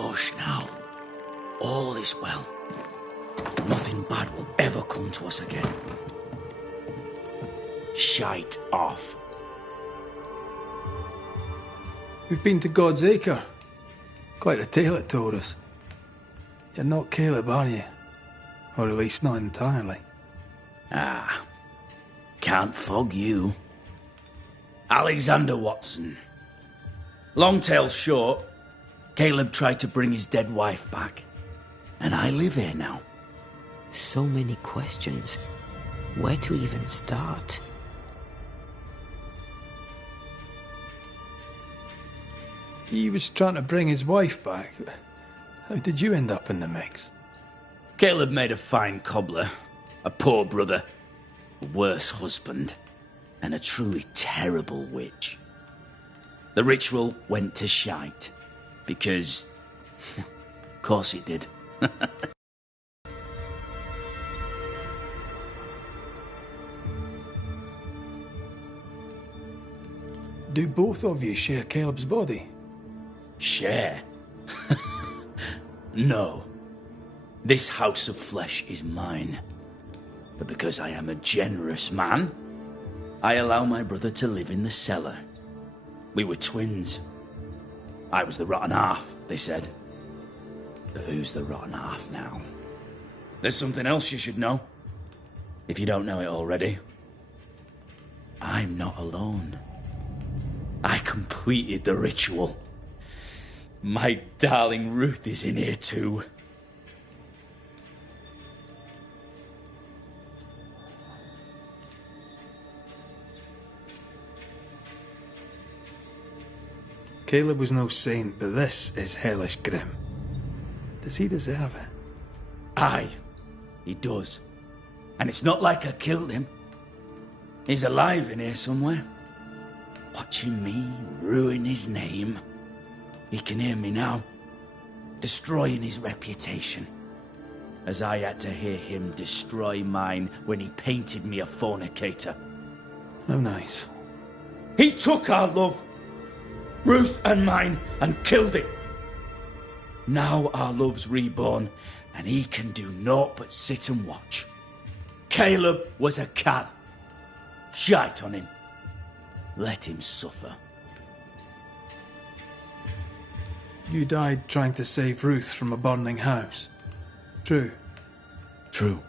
Hush now. All is well. Nothing bad will ever come to us again. Shite off. We've been to God's Acre. Quite a tale it told us. You're not Caleb, are you? Or at least not entirely. Ah. Can't fog you. Alexander Watson. Long tale short, Caleb tried to bring his dead wife back. And I live here now. So many questions. Where to even start? He was trying to bring his wife back. How did you end up in the mix? Caleb made a fine cobbler, a poor brother, a worse husband, and a truly terrible witch. The ritual went to shite, because... of course it did. Do both of you share Caleb's body? Share? No. This house of flesh is mine. But because I am a generous man, I allow my brother to live in the cellar. We were twins. I was the rotten half, they said. But who's the rotten half now? There's something else you should know. If you don't know it already. I'm not alone. I completed the ritual. My darling Ruth is in here too. Caleb was no saint, but this is hellish grim. Does he deserve it? Aye, he does. And it's not like I killed him. He's alive in here somewhere. Watching me ruin his name. He can hear me now, destroying his reputation. As I had to hear him destroy mine when he painted me a fornicator. How nice. He took our love, Ruth and mine, and killed it. Now our love's reborn, and he can do naught but sit and watch. Caleb was a cad. Shite on him. Let him suffer. You died trying to save Ruth from a burning house. True. True.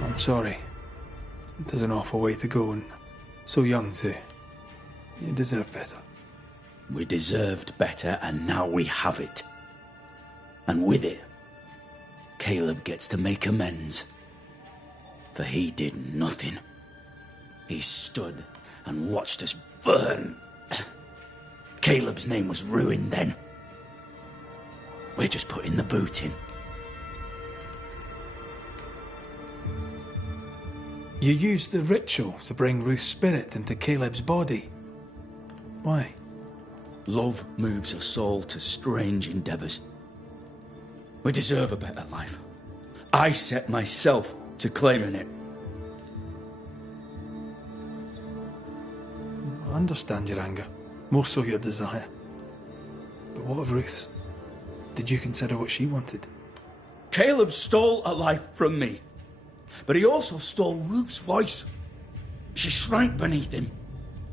I'm sorry. There's an awful way to go, and so young too. You deserve better. We deserved better, and now we have it. And with it, Caleb gets to make amends. For he did nothing. He stood and watched us burn. Caleb's name was ruined then. We're just putting the boot in. You used the ritual to bring Ruth's spirit into Caleb's body. Why? Love moves a soul to strange endeavours. We deserve a better life. I set myself to claiming it. I understand your anger, more so your desire. But what of Ruth's? Did you consider what she wanted? Caleb stole a life from me, but he also stole Ruth's voice. She shrank beneath him.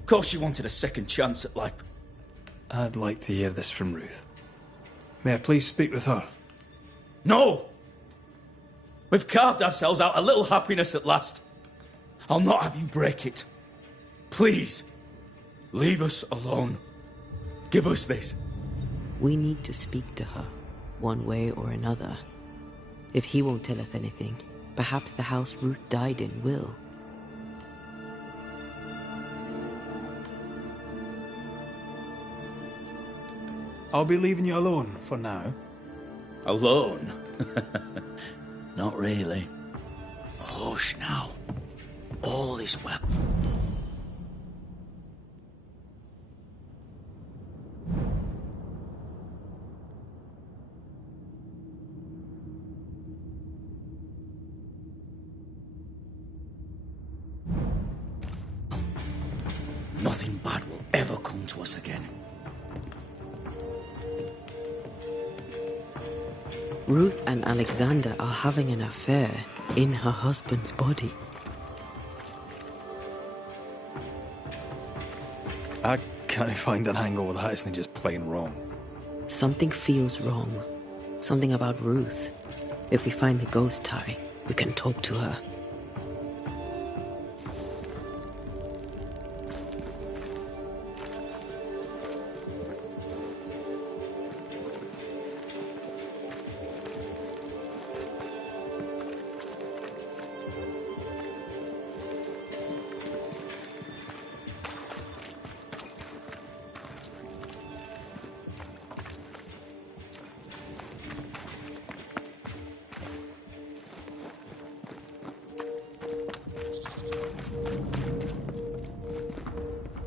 Of course she wanted a second chance at life. I'd like to hear this from Ruth. May I please speak with her? No! We've carved ourselves out a little happiness at last. I'll not have you break it. Please, leave us alone. Give us this. We need to speak to her, one way or another. If he won't tell us anything, perhaps the house Ruth died in will. I'll be leaving you alone for now. Alone? Not really. Hush now. All is well. come to us again. Ruth and Alexander are having an affair in her husband's body. I can't find an angle with that, isn't it just plain wrong? Something feels wrong. Something about Ruth. If we find the ghost tie, we can talk to her.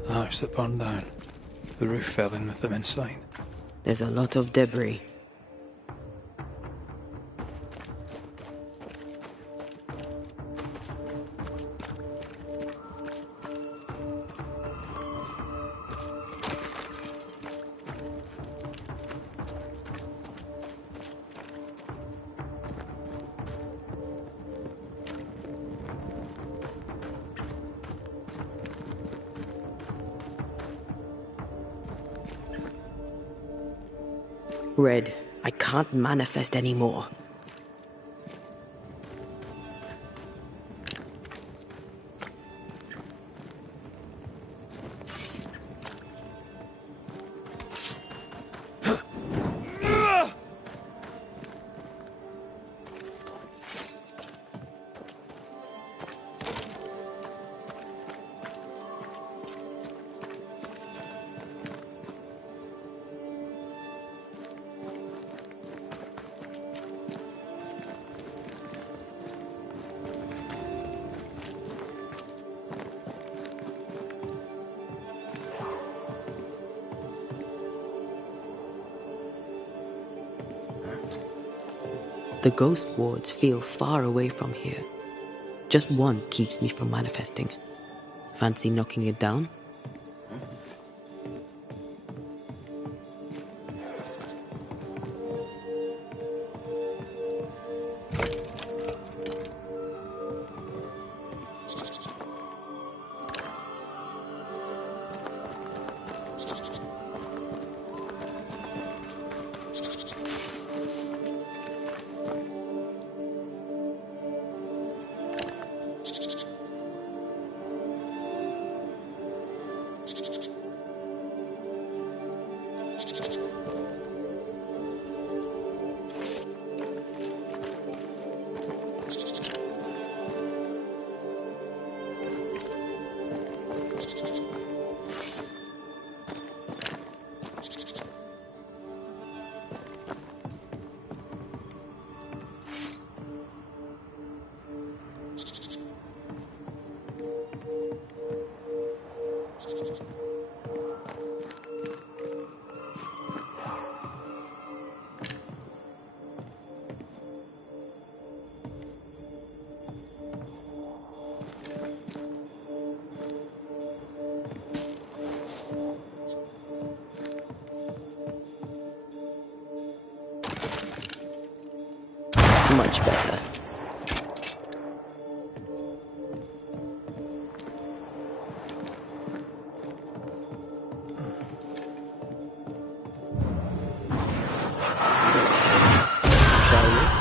The house that burned down. The roof fell in with them inside. There's a lot of debris. Red, I can't manifest anymore. The ghost wards feel far away from here. Just one keeps me from manifesting. Fancy knocking it down? Much better. Shall we?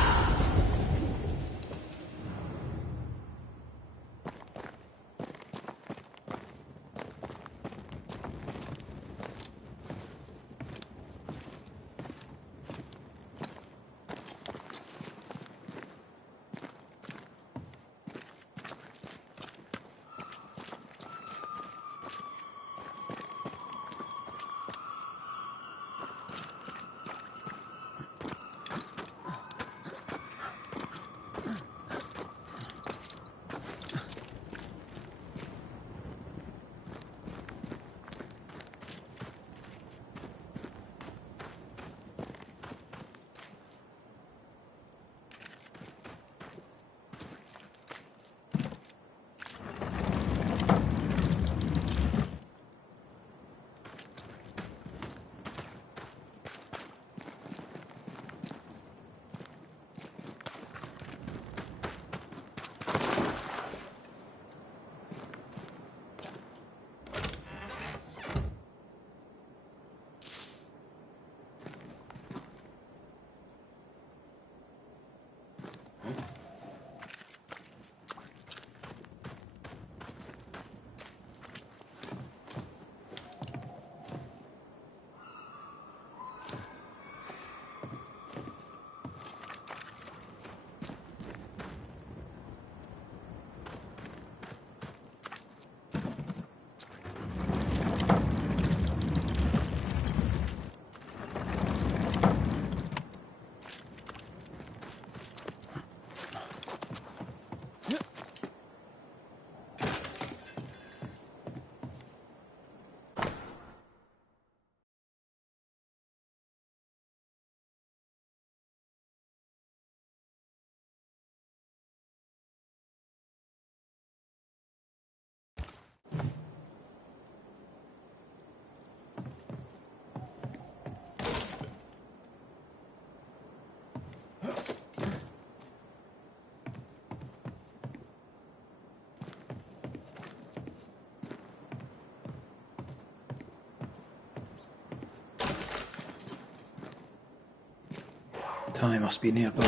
Ty must be nearby.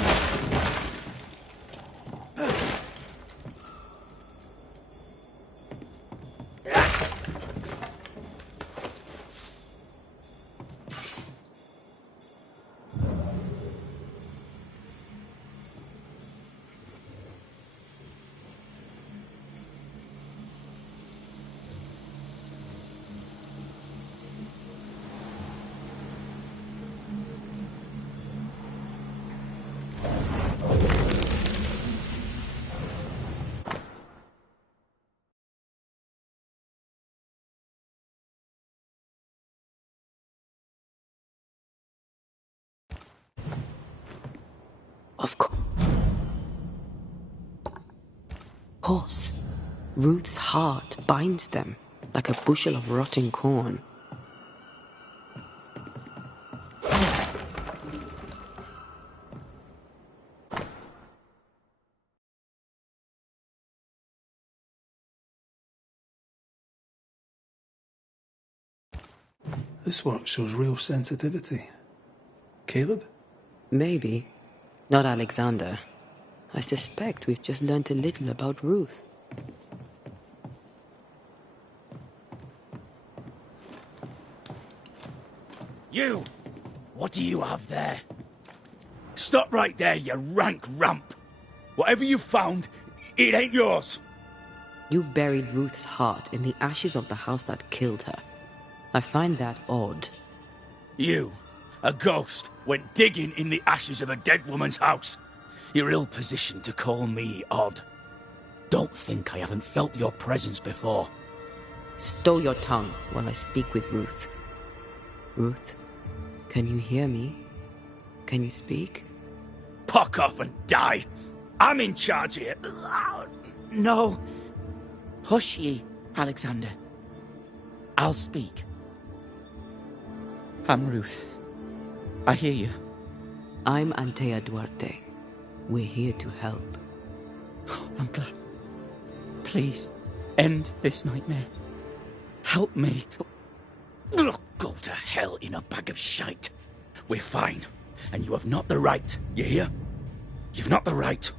Of course. Ruth's heart binds them like a bushel of rotting corn. This work shows real sensitivity. Caleb? Maybe. Not Alexander. I suspect we've just learnt a little about Ruth. You! What do you have there? Stop right there, you rank rump! Whatever you found, it ain't yours! You buried Ruth's heart in the ashes of the house that killed her. I find that odd. You, a ghost, went digging in the ashes of a dead woman's house. You're ill-positioned to call me odd. Don't think I haven't felt your presence before. Stow your tongue while I speak with Ruth. Ruth, can you hear me? Can you speak? Puck off and die! I'm in charge here. No. Hush ye, Alexander. I'll speak. I'm Ruth. I hear you. I'm Antea Duarte. We're here to help. I'm glad. Please, end this nightmare. Help me. Look, go to hell in a bag of shite. We're fine, and you have not the right, you hear? You've not the right.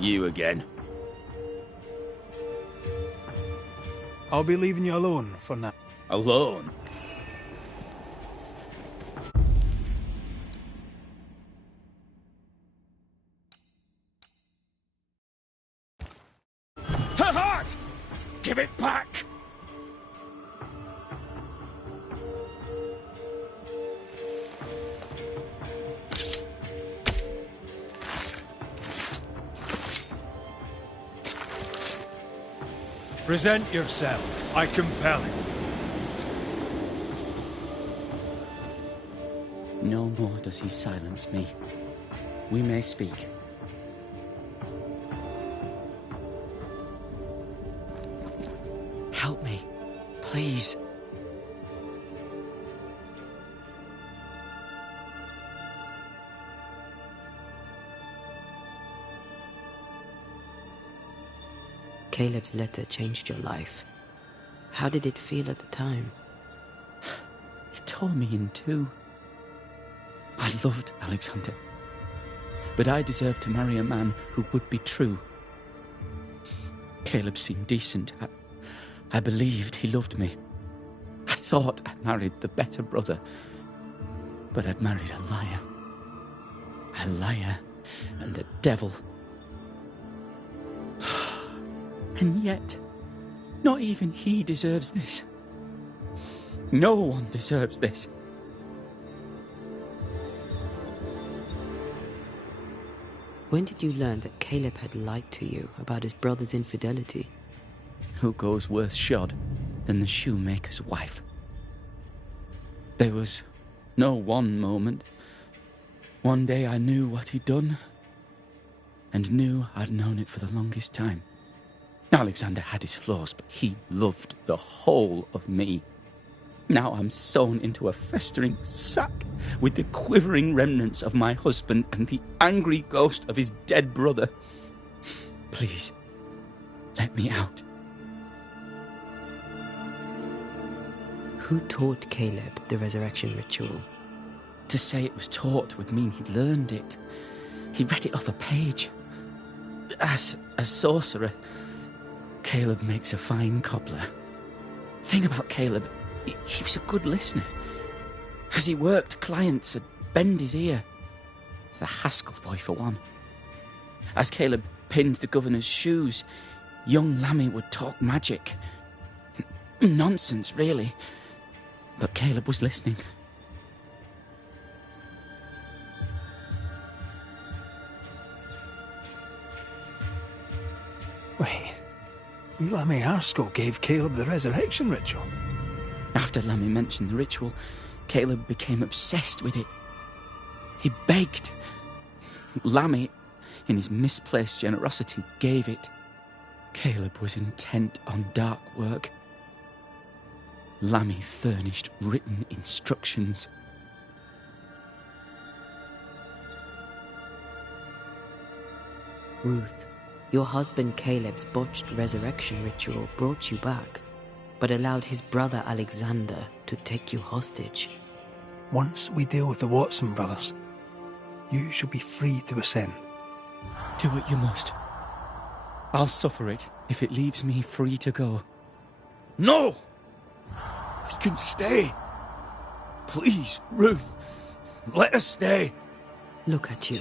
You again. I'll be leaving you alone for now. Alone? Her heart! Give it back! Present yourself. I compel it. No more does he silence me. We may speak. Help me, please. Caleb's letter changed your life. How did it feel at the time? It tore me in two. I loved Alexander, but I deserved to marry a man who would be true. Caleb seemed decent. I believed he loved me. I thought I married the better brother, but I'd married a liar. A liar and a devil. And yet, not even he deserves this. No one deserves this. When did you learn that Caleb had lied to you about his brother's infidelity? Who goes worse shod than the shoemaker's wife? There was no one moment. One day I knew what he'd done, and knew I'd known it for the longest time. Alexander had his flaws, but he loved the whole of me. Now I'm sewn into a festering sack with the quivering remnants of my husband and the angry ghost of his dead brother. Please, let me out. Who taught Caleb the resurrection ritual? To say it was taught would mean he'd learned it. He read it off a page. As a sorcerer, Caleb makes a fine cobbler. Thing about Caleb, he was a good listener. As he worked, clients would bend his ear. The Haskell boy, for one. As Caleb pinned the governor's shoes, young Lammy would talk magic. Nonsense, really. But Caleb was listening. Wait. Lammy Haskell gave Caleb the resurrection ritual. After Lammy mentioned the ritual, Caleb became obsessed with it. He begged. Lammy, in his misplaced generosity, gave it. Caleb was intent on dark work. Lammy furnished written instructions. Ruth, your husband Caleb's botched resurrection ritual brought you back, but allowed his brother Alexander to take you hostage. Once we deal with the Watson brothers, you shall be free to ascend. Do what you must. I'll suffer it if it leaves me free to go. No! We can stay. Please, Ruth. Let us stay. Look at you.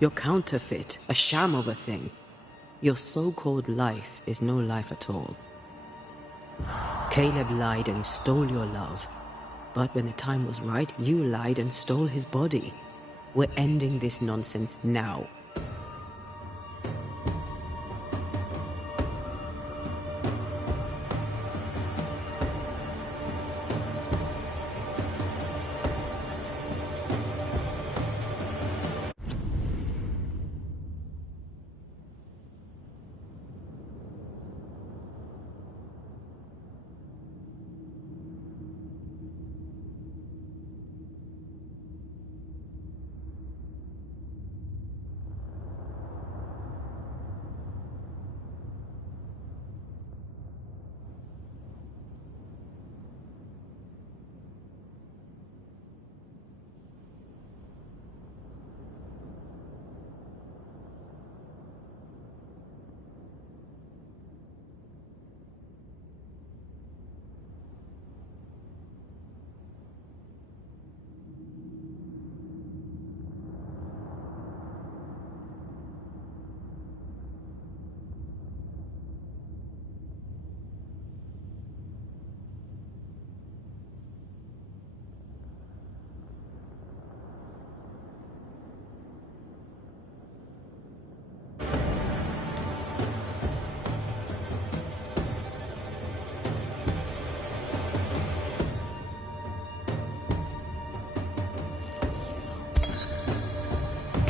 You're counterfeit, a sham of a thing. Your so-called life is no life at all. Caleb lied and stole your love. But when the time was right, you lied and stole his body. We're ending this nonsense now.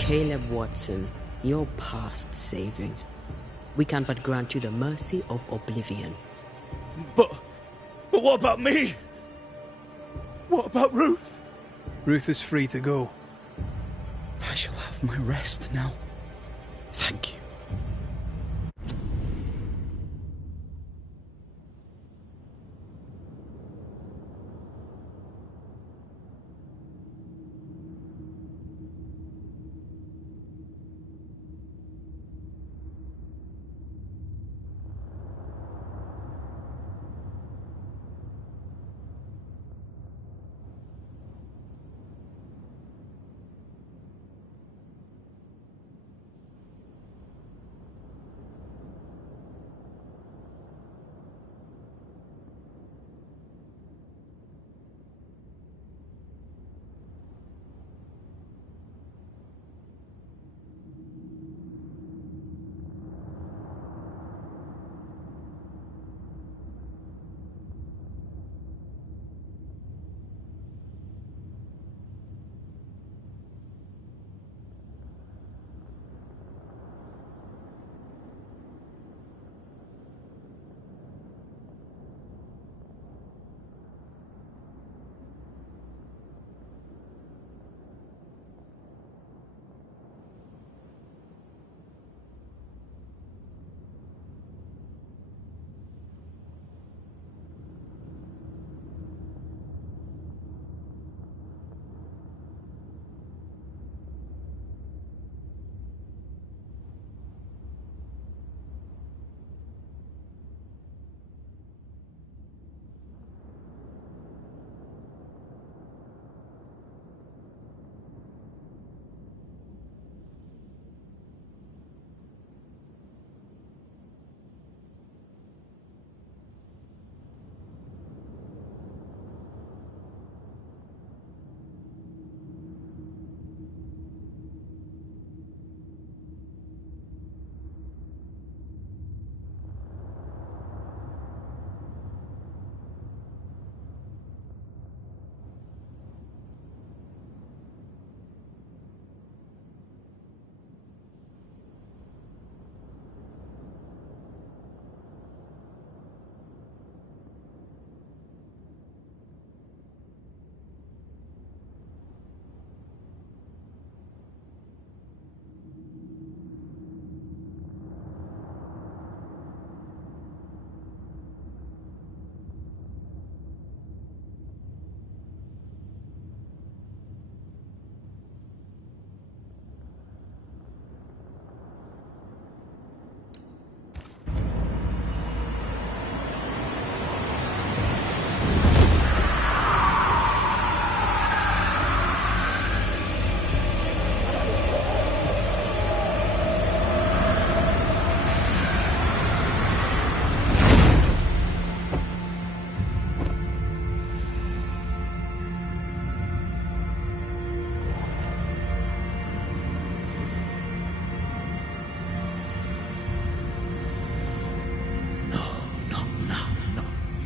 Caleb Watson, you're past saving. We can but grant you the mercy of oblivion. But what about me? What about Ruth? Ruth is free to go. I shall have my rest now. Thank you.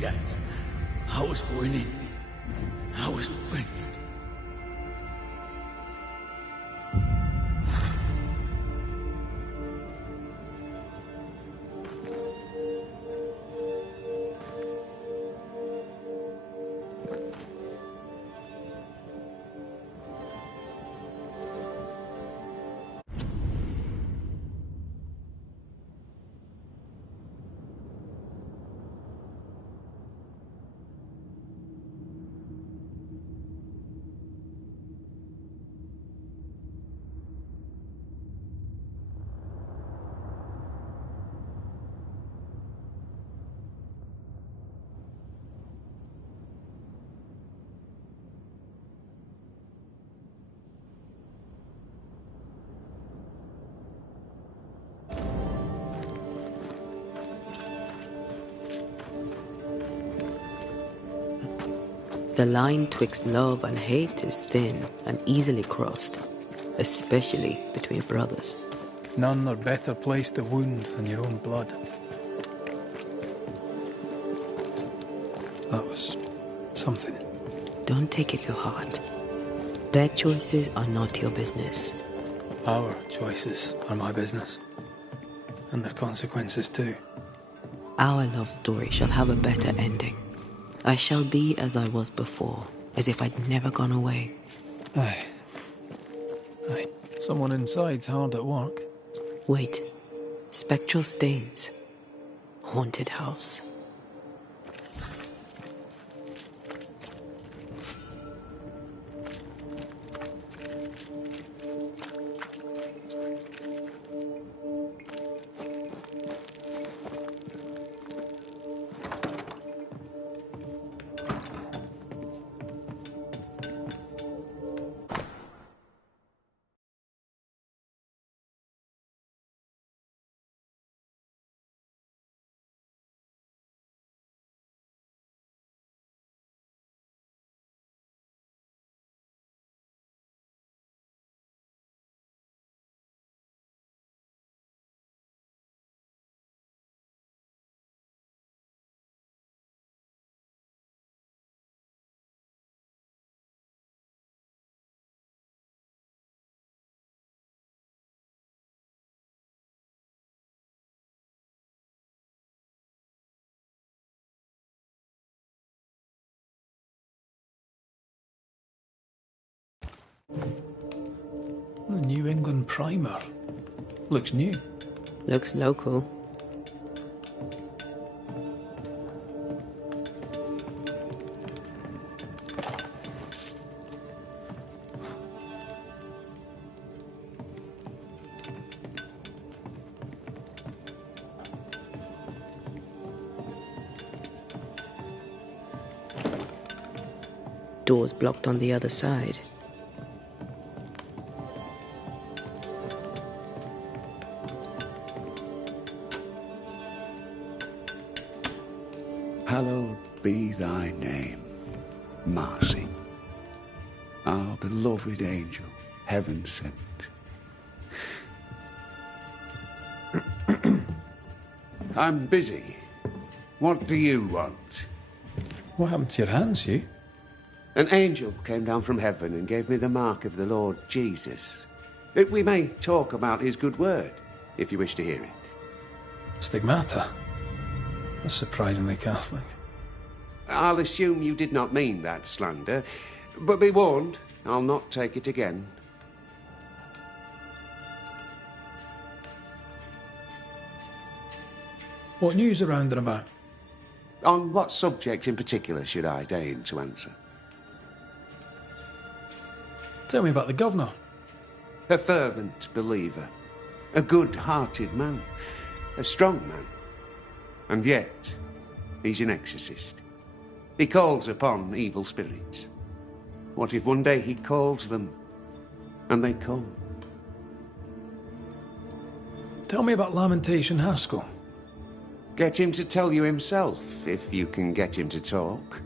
Yet. I was winning. I was winning. The line twixt love and hate is thin and easily crossed, especially between brothers. None are better placed to wound than your own blood. That was something. Don't take it to heart. Their choices are not your business. Our choices are my business. And their consequences too. Our love story shall have a better ending. I shall be as I was before, as if I'd never gone away. Aye. Aye. Someone inside's hard at work. Wait. Spectral stains. Haunted house. The New England primer. Looks new. Looks local. Doors blocked on the other side. Hallowed be thy name, Marcy, our beloved angel, heaven sent. I'm busy. What do you want? What happened to your hands, Hugh? An angel came down from heaven and gave me the mark of the Lord Jesus. We may talk about his good word, if you wish to hear it. Stigmata? That's surprisingly Catholic. I'll assume you did not mean that slander, but be warned, I'll not take it again. What news around and about? On what subject in particular should I deign to answer? Tell me about the governor. A fervent believer, a good-hearted man, a strong man. And yet, he's an exorcist. He calls upon evil spirits. What if one day he calls them, and they come? Tell me about Lamentation Haskell. Get him to tell you himself, if you can get him to talk.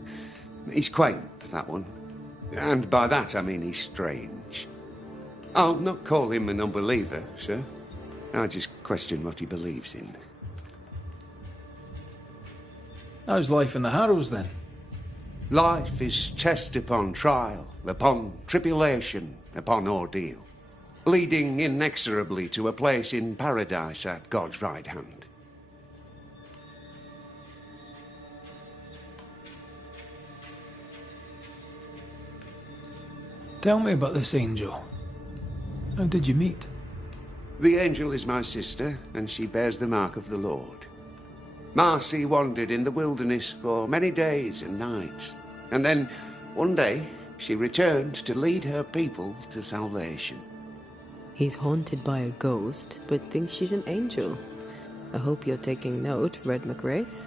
He's quaint, that one. And by that I mean he's strange. I'll not call him an unbeliever, sir. I'll just question what he believes in. How's life in the Harrows, then? Life is test upon trial, upon tribulation, upon ordeal, leading inexorably to a place in paradise at God's right hand. Tell me about this angel. How did you meet? The angel is my sister, and she bears the mark of the Lord. Marcy wandered in the wilderness for many days and nights, and then, one day, she returned to lead her people to salvation. He's haunted by a ghost, but thinks she's an angel. I hope you're taking note, Red McWraith.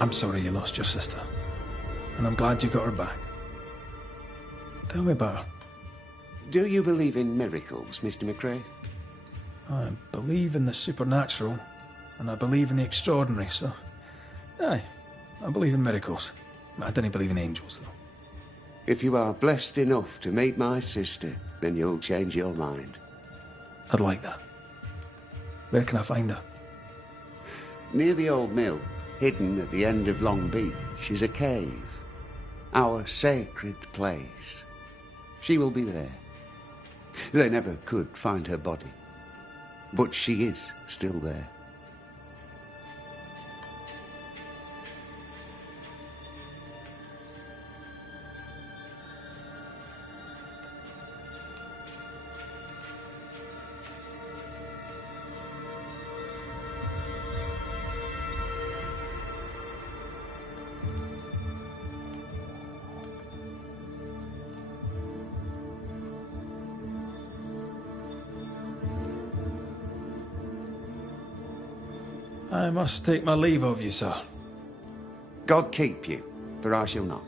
I'm sorry you lost your sister. And I'm glad you got her back. Tell me about her. Do you believe in miracles, Mr. McWraith? I believe in the supernatural, and I believe in the extraordinary, so... Aye, I believe in miracles. I don't believe in angels, though. If you are blessed enough to meet my sister, then you'll change your mind. I'd like that. Where can I find her? Near the old mill, hidden at the end of Long Beach, is a cave. Our sacred place. She will be there. They never could find her body, but she is still there. I must take my leave of you, sir. God keep you, for I shall not.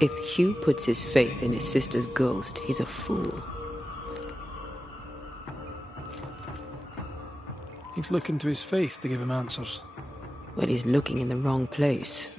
If Hugh puts his faith in his sister's ghost, he's a fool. He's looking to his faith to give him answers. But he's looking in the wrong place.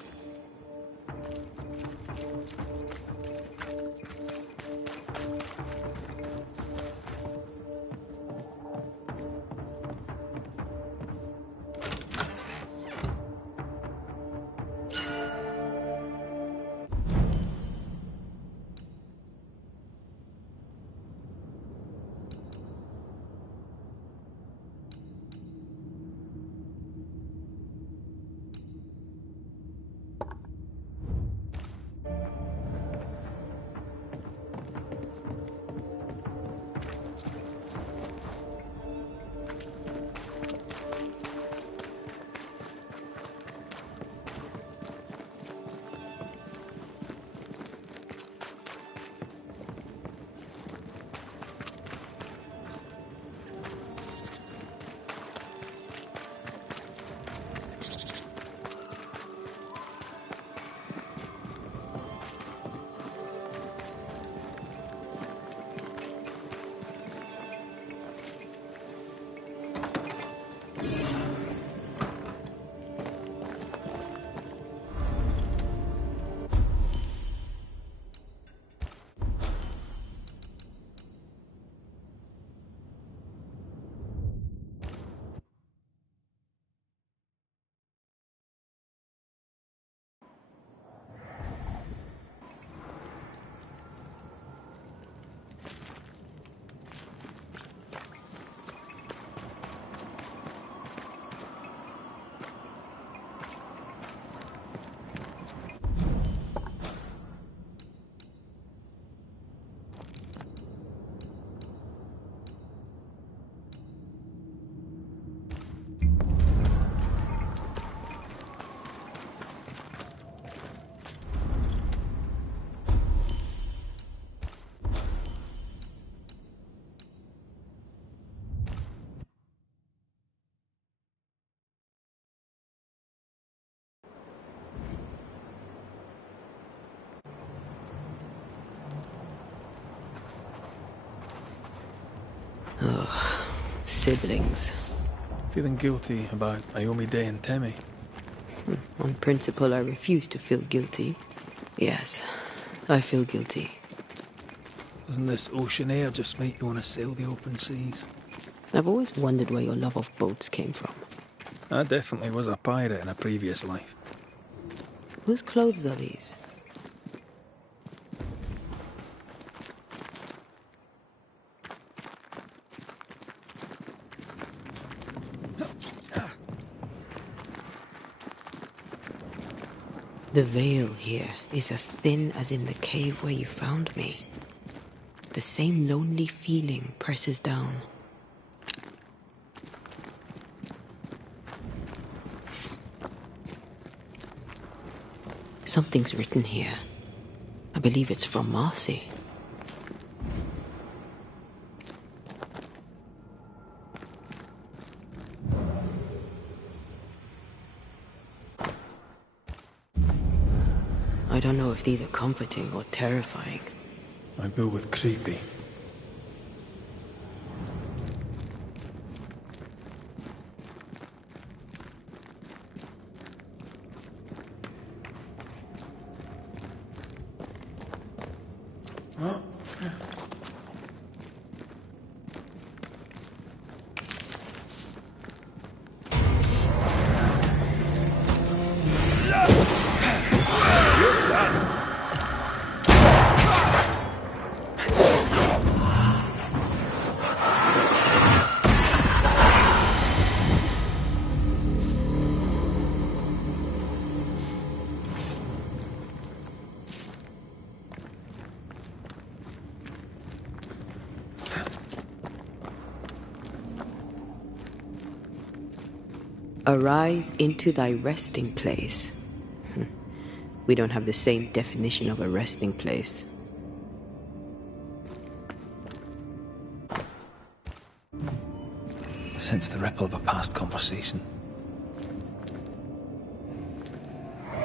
Siblings. Feeling guilty about Naomi Day and Temi? On principle, I refuse to feel guilty. Yes, I feel guilty. Doesn't this ocean air just make you want to sail the open seas? I've always wondered where your love of boats came from. I definitely was a pirate in a previous life. Whose clothes are these? The veil here is as thin as in the cave where you found me. The same lonely feeling presses down. Something's written here. I believe it's from Marcy. I don't know if these are comforting or terrifying. I'd go with creepy. Arise into thy resting place. We don't have the same definition of a resting place. Sense the ripple of a past conversation.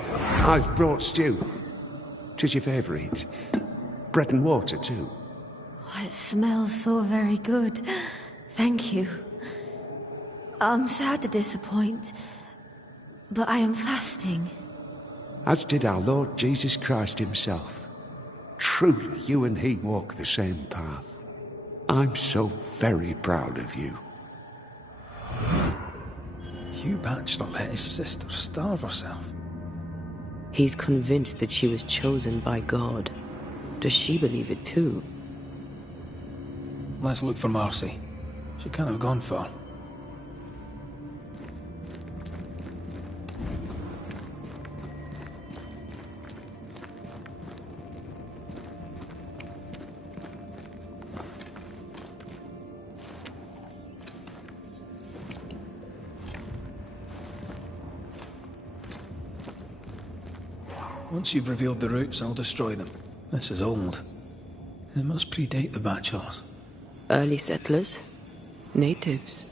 I've brought stew. 'Tis your favourite. Bread and water, too. Oh, it smells so very good. Thank you. I'm sad to disappoint, but I am fasting. As did our Lord Jesus Christ himself. Truly, you and he walk the same path. I'm so very proud of you. Hugh Batchelor let his sister starve herself. He's convinced that she was chosen by God. Does she believe it too? Let's look for Marcy. She can't have gone far. Once you've revealed the roots, I'll destroy them. This is old. It must predate the Batchelors. Early settlers? Natives?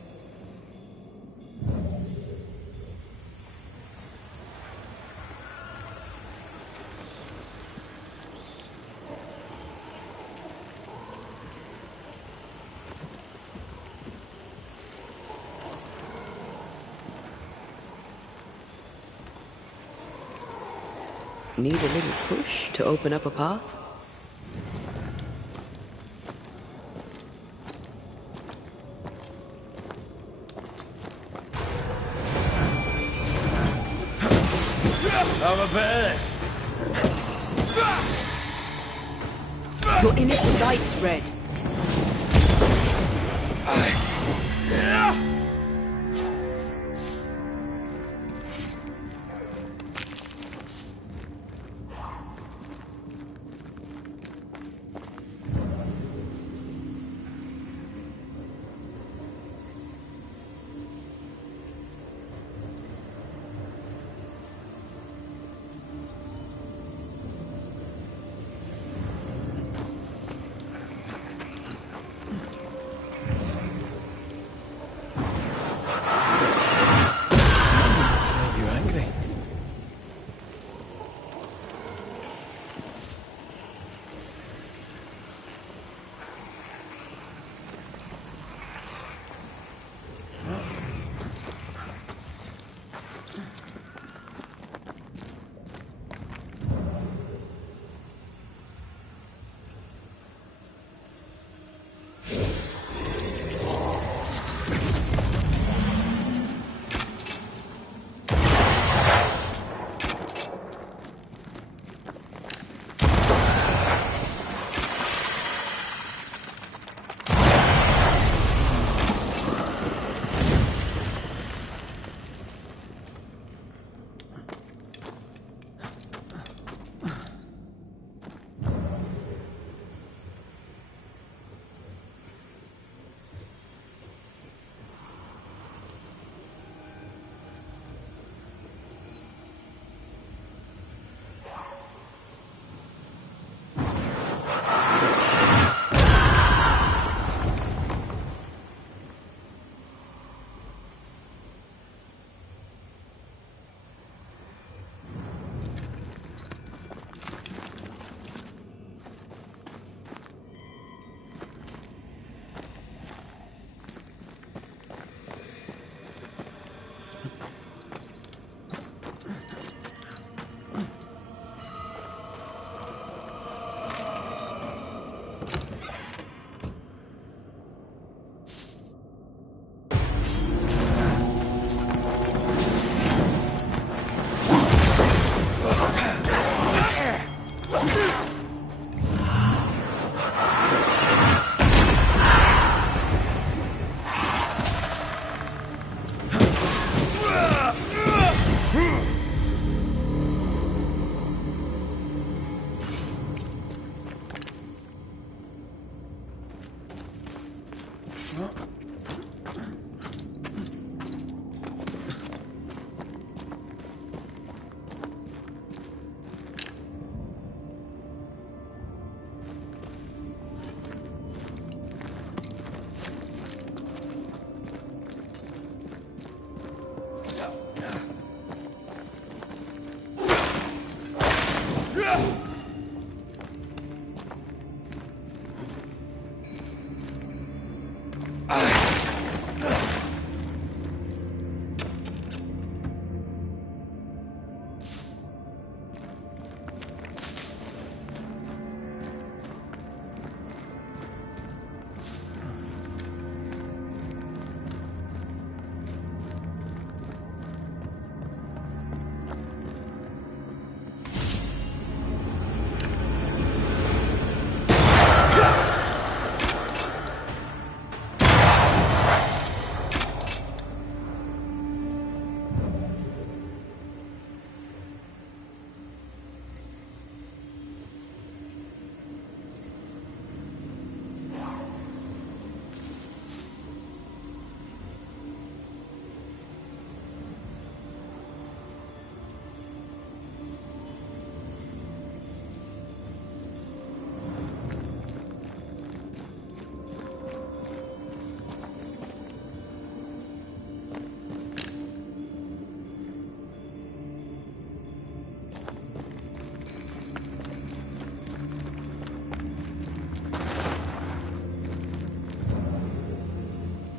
Need a little push to open up a path? I'm a best. You're in its sights, Red.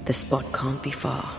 The spot can't be far.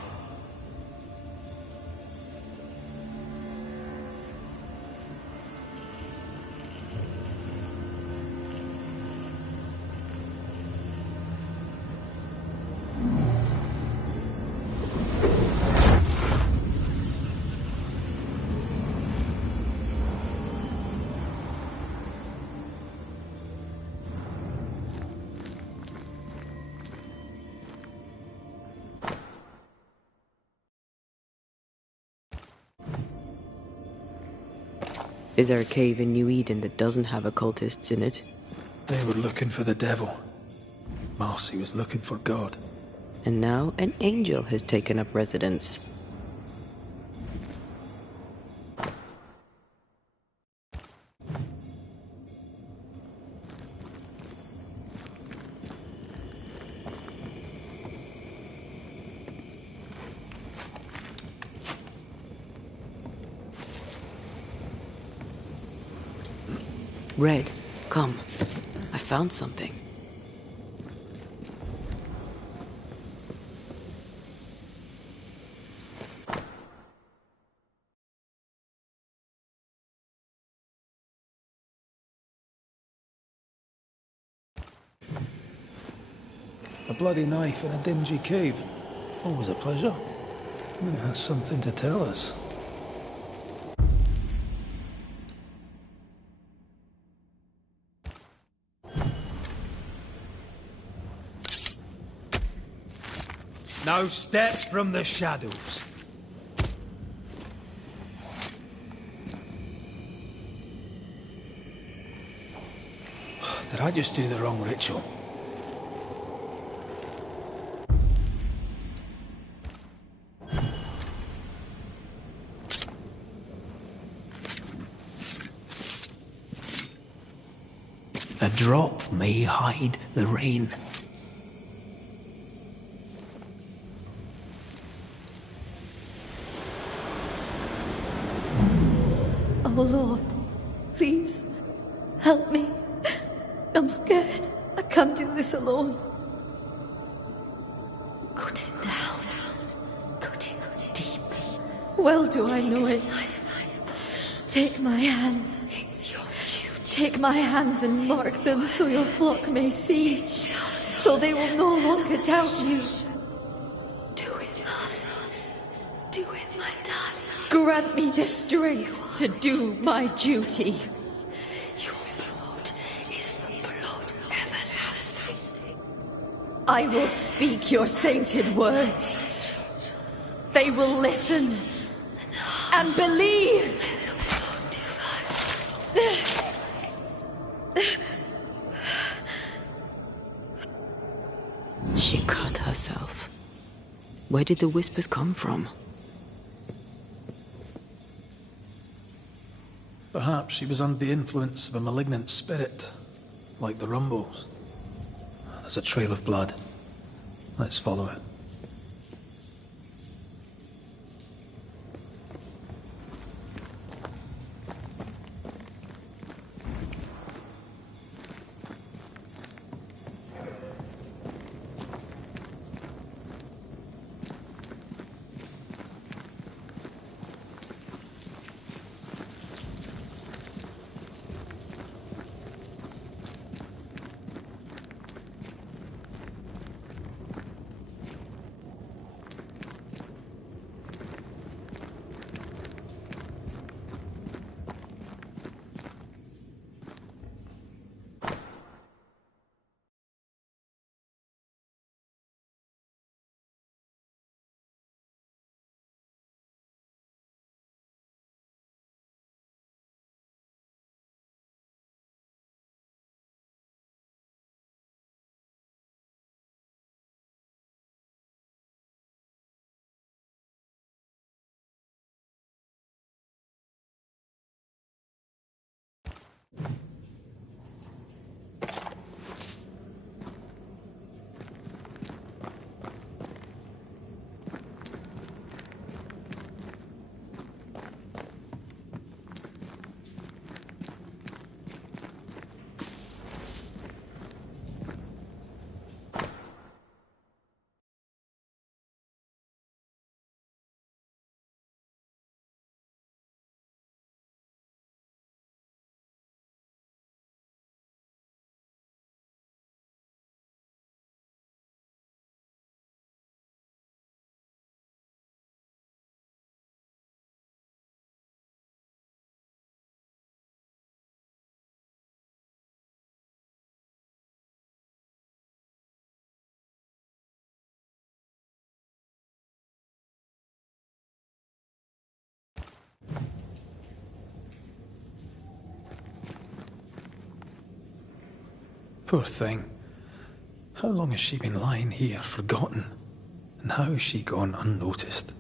Is there a cave in New Eden that doesn't have occultists in it? They were looking for the devil. Marcy was looking for God. And now an angel has taken up residence. Red, come. I found something. A bloody knife in a dingy cave. Always a pleasure. It has something to tell us. No steps from the shadows. Did I just do the wrong ritual? A drop may hide the rain. Oh Lord, please, help me. I'm scared. I can't do this alone. Cut it down. Cut it deep. Well do I know it. Take my hands. Take my hands and mark them so your flock may see. So they will no longer doubt you. Do it, Narcissus. Do it, my darling. Grant me the strength to do my duty. Your blood is the blood everlasting. I will speak your sainted words. They will listen and believe. She cut herself. Where did the whispers come from? Perhaps she was under the influence of a malignant spirit, like the Rumbles. There's a trail of blood. Let's follow it. Poor thing. How long has she been lying here, forgotten? And how has she gone unnoticed?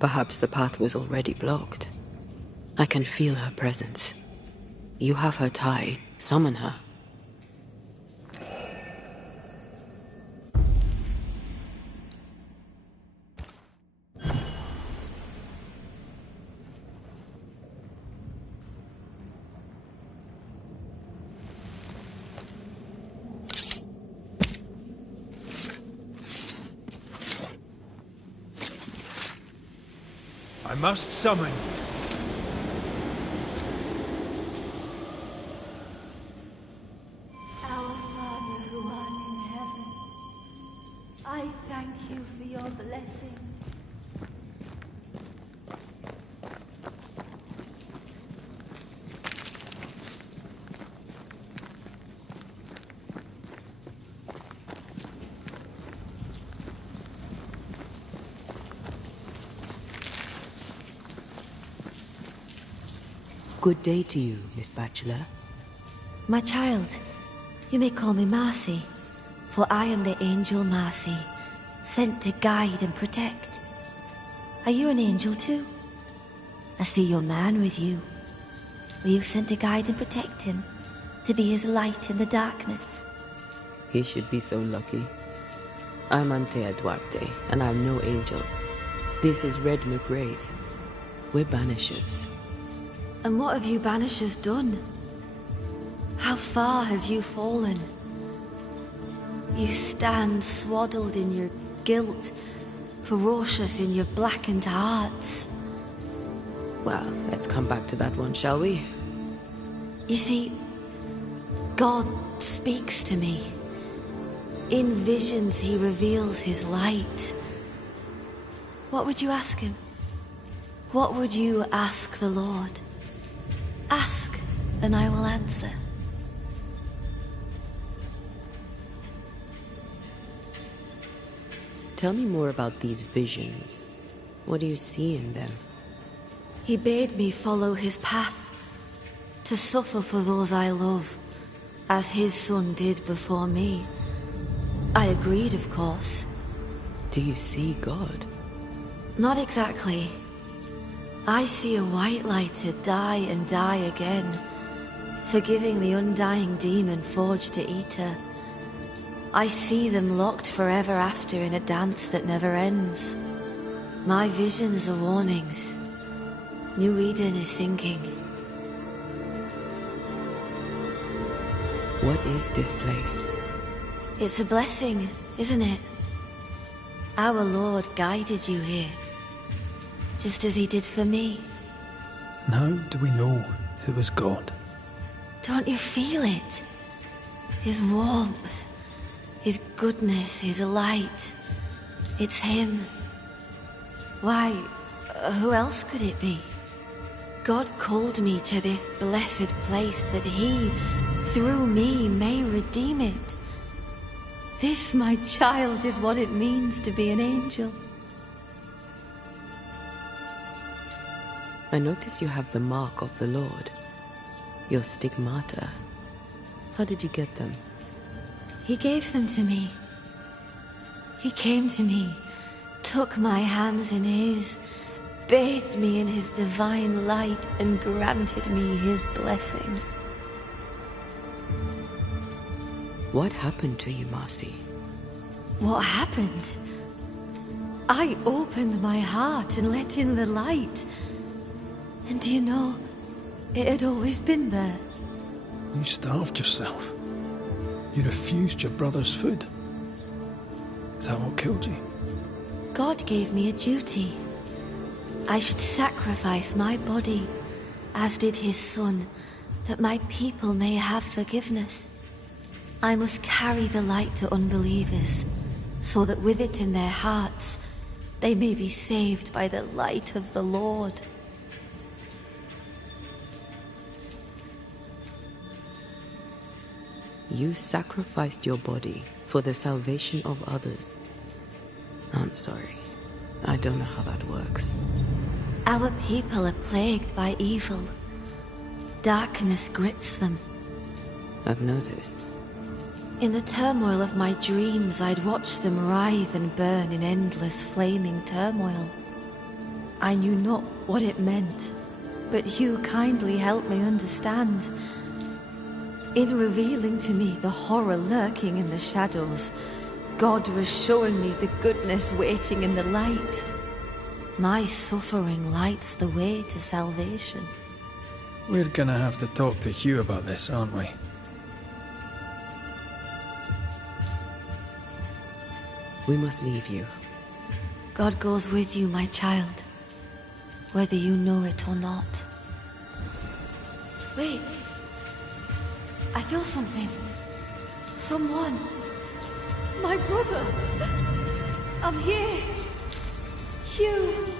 Perhaps the path was already blocked. I can feel her presence. You have her tied. Summon her. I must summon you. Our Father who art in heaven, I thank you for your blessing. Good day to you, Miss Bachelor. My child, you may call me Marcy, for I am the angel Marcy, sent to guide and protect. Are you an angel too? I see your man with you. Were you sent to guide and protect him, to be his light in the darkness? He should be so lucky. I'm Antea Duarte, and I'm no angel. This is Red McWraith. We're Banishers. And what have you Banishers done? How far have you fallen? You stand swaddled in your guilt, ferocious in your blackened hearts. Well, let's come back to that one, shall we? You see, God speaks to me. In visions he reveals his light. What would you ask him? What would you ask the Lord? Ask, and I will answer. Tell me more about these visions. What do you see in them? He bade me follow his path, to suffer for those I love, as his son did before me. I agreed, of course. Do you see God? Not exactly. I see a white lighter die and die again, forgiving the undying demon forged to eat her. I see them locked forever after in a dance that never ends. My visions are warnings. New Eden is sinking. What is this place? It's a blessing, isn't it? Our Lord guided you here, just as he did for me. And how do we know it was God? Don't you feel it? His warmth, his goodness, his light. It's him. Why, who else could it be? God called me to this blessed place that he, through me, may redeem it. This, my child, is what it means to be an angel. I notice you have the mark of the Lord. Your stigmata. How did you get them? He gave them to me. He came to me, took my hands in his, bathed me in his divine light, and granted me his blessing. What happened to you, Marcy? What happened? I opened my heart and let in the light. And do you know, it had always been there. You starved yourself. You refused your brother's food. Is that what killed you? God gave me a duty. I should sacrifice my body, as did his son, that my people may have forgiveness. I must carry the light to unbelievers, so that with it in their hearts, they may be saved by the light of the Lord. You sacrificed your body for the salvation of others. I'm sorry. I don't know how that works. Our people are plagued by evil. Darkness grips them. I've noticed. In the turmoil of my dreams, I'd watch them writhe and burn in endless flaming turmoil. I knew not what it meant, but you kindly helped me understand. In revealing to me the horror lurking in the shadows, God was showing me the goodness waiting in the light. My suffering lights the way to salvation. We're gonna have to talk to Hugh about this, aren't we? We must leave you. God goes with you, my child, whether you know it or not. Wait. I feel something. Someone. My brother. I'm here. Hugh.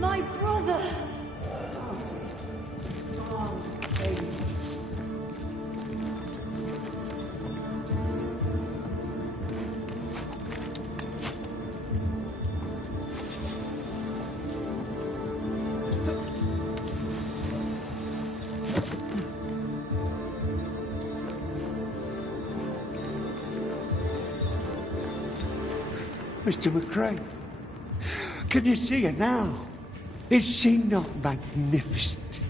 My brother! Mr. McCrae, can you see her now? Is she not magnificent?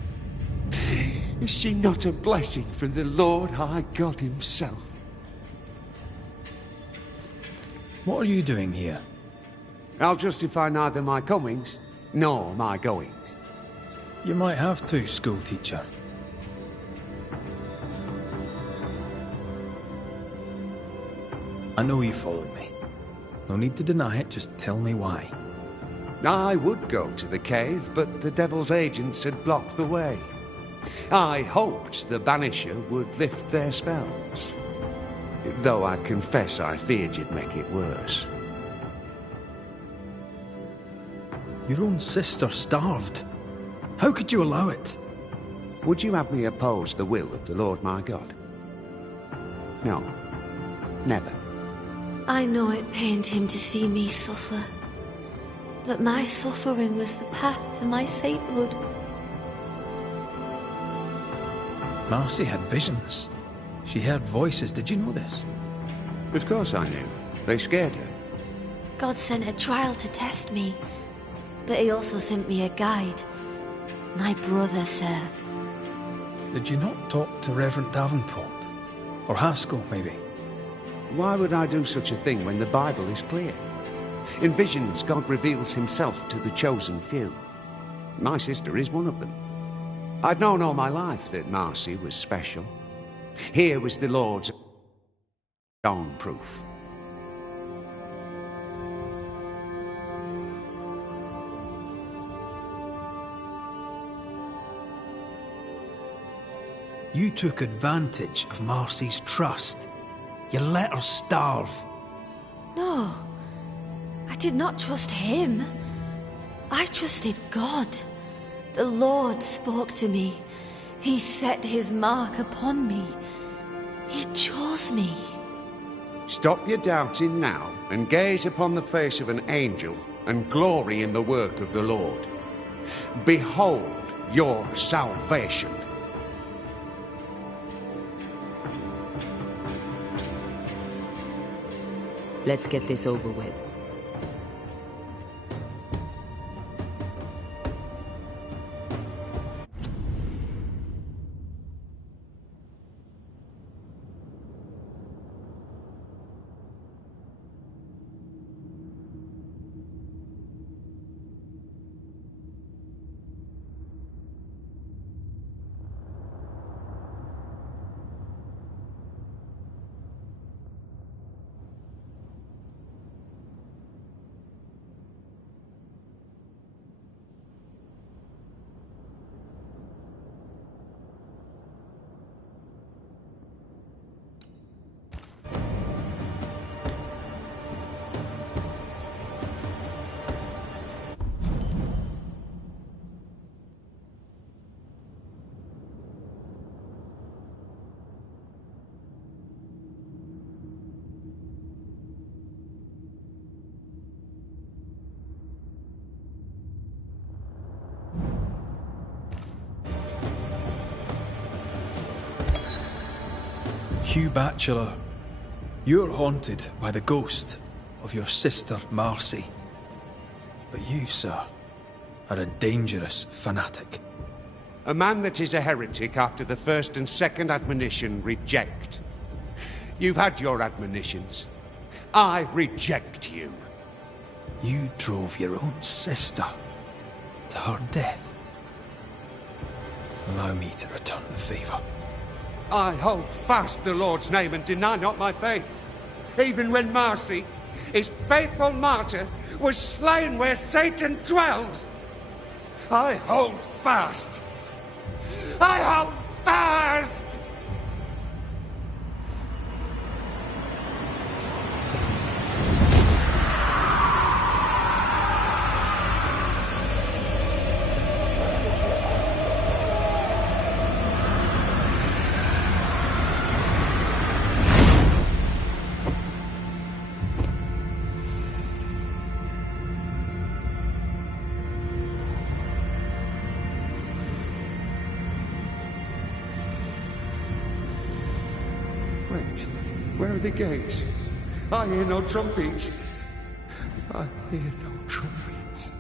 Is she not a blessing from the Lord High God himself? What are you doing here? I'll justify neither my comings nor my goings. You might have to, schoolteacher. I know you followed me. No need to deny it, just tell me why. I would go to the cave, but the Devil's agents had blocked the way. I hoped the Banisher would lift their spells. Though I confess I feared you'd make it worse. Your own sister starved. How could you allow it? Would you have me oppose the will of the Lord my God? No. Never. I know it pained him to see me suffer. But my suffering was the path to my sainthood. Marcy had visions. She heard voices. Did you know this? Of course I knew. They scared her. God sent a trial to test me. But he also sent me a guide. My brother, sir. Did you not talk to Reverend Davenport? Or Haskell, maybe? Why would I do such a thing when the Bible is clear? In visions, God reveals himself to the chosen few. My sister is one of them. I'd known all my life that Marcy was special. Here was the Lord's own proof. You took advantage of Marcy's trust. You let her starve. No. I did not trust him. I trusted God. The Lord spoke to me. He set his mark upon me. He chose me. Stop your doubting now and gaze upon the face of an angel and glory in the work of the Lord. Behold your salvation. Let's get this over with. Hugh Bachelor, you're haunted by the ghost of your sister Marcy. But you, sir, are a dangerous fanatic. A man that is a heretic after the first and second admonition, reject. You've had your admonitions. I reject you. You drove your own sister to her death. Allow me to return the favour. I hold fast the Lord's name and deny not my faith. Even when Marcy, his faithful martyr, was slain where Satan dwells. I hold fast. I hold fast! Where are the gates? I hear no trumpets. I hear no trumpets.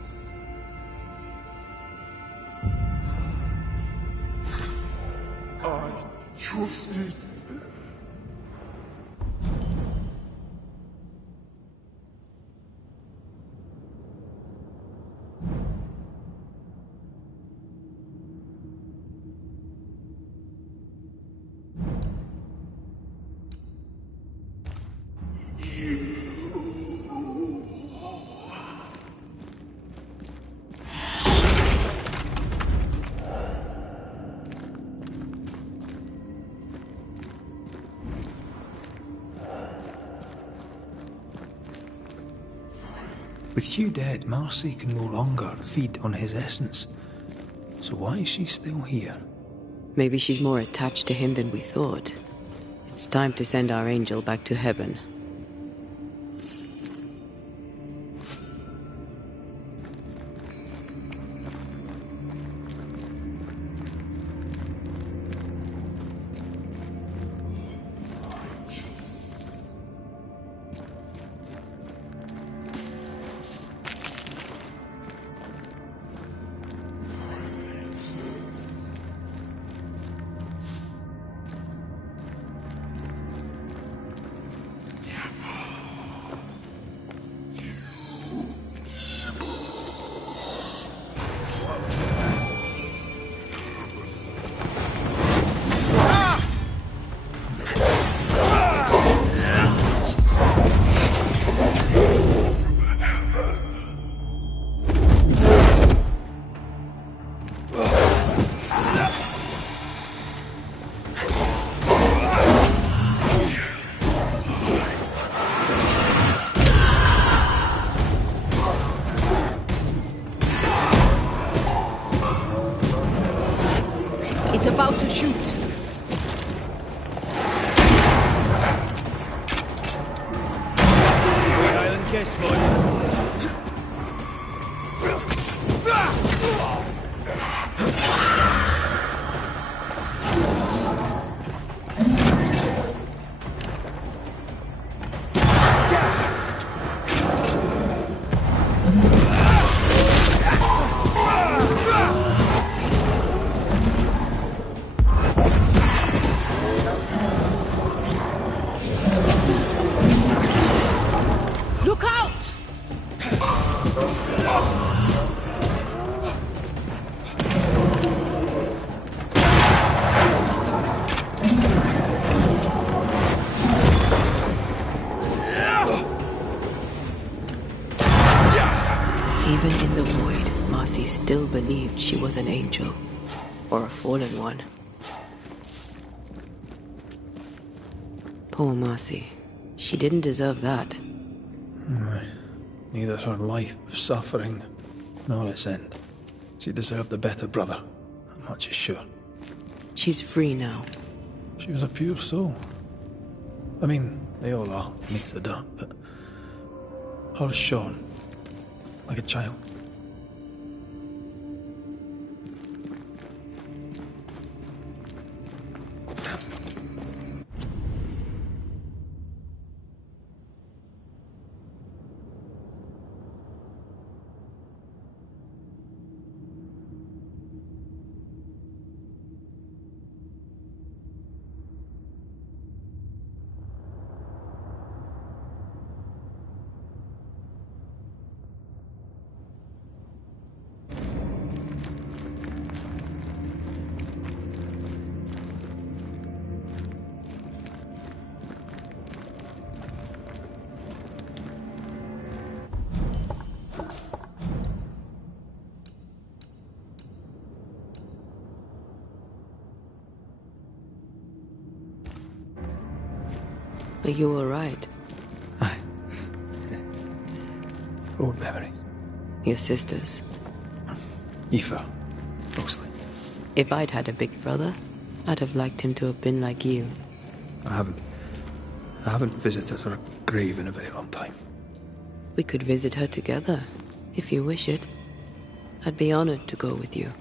I trusted. With Hugh dead, Marcy can no longer feed on his essence. So why is she still here? Maybe she's more attached to him than we thought. It's time to send our angel back to heaven. It's about to shoot. Island kiss for you. Look out! Even in the void, Marcy still believed she was an angel. Or a fallen one. Poor Marcy. She didn't deserve that. Neither her life of suffering nor its end. She deserved a better brother, much as sure. She's free now. She was a pure soul. I mean, they all are, beneath the dirt, but hers shone like a child. Are you alright? Aye. Old memories. Your sisters. Aoife, mostly. If I'd had a big brother, I'd have liked him to have been like you. I haven't visited her grave in a very long time. We could visit her together, if you wish it. I'd be honored to go with you.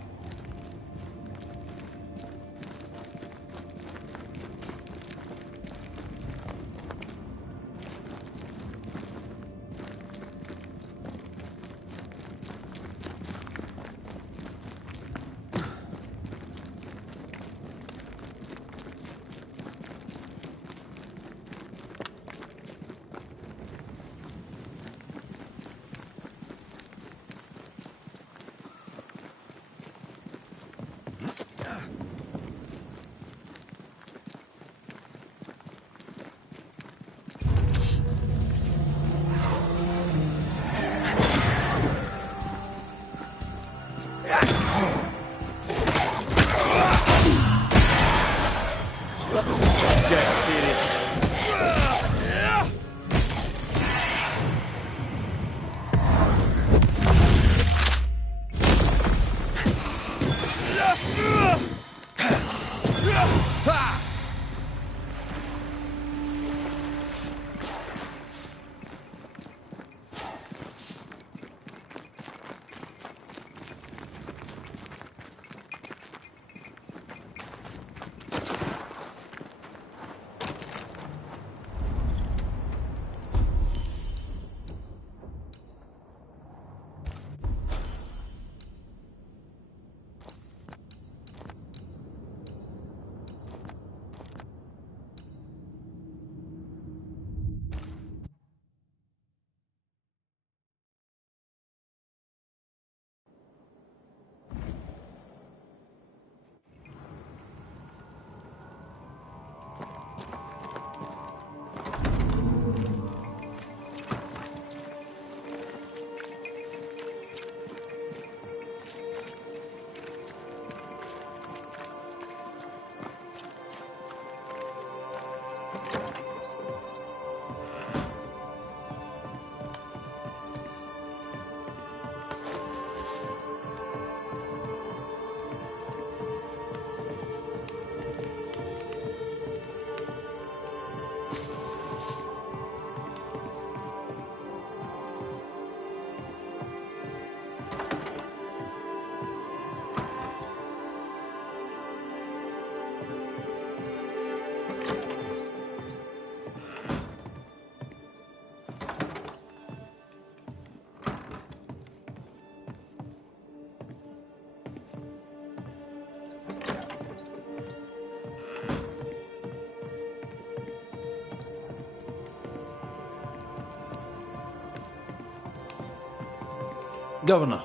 Governor.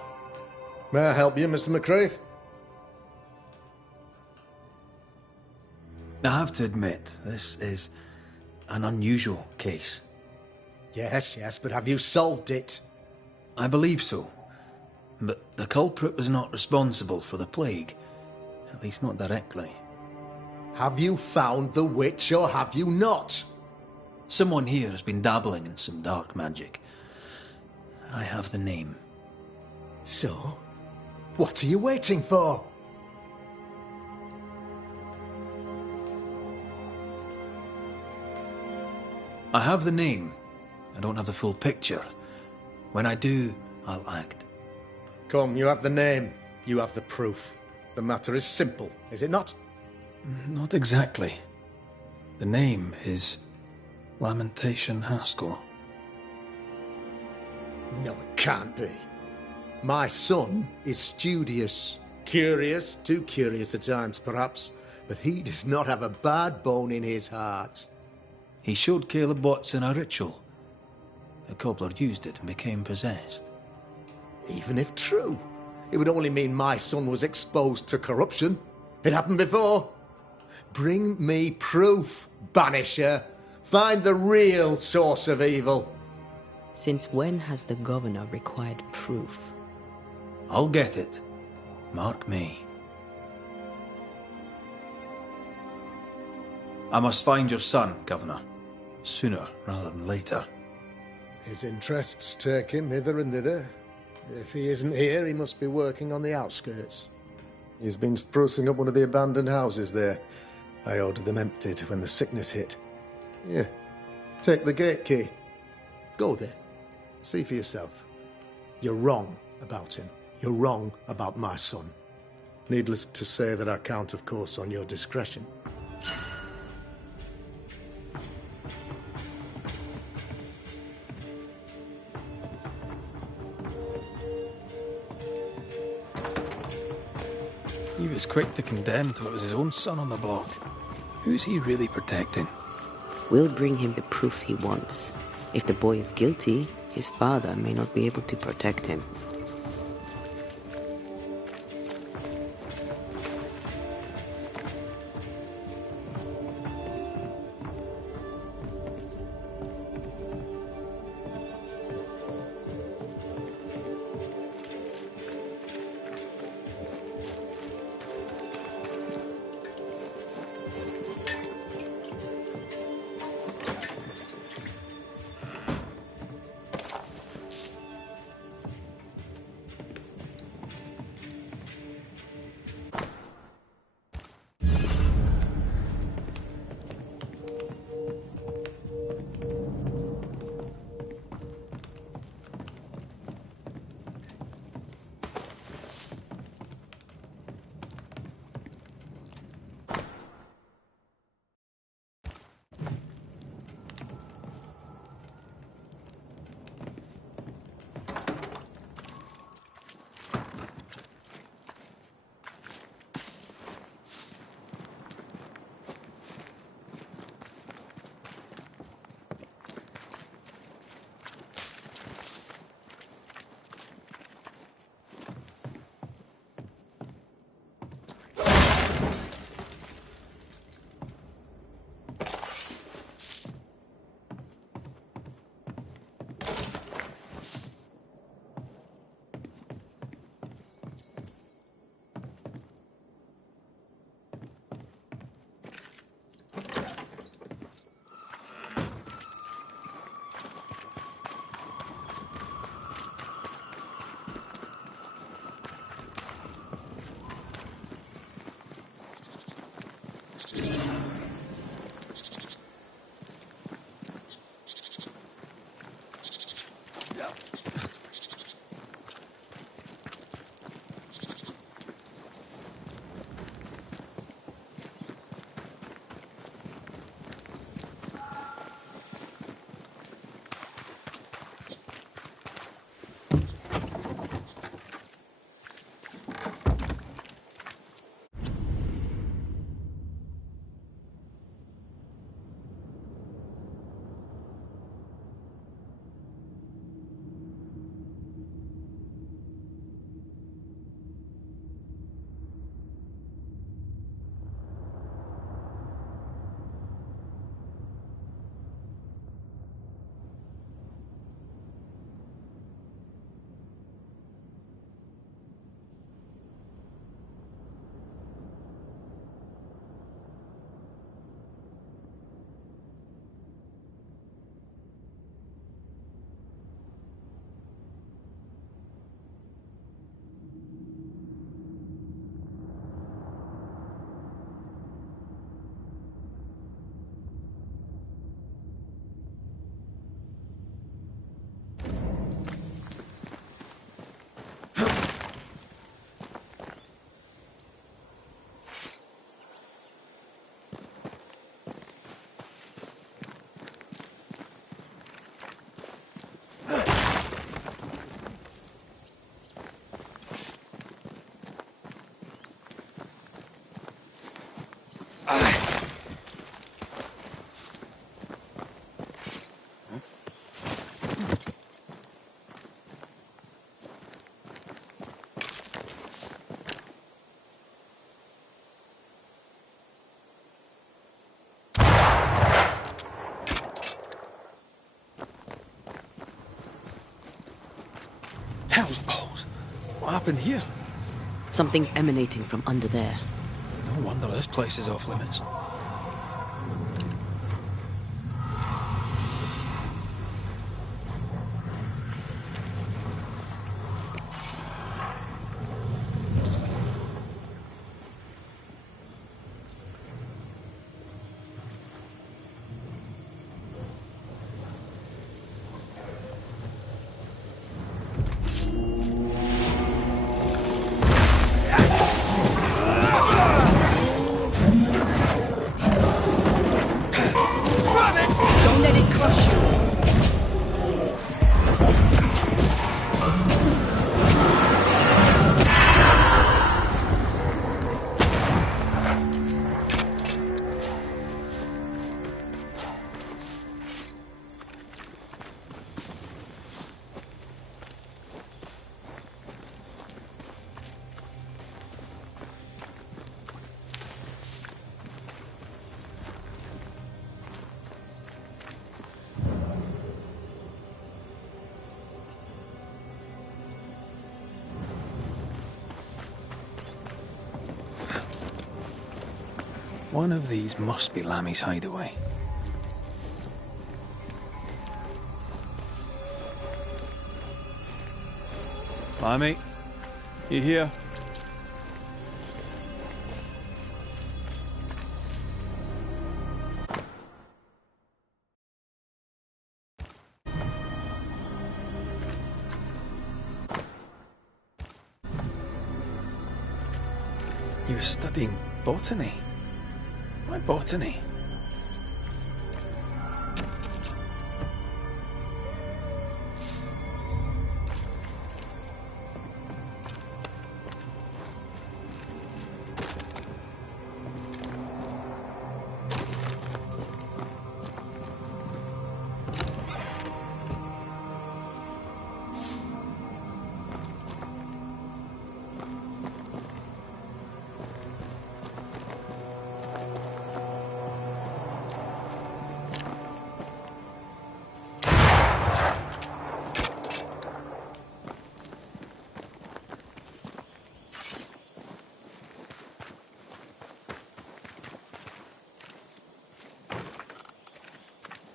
May I help you, Mr. McCraith? I have to admit, this is an unusual case. Yes, but have you solved it? I believe so. But the culprit was not responsible for the plague. At least not directly. Have you found the witch or have you not? Someone here has been dabbling in some dark magic. I have the name. So, what are you waiting for? I have the name. I don't have the full picture. When I do, I'll act. Come, you have the name. You have the proof. The matter is simple, is it not? Not exactly. The name is Lamentation Haskell. No, it can't be. My son is studious. Curious, too curious at times, perhaps. But he does not have a bad bone in his heart. He showed Caleb Watson a ritual. The cobbler used it and became possessed. Even if true, it would only mean my son was exposed to corruption. It happened before. Bring me proof, Banisher. Find the real source of evil. Since when has the governor required proof? I'll get it. Mark me. I must find your son, Governor. sooner rather than later. His interests take him hither and thither. If he isn't here, he must be working on the outskirts. He's been sprucing up one of the abandoned houses there. I ordered them emptied when the sickness hit. Here, take the gate key. Go there. See for yourself. You're wrong about him. You're wrong about my son. Needless to say that I count, of course, on your discretion. He was quick to condemn till it was his own son on the block. Who's he really protecting? We'll bring him the proof he wants. If the boy is guilty, his father may not be able to protect him. Hell's balls! What happened here? Something's emanating from under there. No wonder this place is off limits. One of these must be Lammy's hideaway. Lammy, you here? You were studying botany? Why botany?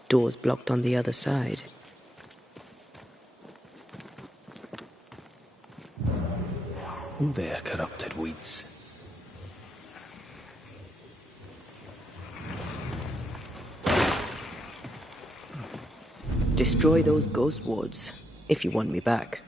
Doors blocked on the other side. Who there, corrupted weeds? Destroy those ghost wards, if you want me back.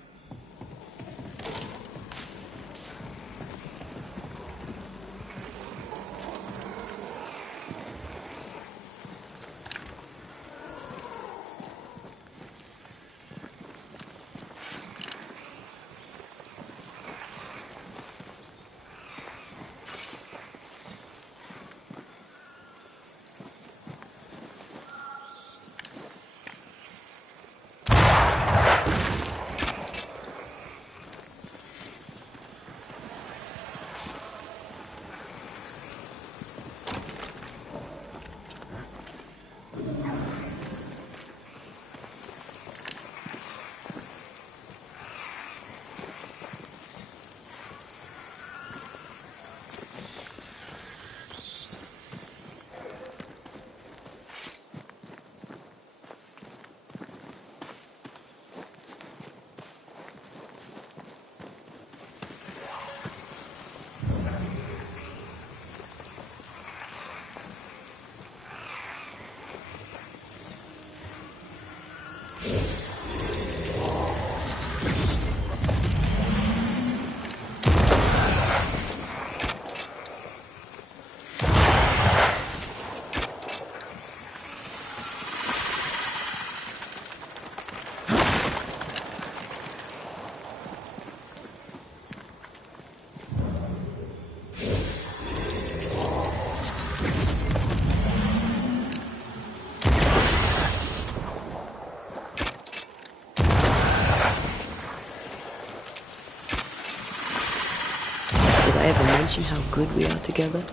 Did I ever mention how good we are together?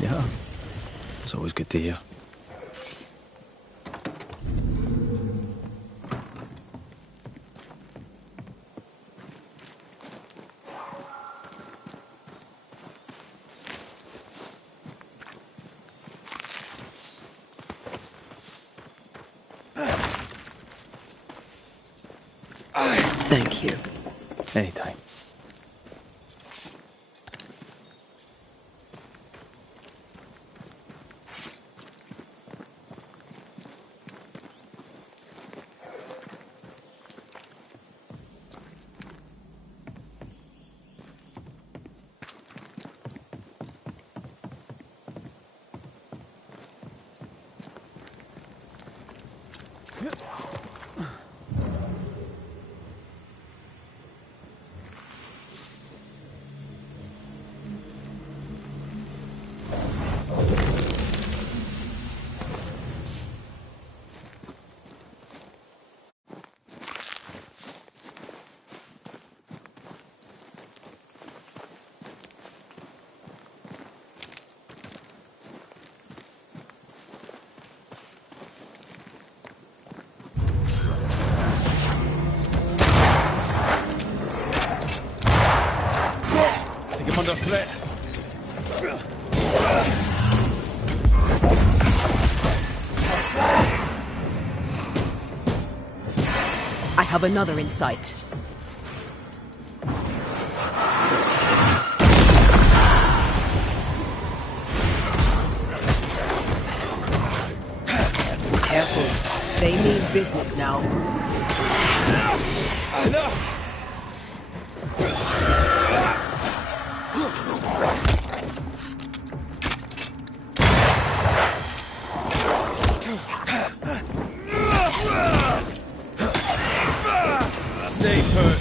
Yeah. It's always good to hear. Thank you. Anytime. Under threat. have another in sight. Careful. They mean business now. Stay put.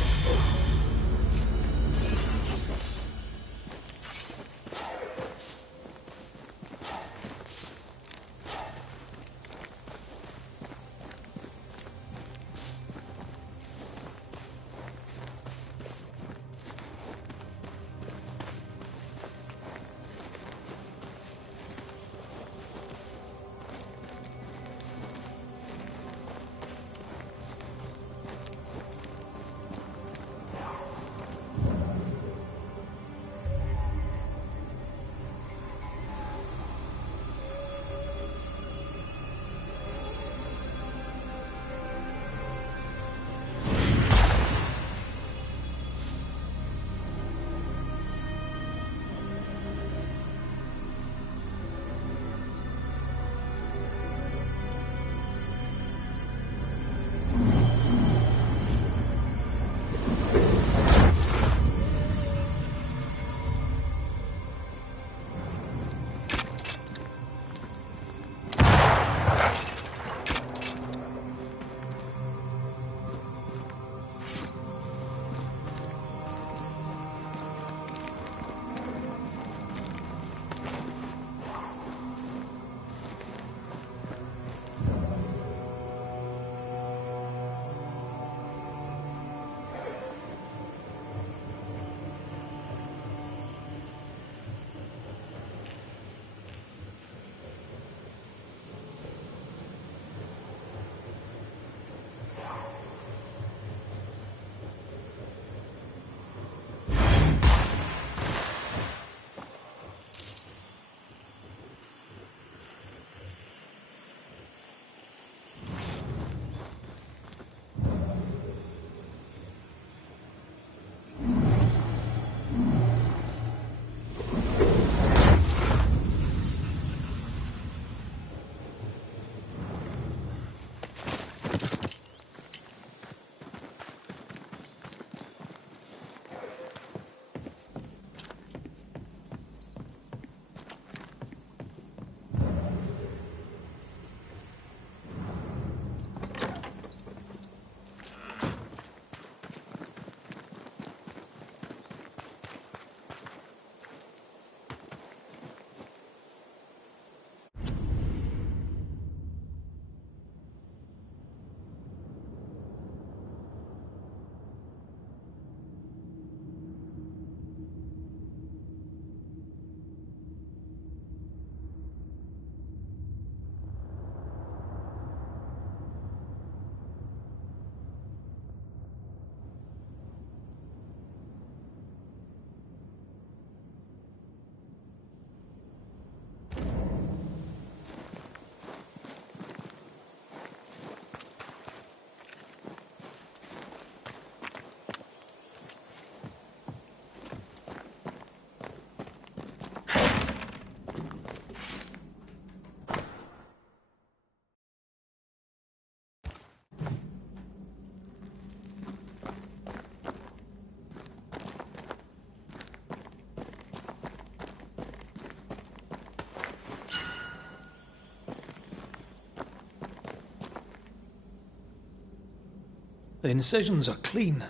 The incisions are clean.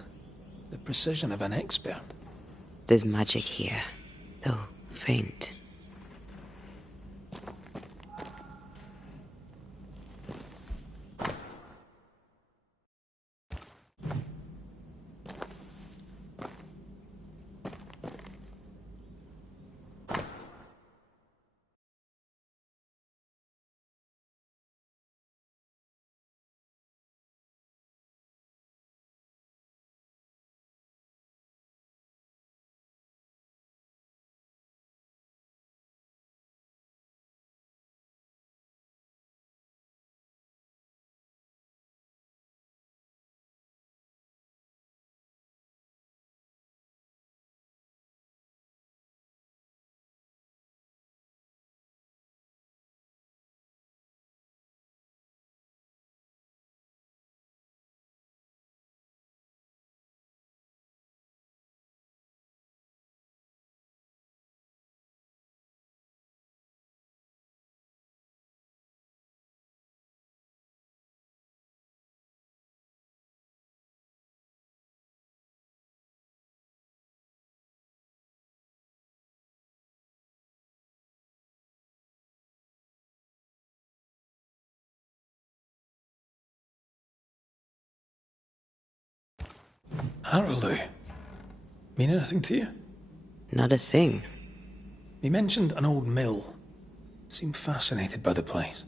The precision of an expert. There's magic here, though faint. Araloo. Mean anything to you? Not a thing. He mentioned an old mill. Seemed fascinated by the place.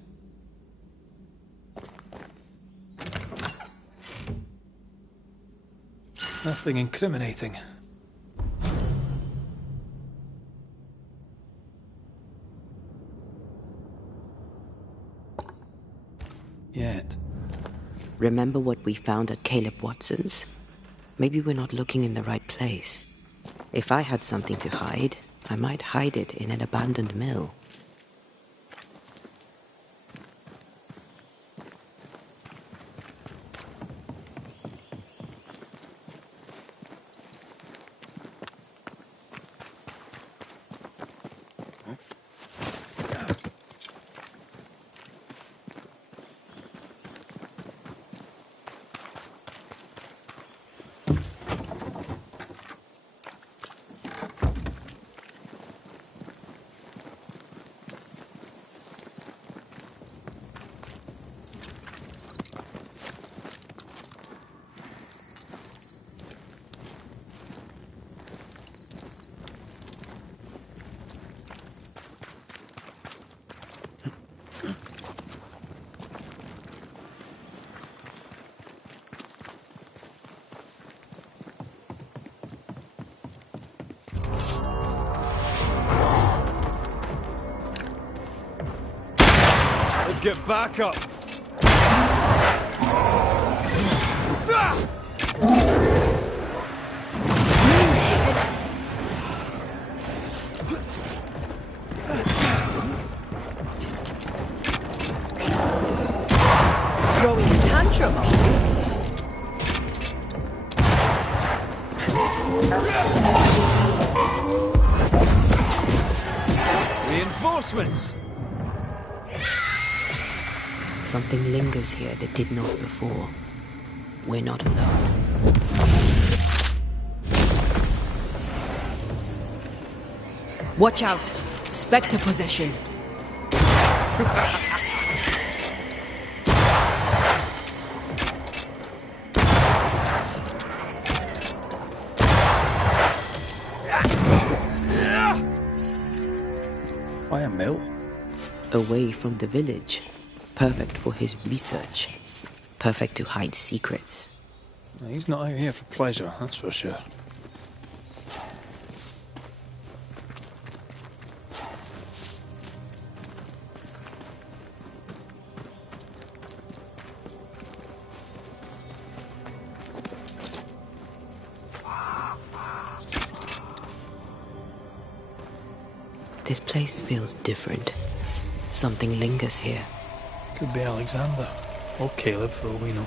Nothing incriminating. Yet. Remember what we found at Caleb Watson's? Maybe we're not looking in the right place. If I had something to hide, I might hide it in an abandoned mill. Get back up! Throwing a tantrum, are you? Reinforcements! Something lingers here that did not before. We're not alone. Watch out! Spectre possession. Why a mill? Away from the village. Perfect for his research. Perfect to hide secrets. He's not out here for pleasure, that's for sure. This place feels different. Something lingers here. Could be Alexander, or Caleb for all we know.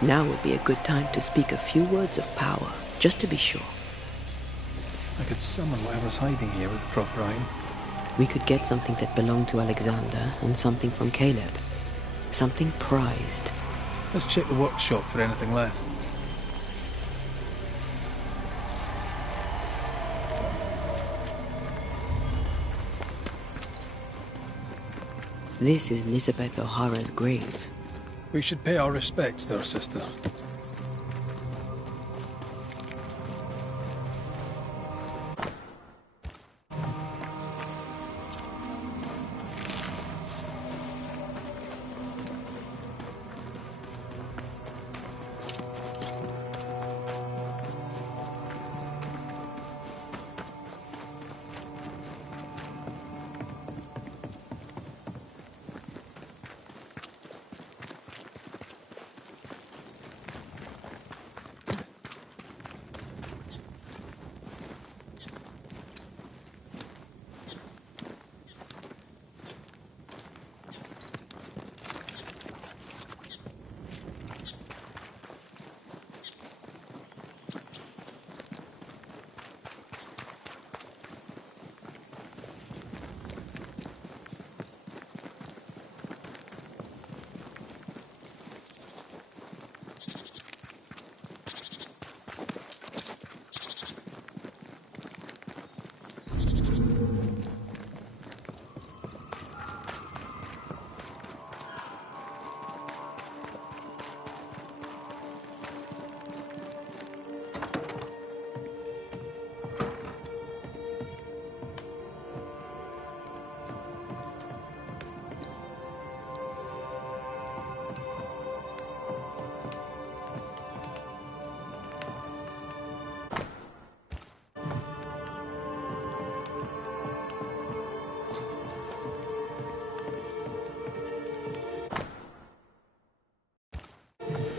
Now would be a good time to speak a few words of power, just to be sure. I could summon whatever's hiding here with the proper item. We could get something that belonged to Alexander and something from Caleb. Something prized. Let's check the workshop for anything left. This is Elizabeth O'Hara's grave. We should pay our respects to her sister.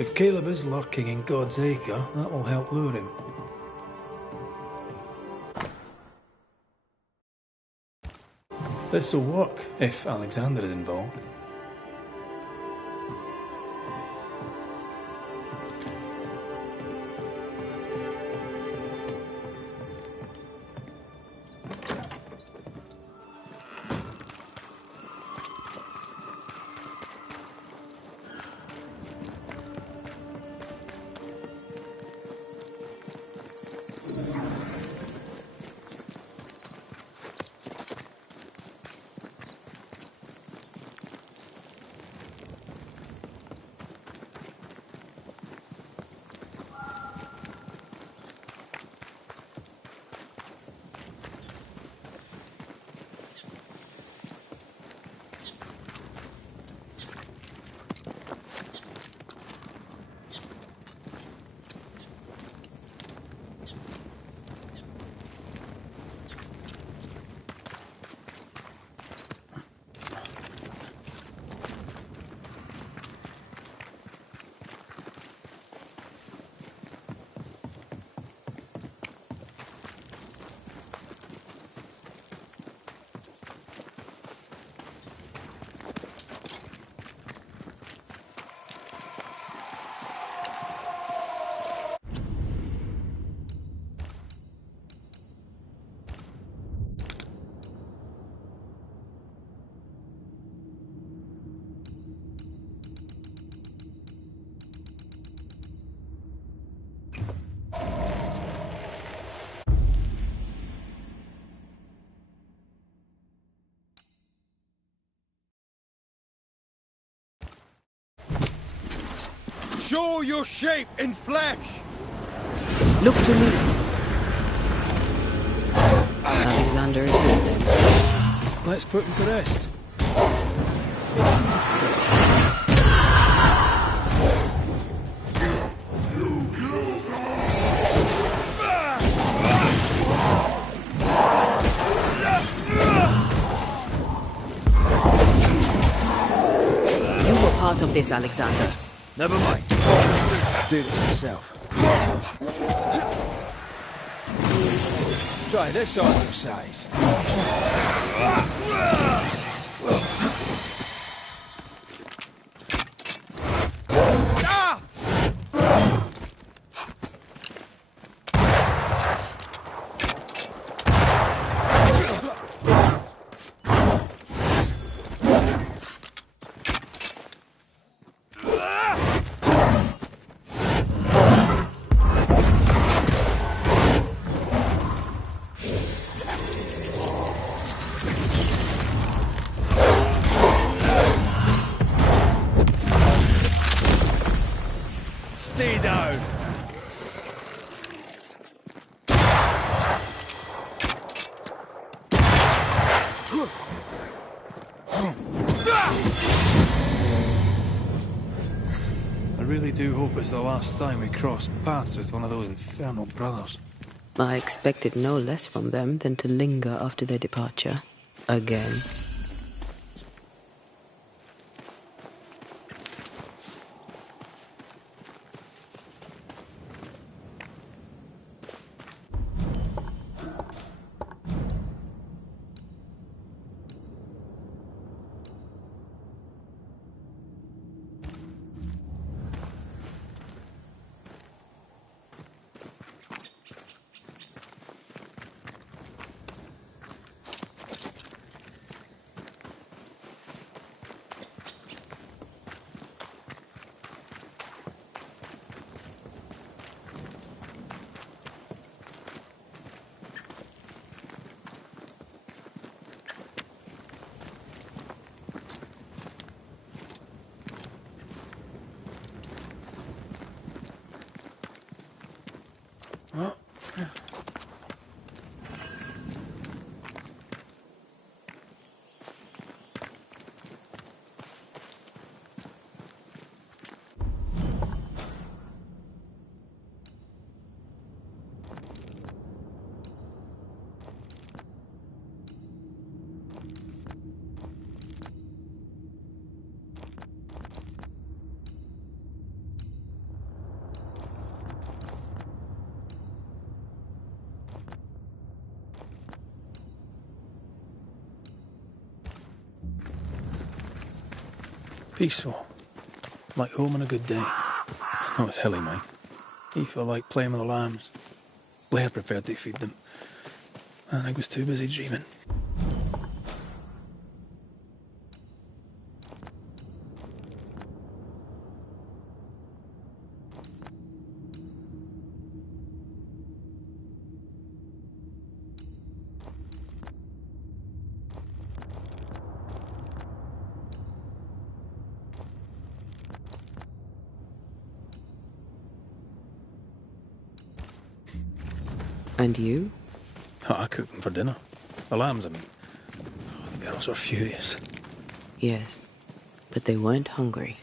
If Caleb is lurking in God's Acre, that will help lure him. This'll work, if Alexander is involved. Show your shape in flesh! Look to me. Alexander is here then. Let's put him to rest. You were part of this, Alexander. Never mind. I'll do this myself. Try this on your size. Stay down! I really do hope it's the last time we cross paths with one of those infernal brothers. I expected no less from them than to linger after their departure. Again. Peaceful. Like home on a good day. Oh, it's hilly, mate. He felt like playing with the lambs. Blair preferred to feed them. And I was too busy dreaming. And you? Oh, I cooked them for dinner. The lambs, I mean. Oh, the girls were furious. Yes, but they weren't hungry.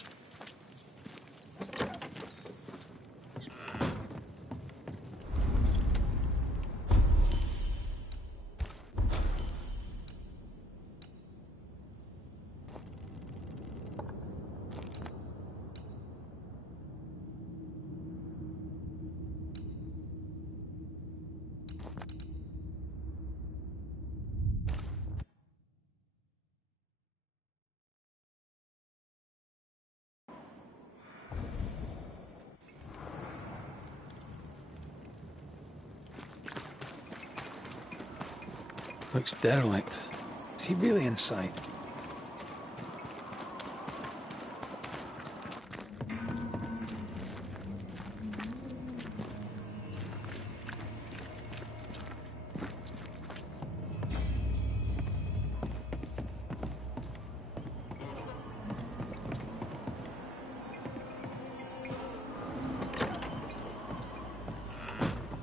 Looks derelict. Is he really inside?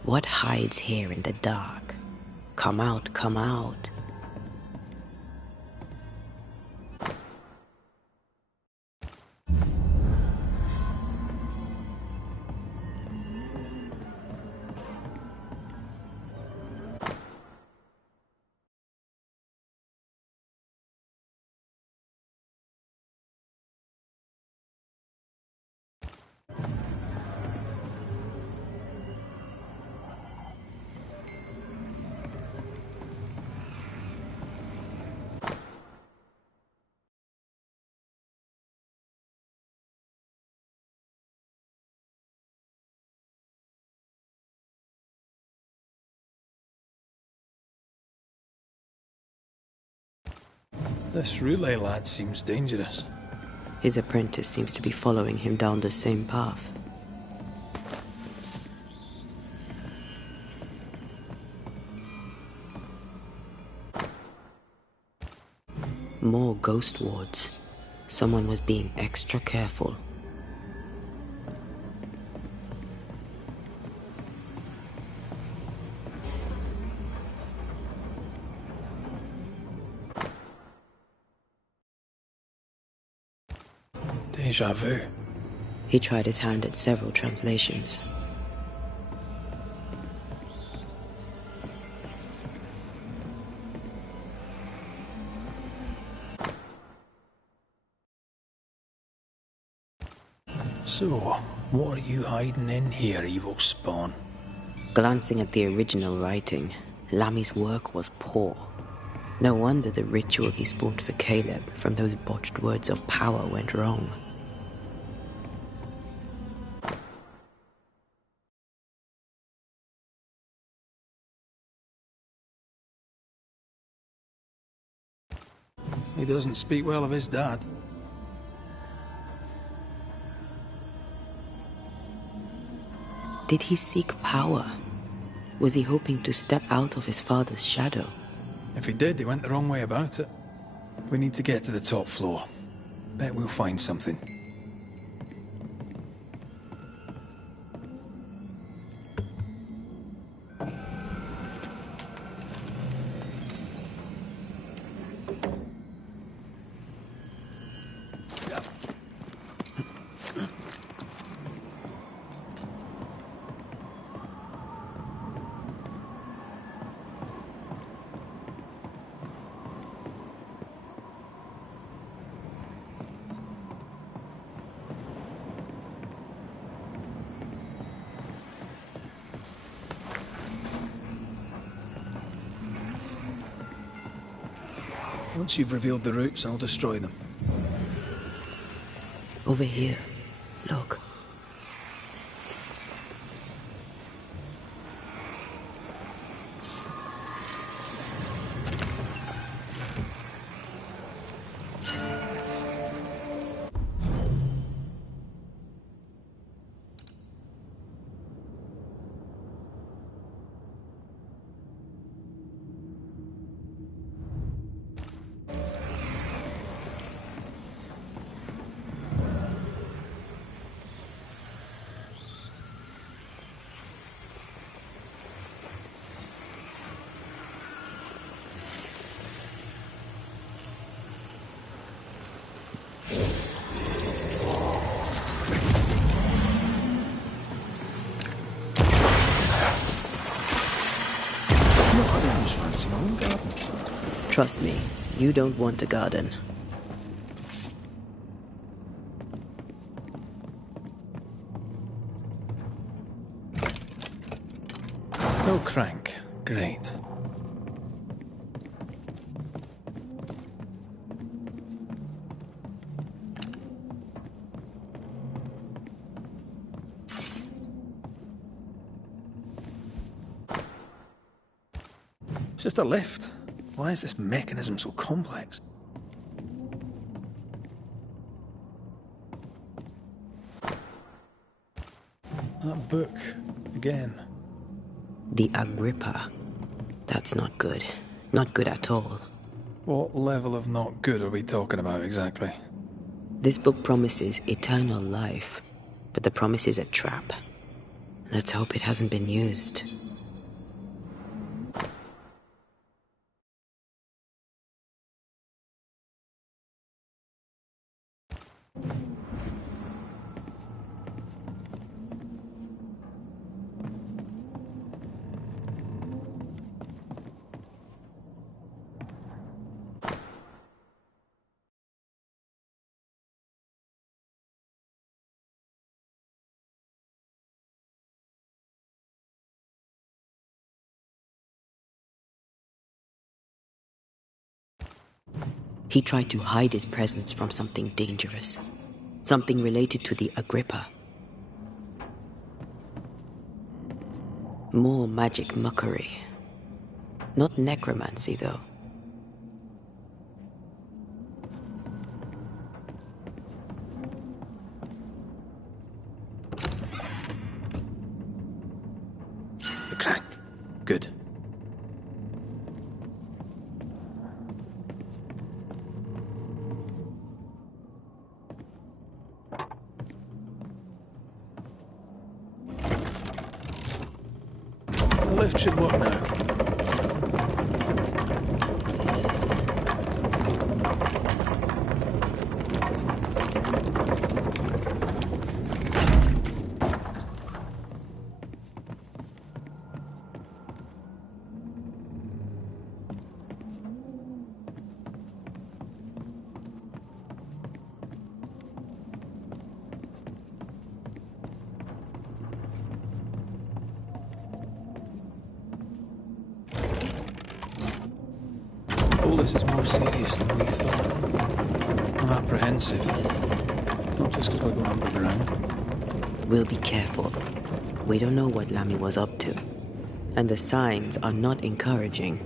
What hides here in the dark? Come out, come out. This relay lad seems dangerous. His apprentice seems to be following him down the same path. More ghost wards. Someone was being extra careful. Deja vu. He tried his hand at several translations. So, what are you hiding in here, evil spawn? Glancing at the original writing, Lammy's work was poor. No wonder the ritual he spawned for Caleb from those botched words of power went wrong. He doesn't speak well of his dad. Did he seek power? Was he hoping to step out of his father's shadow? If he did, he went the wrong way about it. We need to get to the top floor. Bet we'll find something. Once you've revealed the roots, I'll destroy them. Over here. Look. Trust me, you don't want a garden. No crank. Great. It's just a lift. Why is this mechanism so complex? That book. Again. The Agrippa. That's not good. Not good at all. What level of not good are we talking about exactly? This book promises eternal life, but the promise is a trap. Let's hope it hasn't been used. He tried to hide his presence from something dangerous. Something related to the Agrippa. More magic muckery. Not necromancy, though. The crank. Good. The lift should work now. All this is more serious than we thought. I'm apprehensive. Not just because we're going underground. We'll be careful. We don't know what Lammy was up to. And the signs are not encouraging.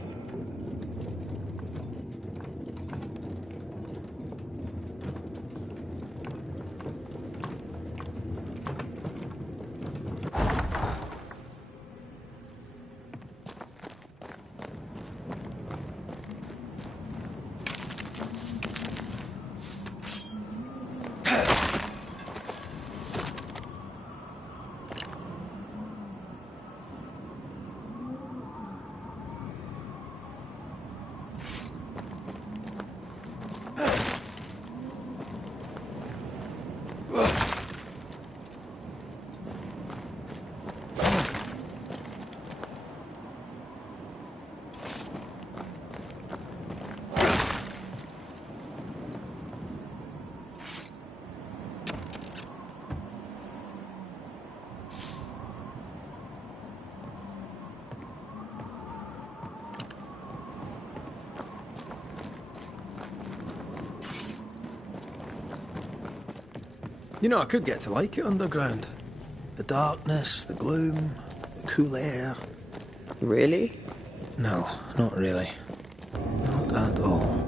You know, I could get to like it underground. The darkness, the gloom, the cool air. Really? No, not really. Not at all.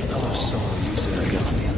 Another summer user Guardian.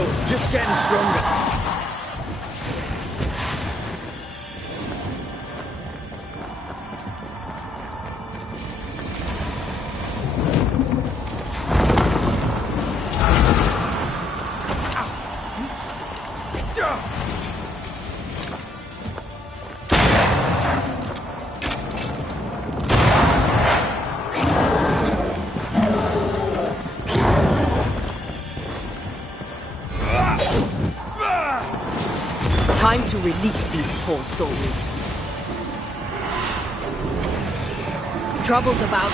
longbow's just getting stronger. Time to release these poor souls. Trouble's about.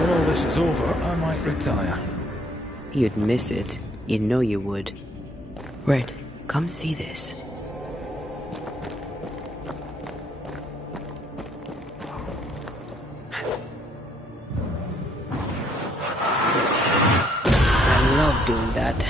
When all this is over, I might retire. You'd miss it. You know you would. Red, come see this. I love doing that.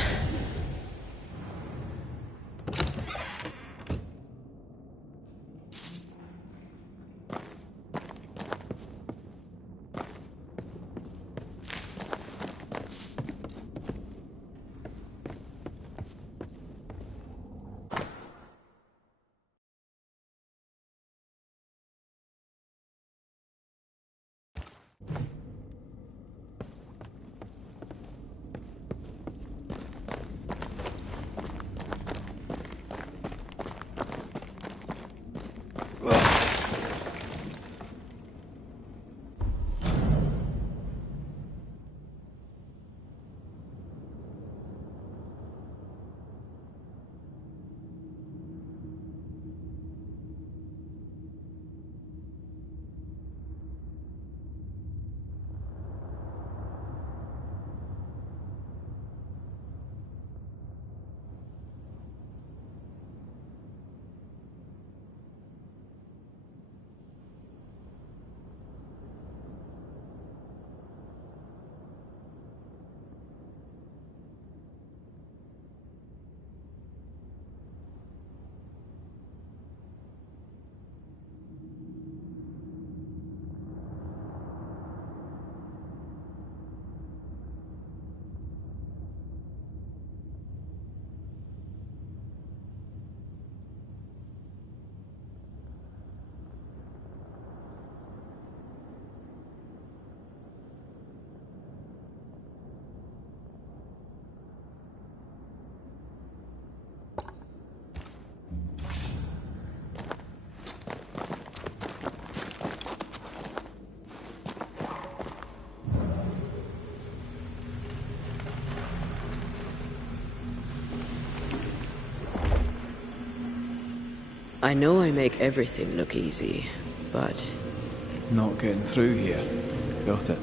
I know I make everything look easy, but... Not getting through here. Got it.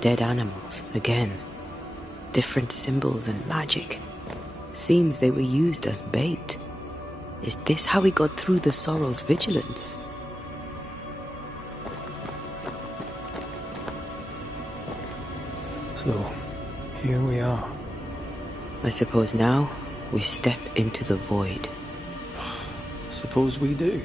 Dead animals, again. Different symbols and magic. Seems they were used as bait. Is this how we got through the Sorrel's vigilance? So, here we are. I suppose now we step into the void. Suppose we do.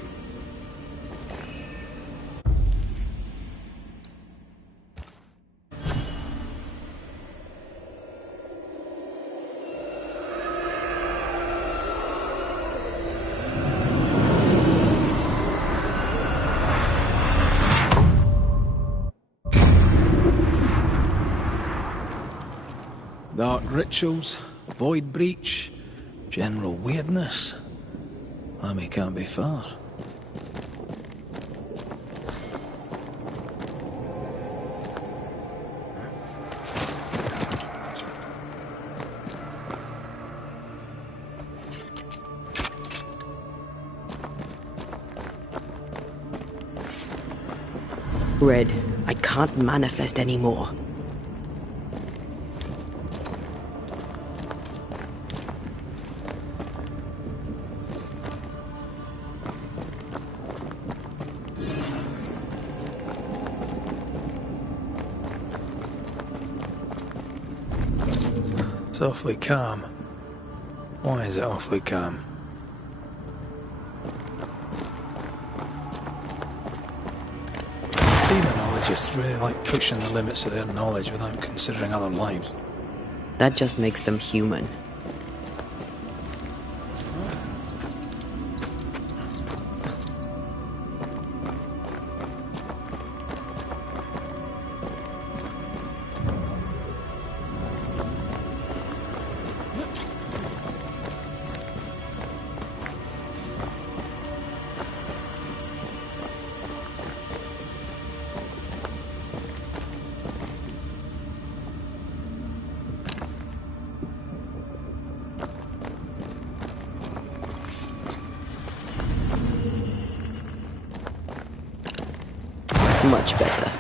Dark rituals, void breach, general weirdness. Lammy can't be far. Red, I can't manifest anymore. It's awfully calm. Why is it awfully calm? Demonologists really like pushing the limits of their knowledge without considering other lives. That just makes them human. Much better.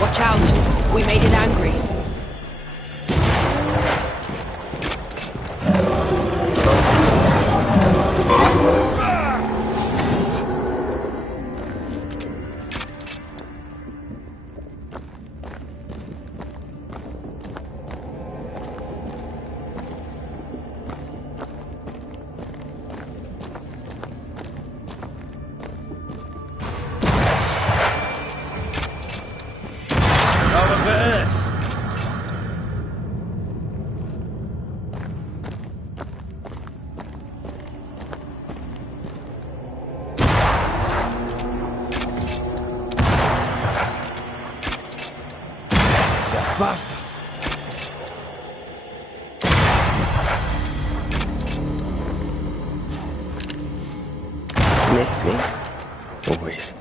Watch out! We made it angry. Basta! Missed me? Always.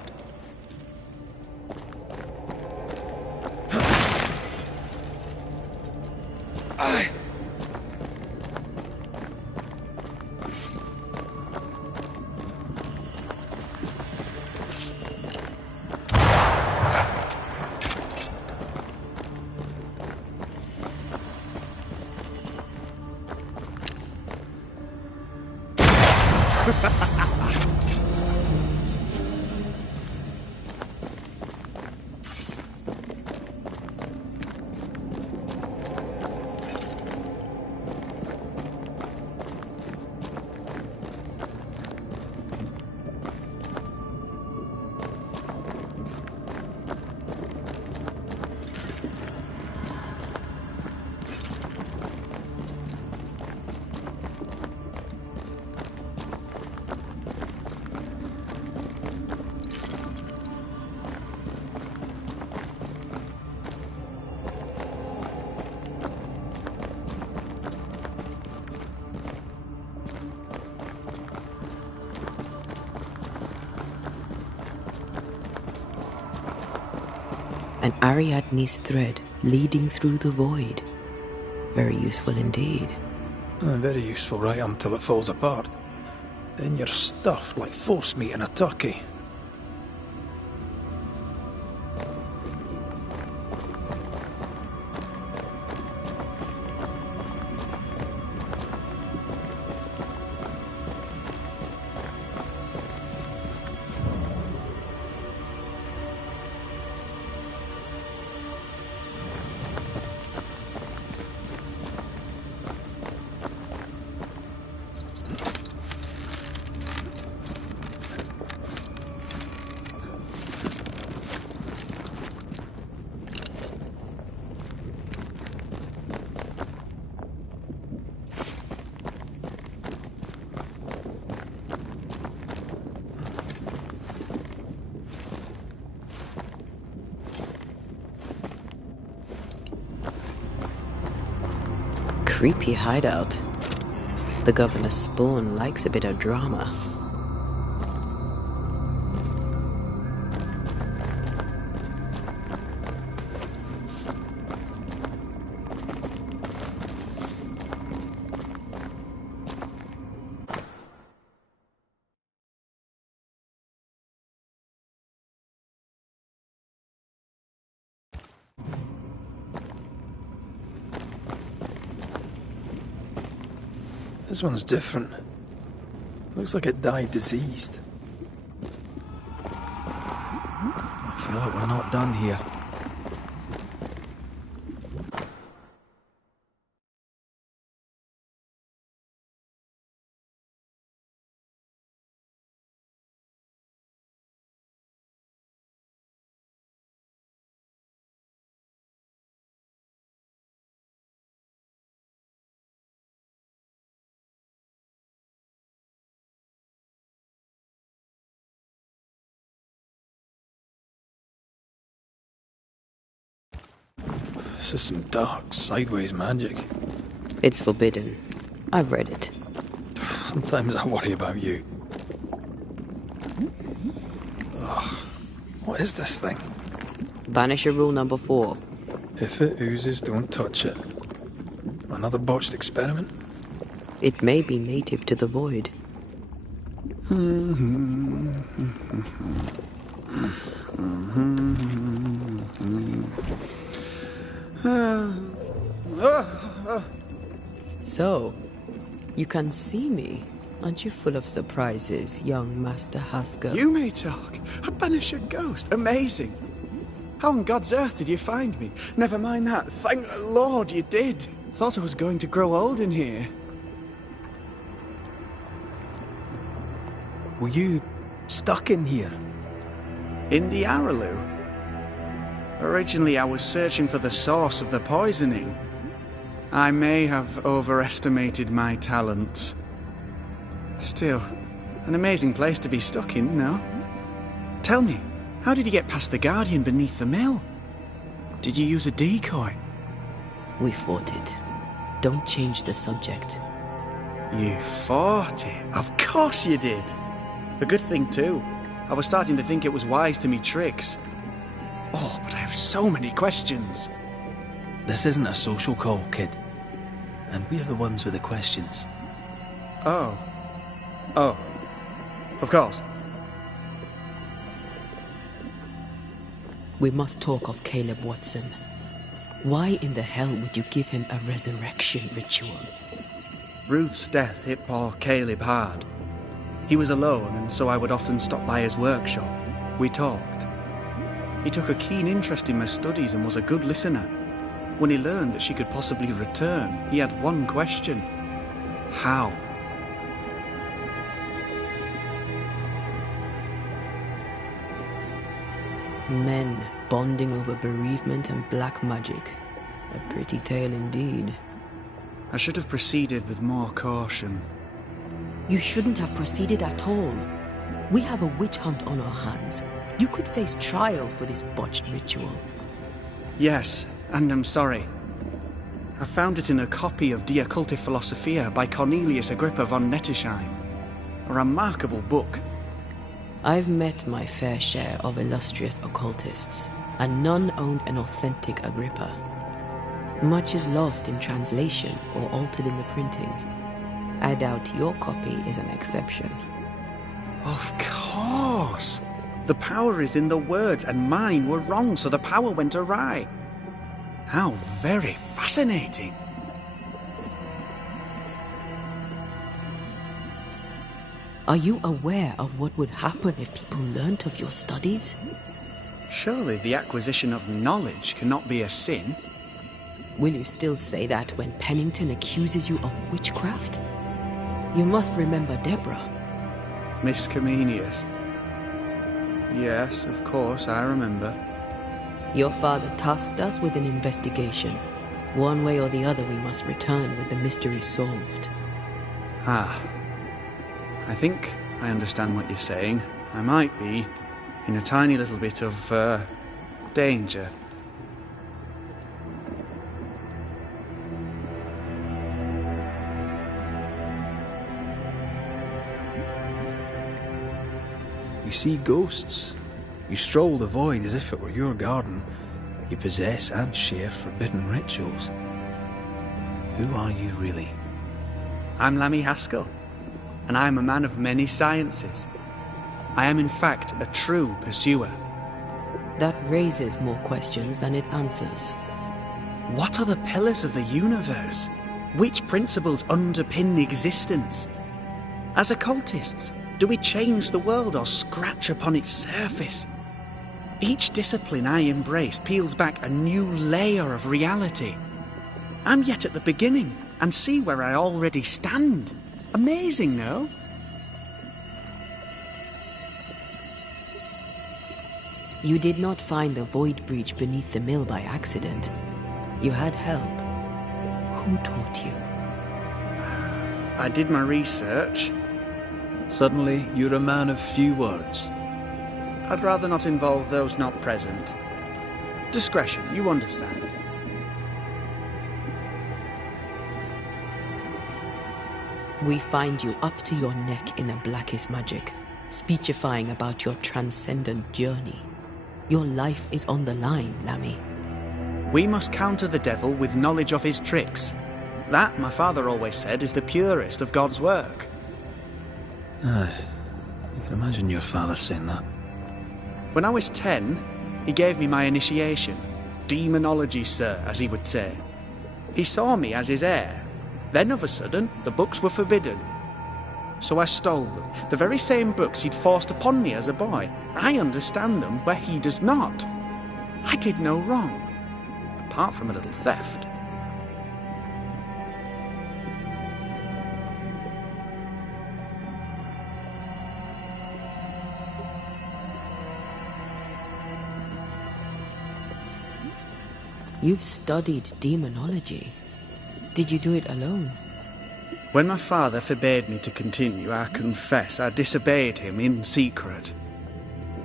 An Ariadne's thread leading through the void. Very useful indeed. Very useful right until it falls apart. Then you're stuffed like force meat in a turkey. Creepy hideout. The governor's spawn likes a bit of drama. This one's different. Looks like it died diseased. I feel like we're not done here. This is some dark, sideways magic. It's forbidden. I've read it. Sometimes I worry about you. Ugh. What is this thing? Banisher rule number 4. If it oozes, don't touch it. Another botched experiment? It may be native to the void. So, you can see me. Aren't you full of surprises, young Master Haskell? You may talk. A Banisher ghost. Amazing. How on God's earth did you find me? Never mind that. Thank the Lord you did. Thought I was going to grow old in here. Were you stuck in here? In the Araloo? Originally, I was searching for the source of the poisoning. I may have overestimated my talents. Still, an amazing place to be stuck in, no? Tell me, how did you get past the Guardian beneath the mill? Did you use a decoy? We fought it. Don't change the subject. You fought it? Of course you did. A good thing, too. I was starting to think it was wise to me tricks. Oh, but I have so many questions. This isn't a social call, kid. And we're the ones with the questions. Oh. Oh. Of course. We must talk of Caleb Watson. Why in the hell would you give him a resurrection ritual? Ruth's death hit poor Caleb hard. He was alone, and so I would often stop by his workshop. We talked. He took a keen interest in my studies and was a good listener. When he learned that she could possibly return, he had one question. How? Men bonding over bereavement and black magic. A pretty tale indeed. I should have proceeded with more caution. You shouldn't have proceeded at all. We have a witch hunt on our hands. You could face trial for this botched ritual. Yes, and I'm sorry. I found it in a copy of De Occulte Philosophia by Cornelius Agrippa von Nettesheim. A remarkable book. I've met my fair share of illustrious occultists, and none owned an authentic Agrippa. Much is lost in translation or altered in the printing. I doubt your copy is an exception. Of course! The power is in the words, and mine were wrong, so the power went awry. How very fascinating! Are you aware of what would happen if people learnt of your studies? Surely the acquisition of knowledge cannot be a sin. Will you still say that when Pennington accuses you of witchcraft? You must remember Deborah. Miss Comenius. Yes, of course, I remember. Your father tasked us with an investigation. One way or the other we must return with the mystery solved. Ah. I think I understand what you're saying. I might be in a tiny little bit of, danger. You see ghosts. You stroll the void as if it were your garden. You possess and share forbidden rituals. Who are you really? I'm Lammy Haskell, and I am a man of many sciences. I am in fact a true pursuer. That raises more questions than it answers. What are the pillars of the universe? Which principles underpin existence? As occultists, do we change the world or scratch upon its surface? Each discipline I embrace peels back a new layer of reality. I'm yet at the beginning, and see where I already stand. Amazing, no? You did not find the void breach beneath the mill by accident. You had help. Who taught you? I did my research. Suddenly, you're a man of few words. I'd rather not involve those not present. Discretion, you understand. We find you up to your neck in the blackest magic, speechifying about your transcendent journey. Your life is on the line, Lammy. We must counter the devil with knowledge of his tricks. That, my father always said, is the purest of God's work. Aye, I can imagine your father saying that. When I was 10, he gave me my initiation. Demonology, sir, as he would say. He saw me as his heir. Then, of a sudden, the books were forbidden. So I stole them, the very same books he'd forced upon me as a boy. I understand them where he does not. I did no wrong, apart from a little theft. You've studied demonology. Did you do it alone? When my father forbade me to continue, I confess I disobeyed him in secret.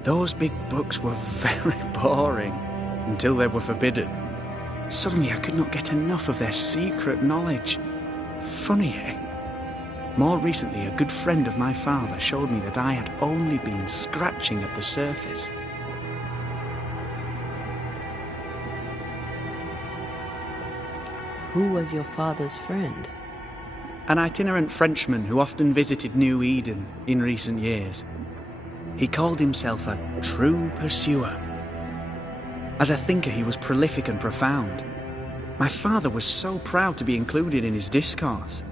Those big books were very boring until they were forbidden. Suddenly I could not get enough of their secret knowledge. Funny, eh? More recently, a good friend of my father showed me that I had only been scratching at the surface. Who was your father's friend? An itinerant Frenchman who often visited New Eden in recent years. He called himself a true pursuer. As a thinker, he was prolific and profound. My father was so proud to be included in his discourse.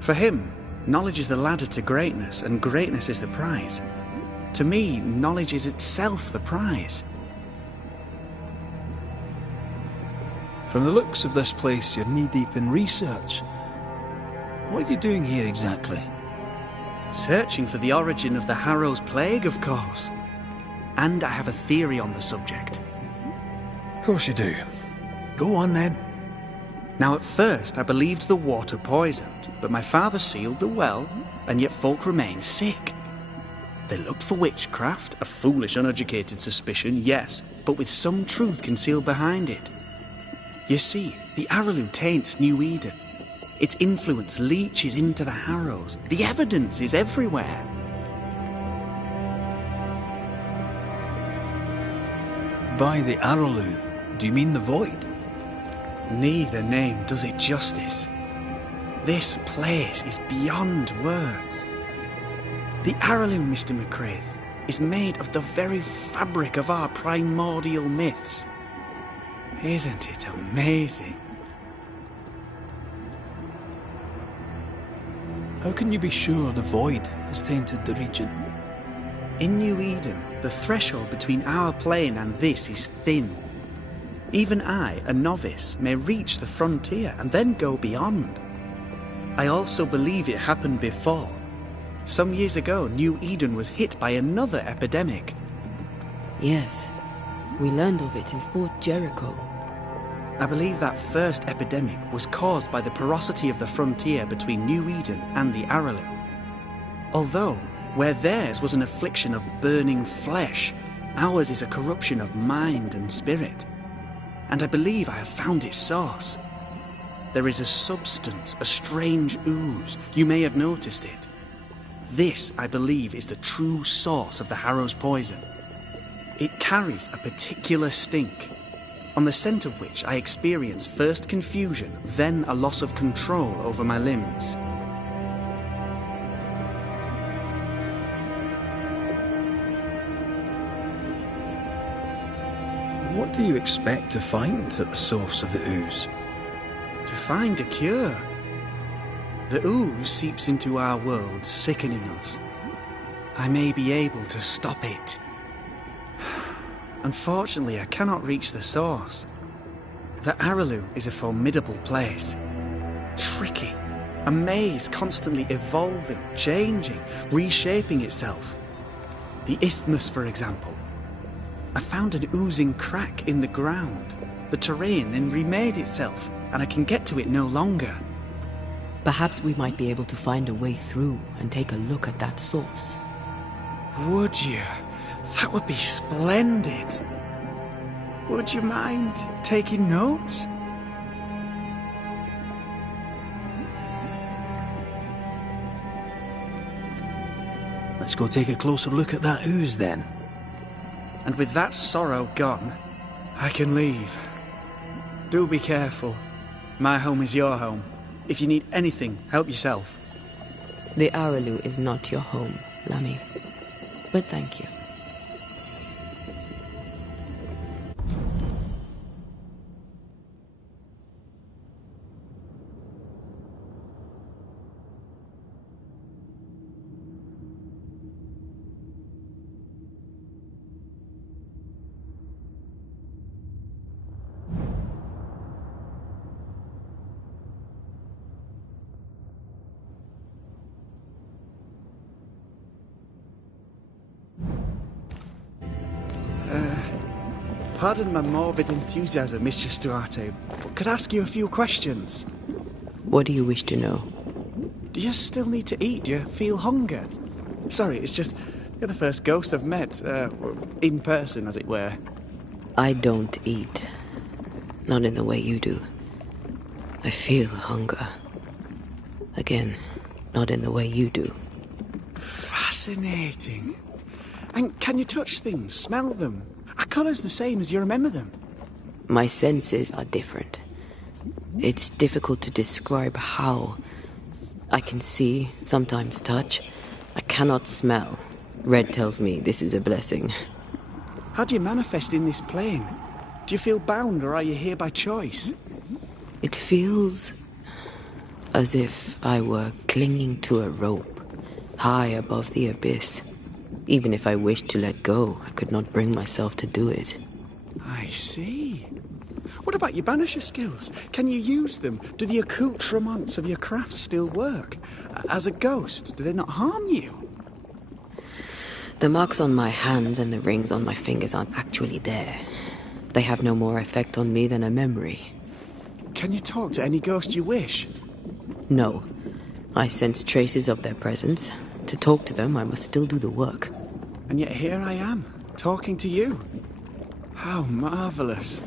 For him, knowledge is the ladder to greatness, and greatness is the prize. To me, knowledge is itself the prize. From the looks of this place, you're knee-deep in research. What are you doing here exactly? Searching for the origin of the Harrow's Plague, of course. And I have a theory on the subject. Of course you do. Go on then. Now at first I believed the water poisoned, but my father sealed the well, and yet folk remained sick. They looked for witchcraft, a foolish uneducated suspicion, yes, but with some truth concealed behind it. You see, the Araloo taints New Eden. Its influence leaches into the Harrows. The evidence is everywhere. by the Arrowloo, do you mean the Void? Neither name does it justice. This place is beyond words. The Arrowloo, Mr. McCraith, is made of the very fabric of our primordial myths. Isn't it amazing? How can you be sure the Void has tainted the region? In New Eden, the threshold between our plane and this is thin. Even I, a novice, may reach the frontier and then go beyond. I also believe it happened before. Some years ago, New Eden was hit by another epidemic. Yes, we learned of it in Fort Jericho. I believe that first epidemic was caused by the porosity of the frontier between New Eden and the Arrowloo. Although, where theirs was an affliction of burning flesh, ours is a corruption of mind and spirit. And I believe I have found its source. There is a substance, a strange ooze. You may have noticed it. This, I believe, is the true source of the Harrow's poison. It carries a particular stink, on the scent of which I experience first confusion, then a loss of control over my limbs. What do you expect to find at the source of the ooze? To find a cure. The ooze seeps into our world, sickening us. I may be able to stop it. Unfortunately, I cannot reach the source. The Arrowloo is a formidable place. Tricky. A maze constantly evolving, changing, reshaping itself. The isthmus, for example. I found an oozing crack in the ground. The terrain then remade itself, and I can get to it no longer. Perhaps we might be able to find a way through and take a look at that source. Would you? That would be splendid. Would you mind taking notes? Let's go take a closer look at that ooze then. And with that sorrow gone, I can leave. Do be careful. My home is your home. If you need anything, help yourself. The Arrowloo is not your home, Lammy. But thank you. Pardon my morbid enthusiasm, Mistress Duarte, but could I ask you a few questions? What do you wish to know? Do you still need to eat? Do you feel hunger? Sorry, it's just, you're the first ghost I've met, in person, as it were. I don't eat. Not in the way you do. I feel hunger. Again, not in the way you do. Fascinating. And can you touch things, smell them? Are colours the same as you remember them? My senses are different. It's difficult to describe how. I can see, sometimes touch. I cannot smell. Red tells me this is a blessing. How do you manifest in this plane? Do you feel bound, or are you here by choice? It feels as if I were clinging to a rope, high above the abyss. Even if I wished to let go, I could not bring myself to do it. I see. What about your Banisher skills? Can you use them? Do the accoutrements of your craft still work? As a ghost, do they not harm you? The marks on my hands and the rings on my fingers aren't actually there. They have no more effect on me than a memory. Can you talk to any ghost you wish? No. I sense traces of their presence. To talk to them, I must still do the work. And yet here I am, talking to you. How marvellous.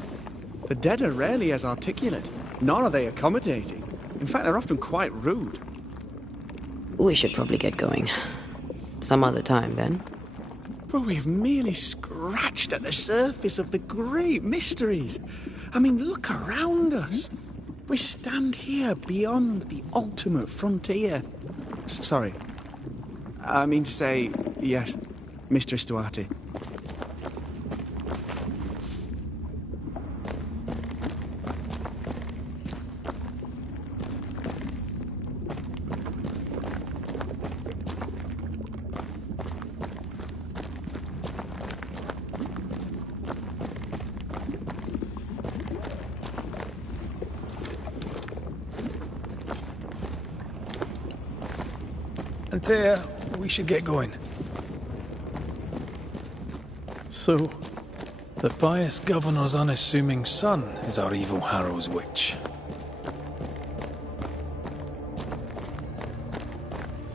The dead are rarely as articulate, nor are they accommodating. In fact, they're often quite rude. We should probably get going. Some other time, then. But we've merely scratched at the surface of the great mysteries. I mean, look around us. We stand here beyond the ultimate frontier. Sorry. I mean to say, yes, Mistress Duarte. Antea, we should get going. So, the pious governor's unassuming son is our evil Harrow's witch.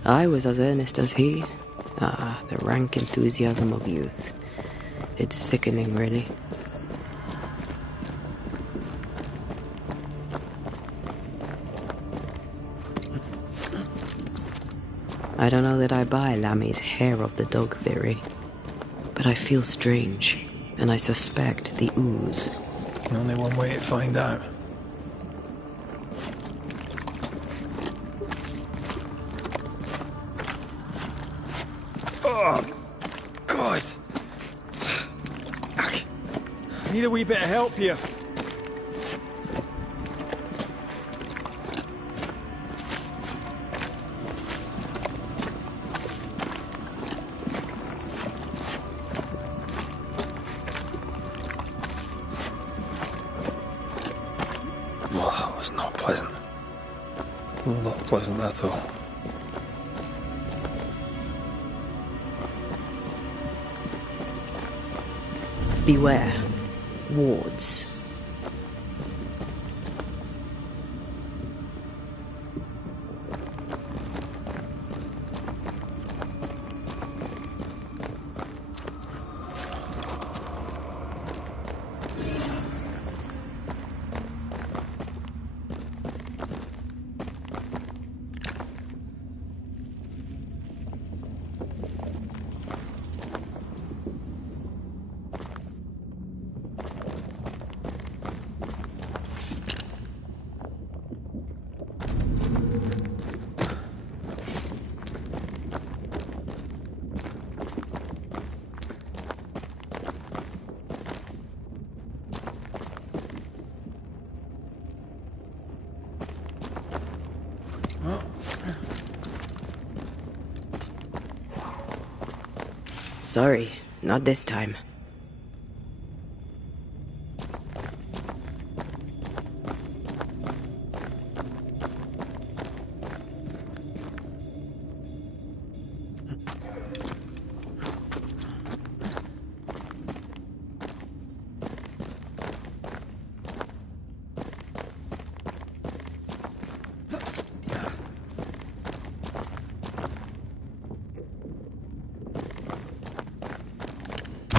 I was as earnest as he. Ah, the rank enthusiasm of youth. It's sickening, really. I don't know that I buy Lammy's hair of the dog theory, but I feel strange, and I suspect the ooze. Only one way to find out. Oh, God. I need a wee bit of help here. Pleasant at all. Beware. Wards. Sorry, not this time.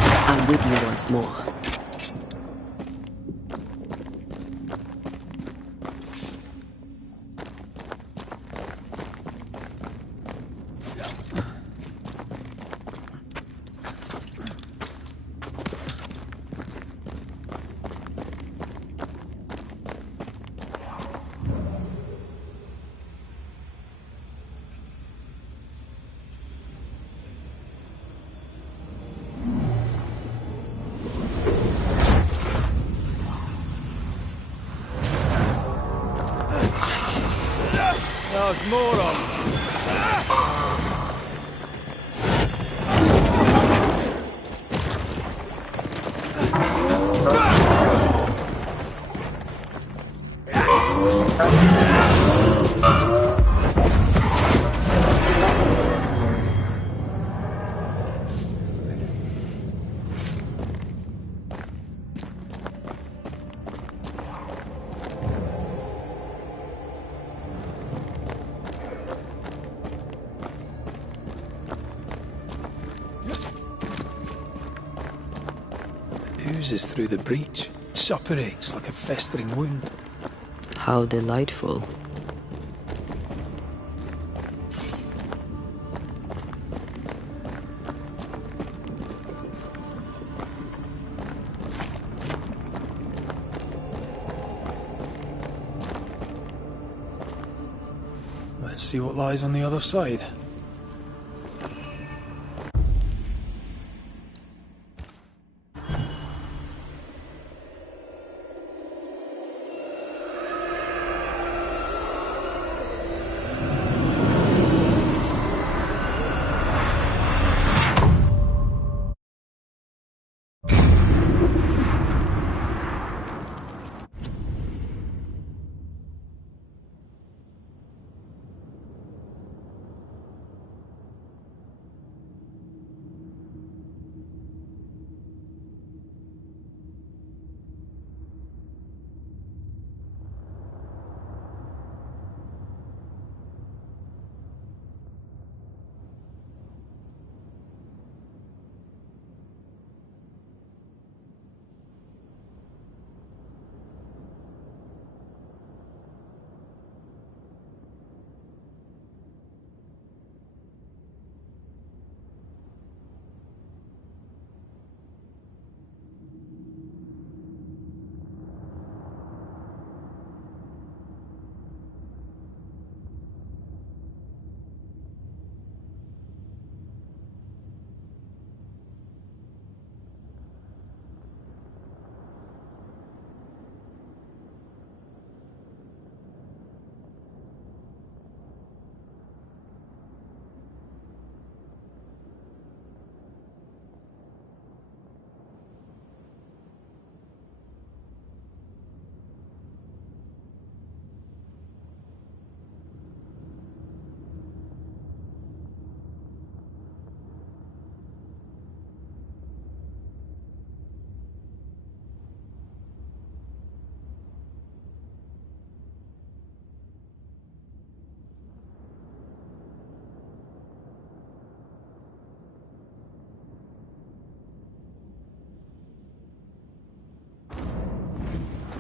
I'm with you once more. There's more of oozes through the breach, suppurates like a festering wound. How delightful. Let's see what lies on the other side.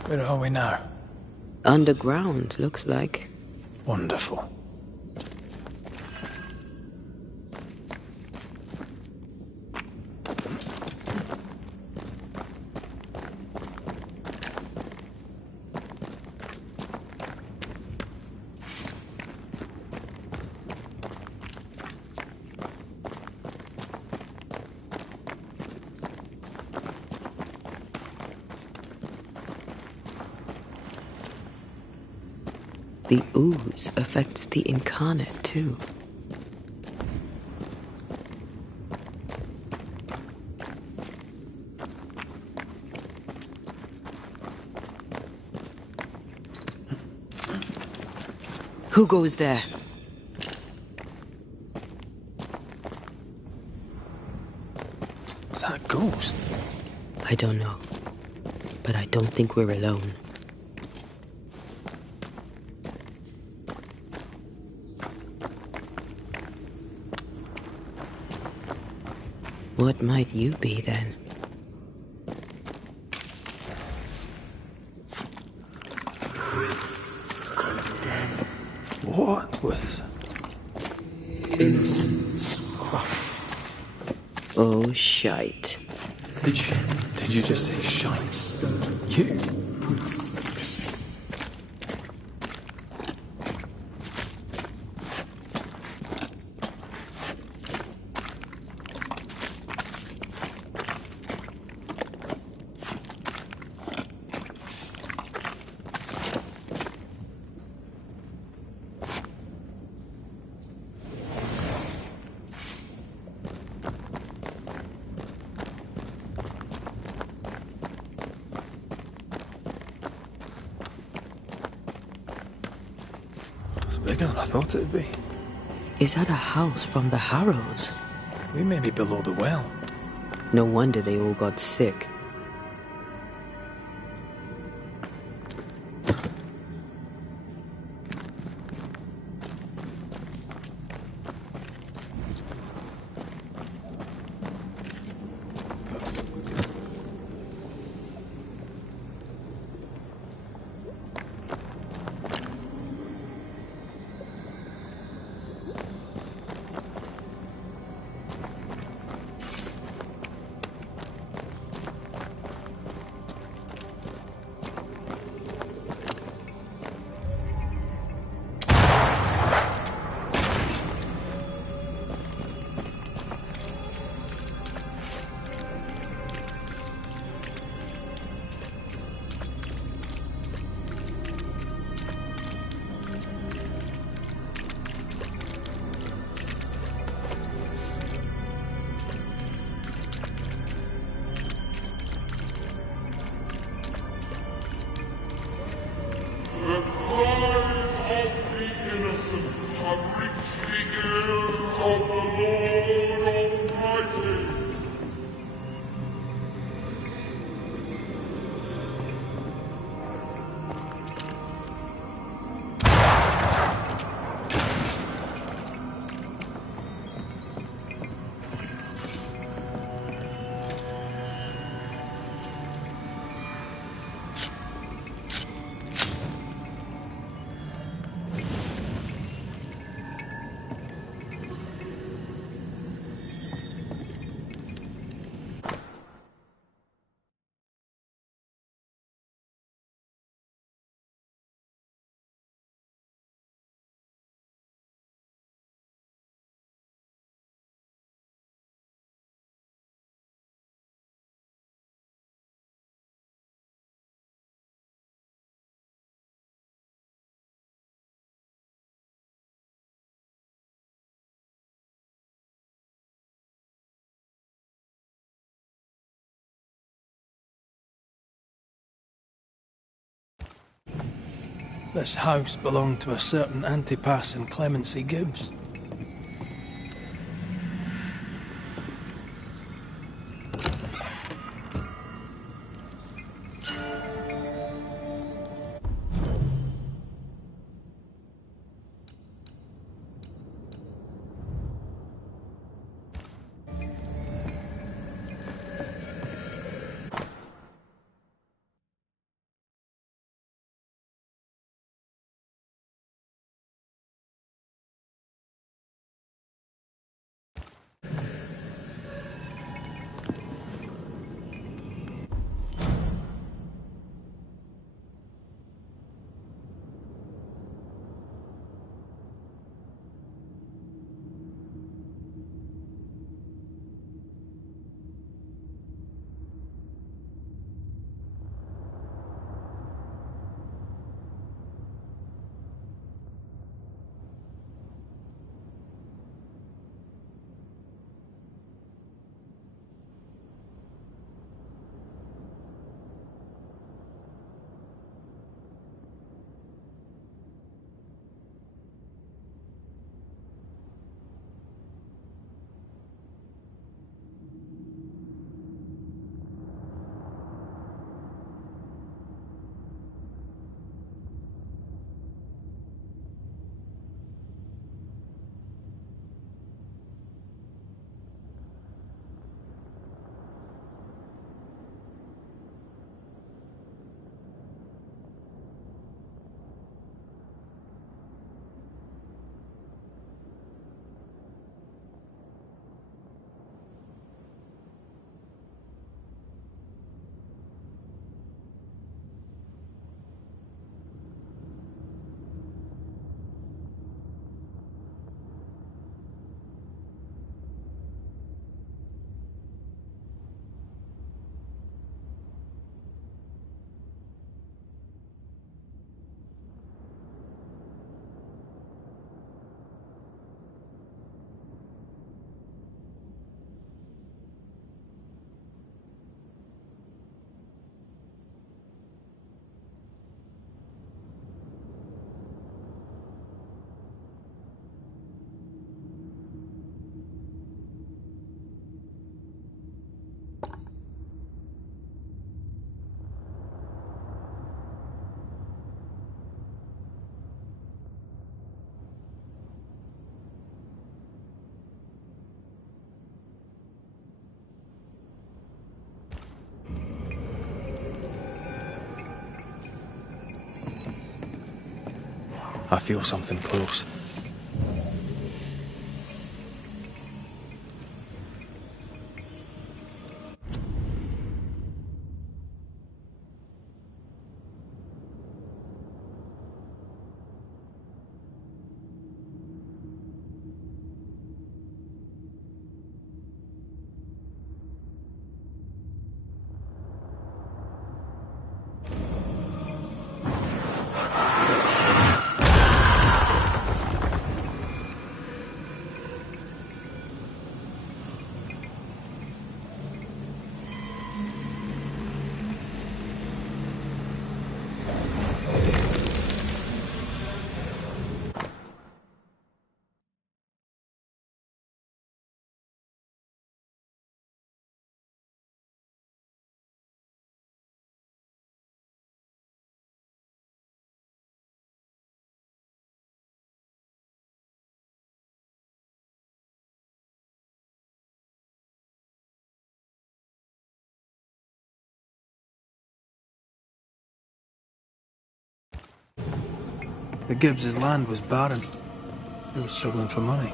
Where are we now? Underground, looks like. Wonderful. The ooze affects the incarnate, too. Who goes there? Is that a ghost? I don't know. But I don't think we're alone. What might you be, then? What was... Innocence. Oh, shite. Did you just say shite? You? Bigger than I thought it'd be. Is that a house from the Harrows? We may be below the well. No wonder they all got sick. The cries of the innocent have reached the ears of the Lord Almighty. This house belonged to a certain Antipas and Clemency Gibbs. I feel something close. The Gibbs' land was barren. They were struggling for money.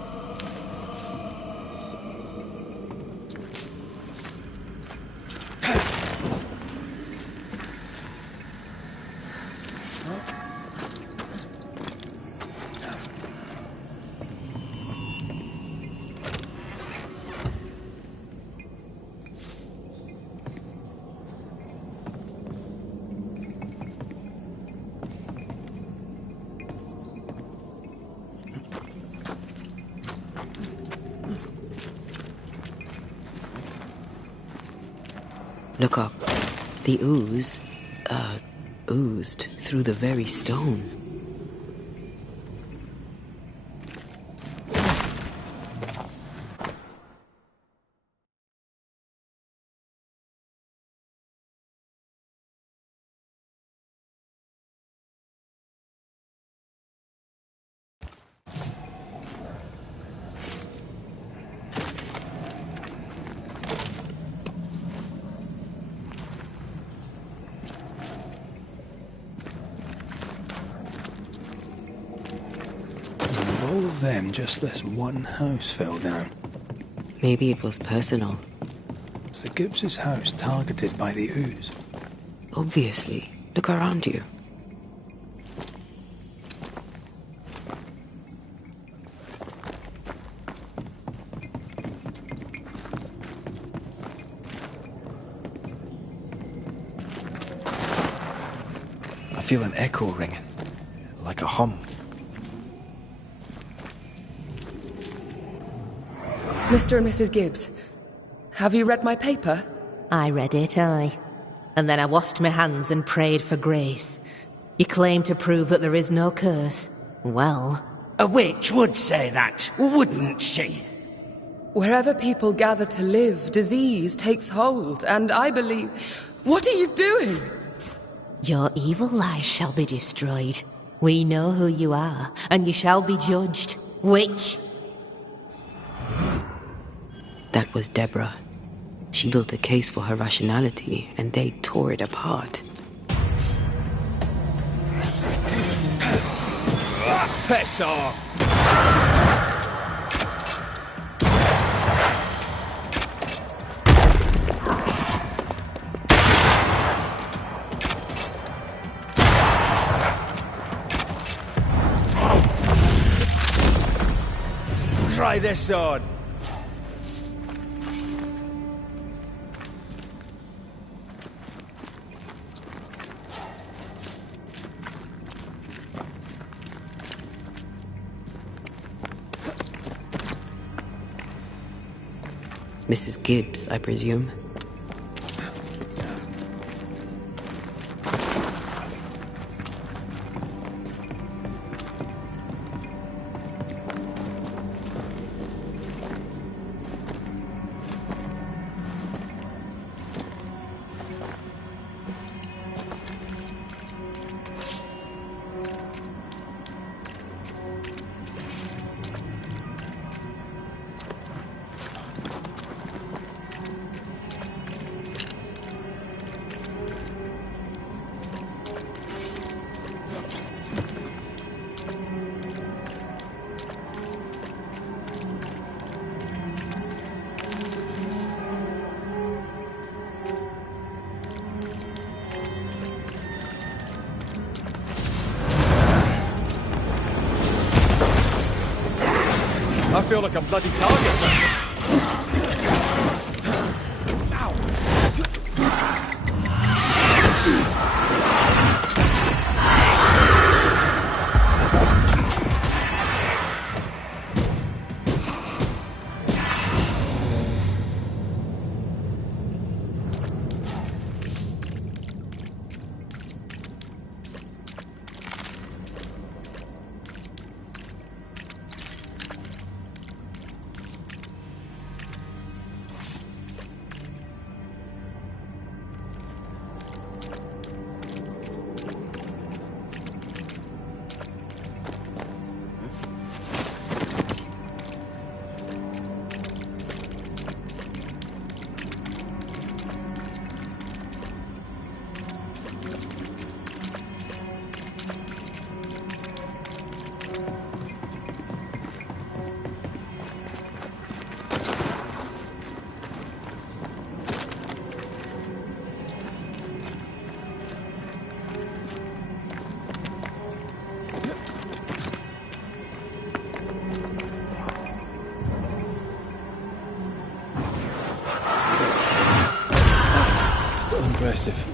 Look up. The ooze, oozed through the very stone. All of them, just this one house fell down. Maybe it was personal. Was the Gibbs' house targeted by the ooze? Obviously. Look around you. I feel an echo ringing, like a hum. Mr. and Mrs. Gibbs, have you read my paper? I read it, aye. And then I washed my hands and prayed for grace. You claim to prove that there is no curse. Well... A witch would say that, wouldn't she? Wherever people gather to live, disease takes hold, and I believe... What are you doing? Your evil lies shall be destroyed. We know who you are, and you shall be judged. Witch! That was Deborah. She built a case for her rationality, and they tore it apart. Piss off! Try this on! Mrs. Gibbs, I presume. I feel like a bloody target. impressive.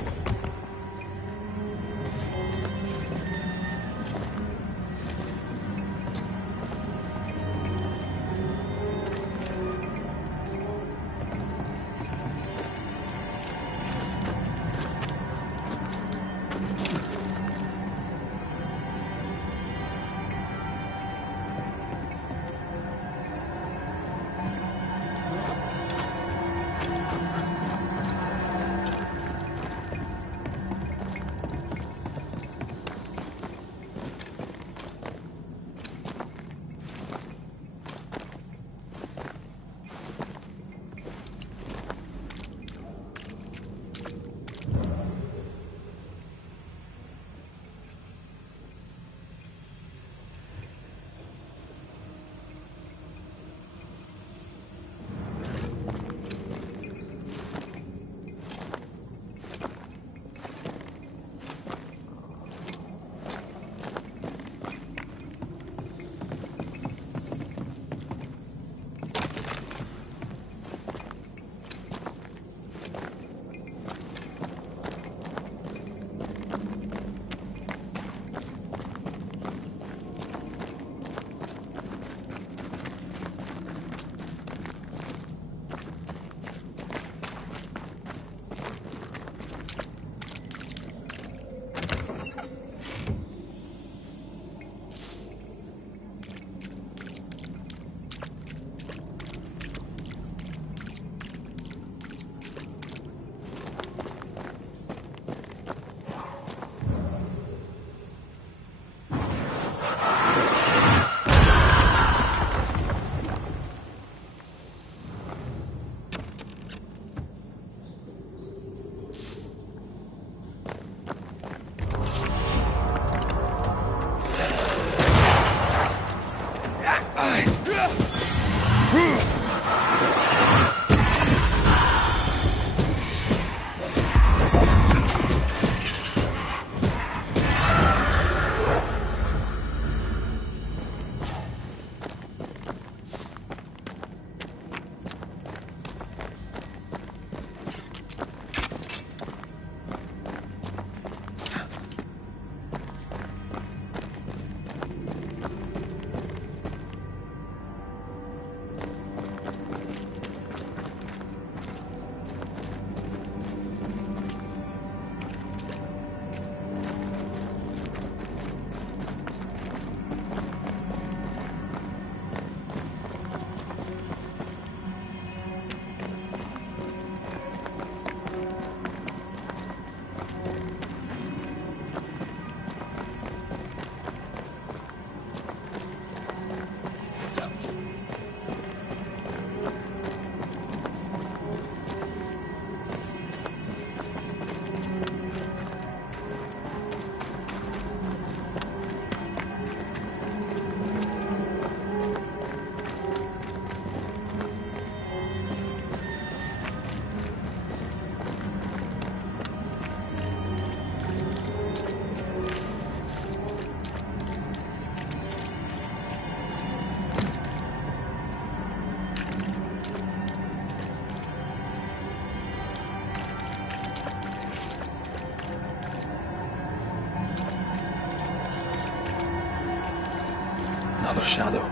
Another shadow.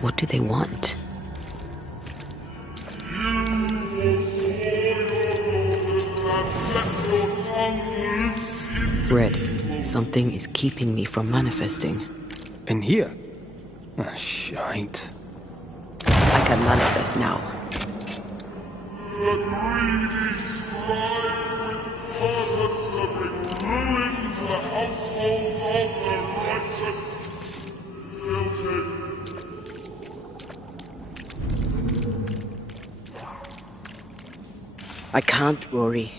What do they want? Red, something is keeping me from manifesting. In here? Ah, shite. I can manifest now. The greedy strive with purpose to bring ruin to the households of the righteous. Guilty. I can't, Rory.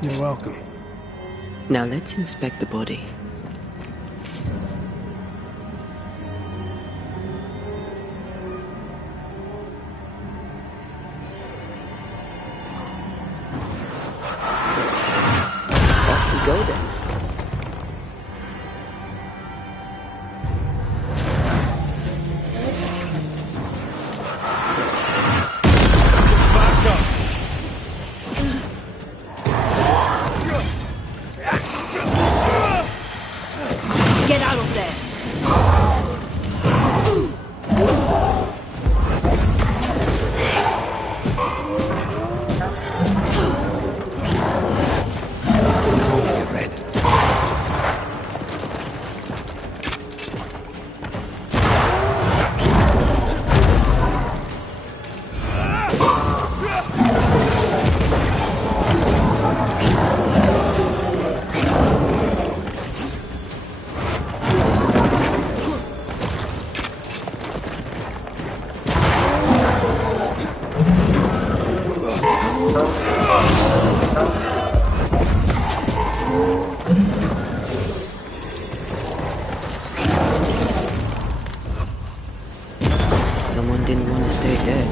You're welcome. Now let's inspect the body. Off we go then. Get out of there! Someone didn't want to stay dead.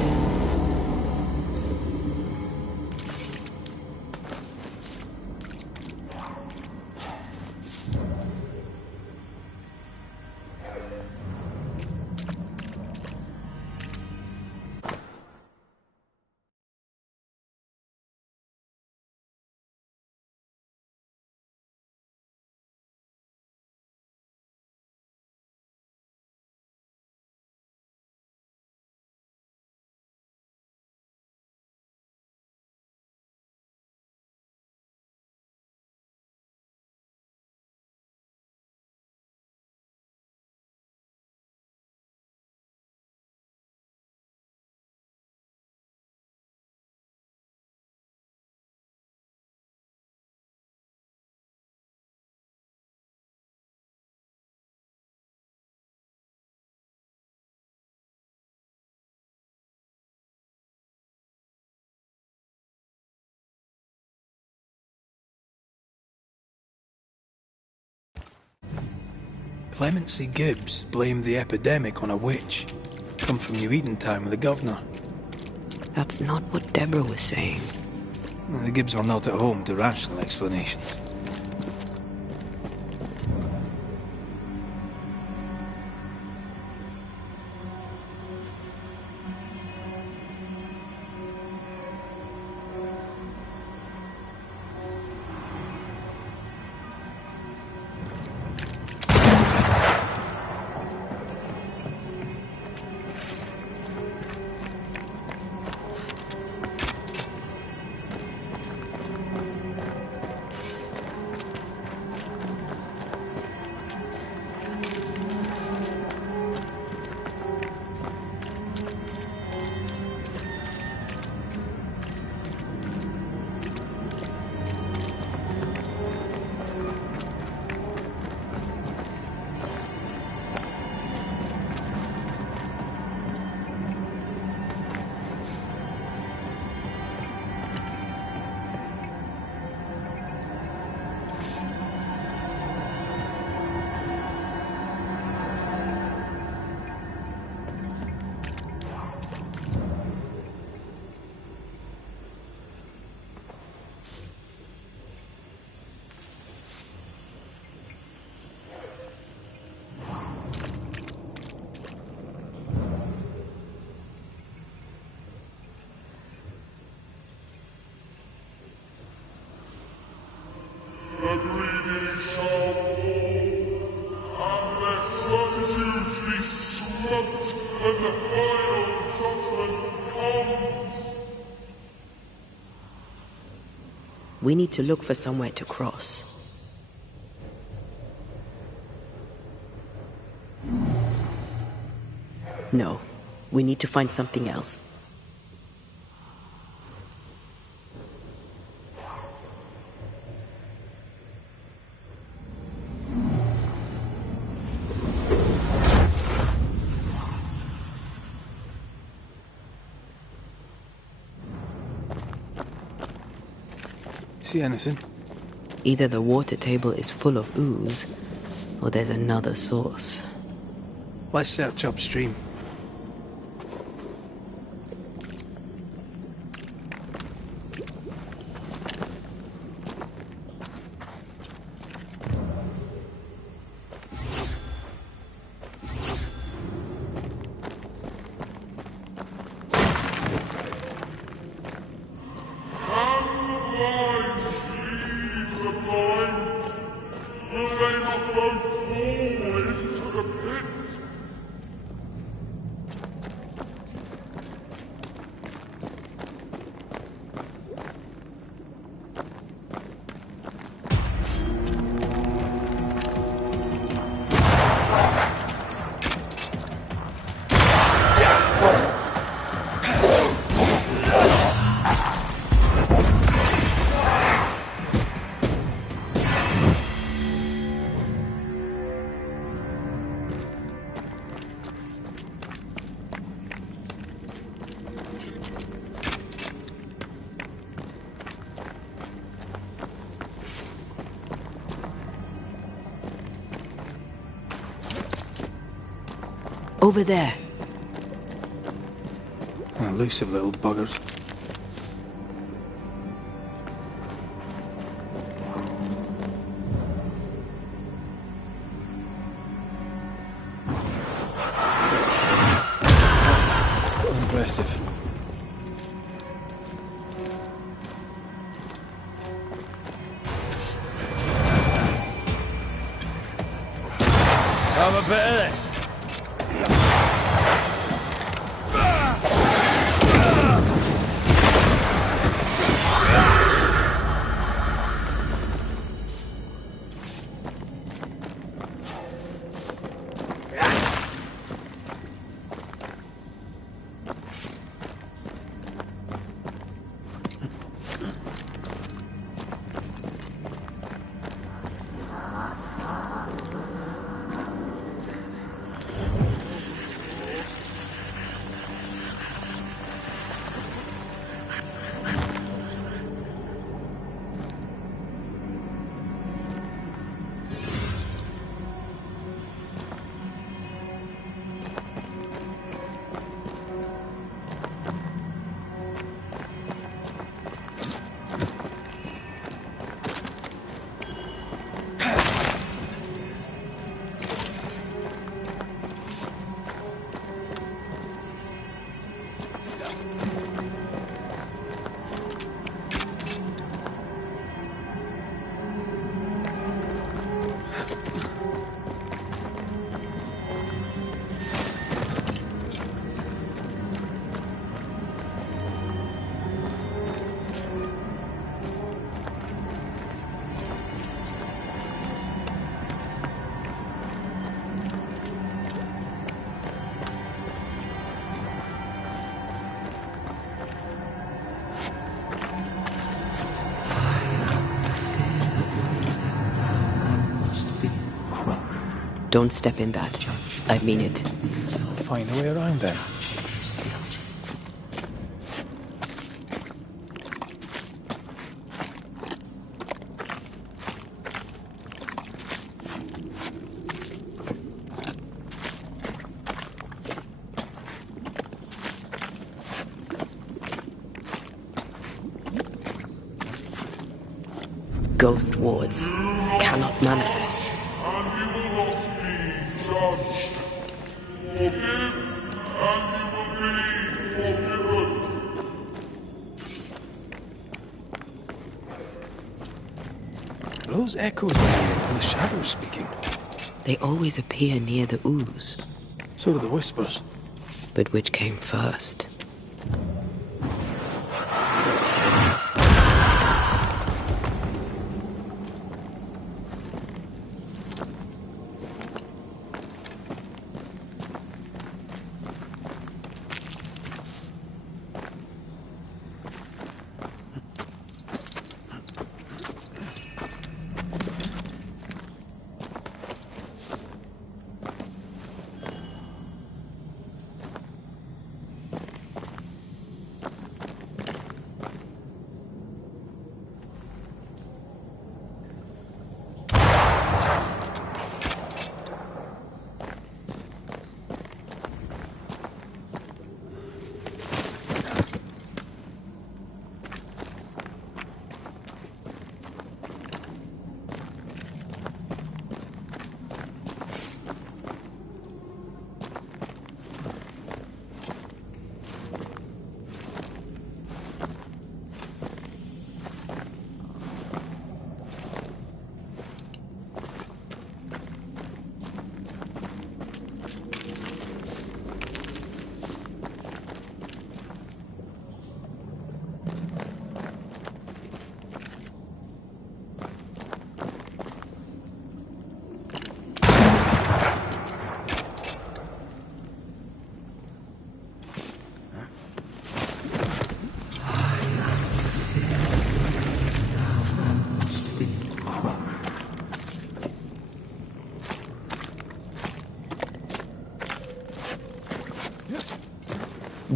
Clemency Gibbs blamed the epidemic on a witch. Come from New Eden time with the governor. That's not what Deborah was saying. Well, the Gibbs were not at home to rational explanations. The greedy shall fall, and their certitudes be smoked when the final judgment comes. We need to look for somewhere to cross. No, we need to find something else. See anything? Either the water table is full of ooze, or there's another source. Let's search upstream. Over there. Elusive little buggers. Still impressive. Have a bit of this. Don't step in that. I mean it. I'll find a way around then. Ghost wards cannot manifest. And you will not be judged. Forgive, and you will be forgiven. Are those echoes we're hearing, or the shadows speaking? They always appear near the ooze. So do the whispers. But which came first?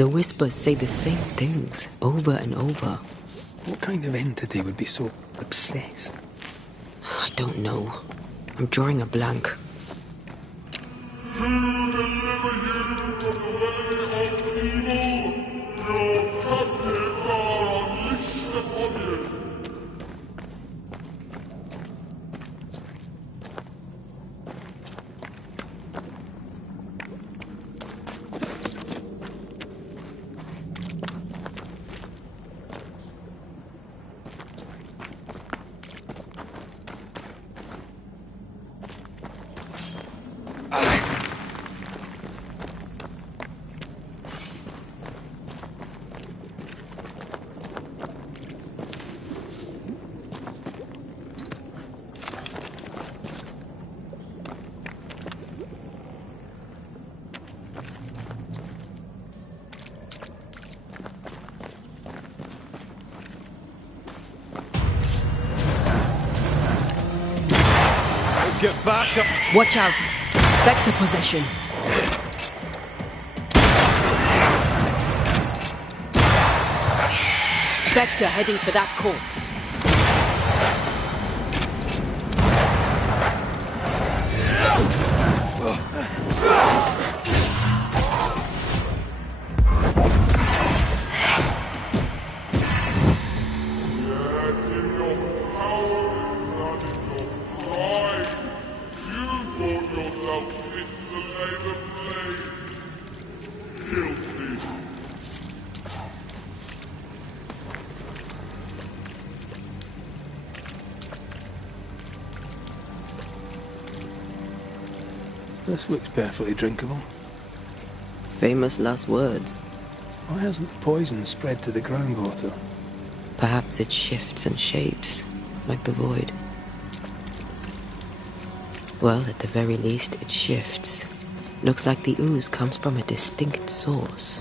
The whispers say the same things over and over. What kind of entity would be so obsessed? I don't know. I'm drawing a blank. To deliver you from the way of evil, your captives are unleashed upon you. Get back up! Watch out! Spectre possession! Spectre heading for that corpse. This looks perfectly drinkable. Famous last words. Why hasn't the poison spread to the groundwater? Perhaps it shifts and shapes, like the void. Well, at the very least, it shifts. Looks like the ooze comes from a distinct source.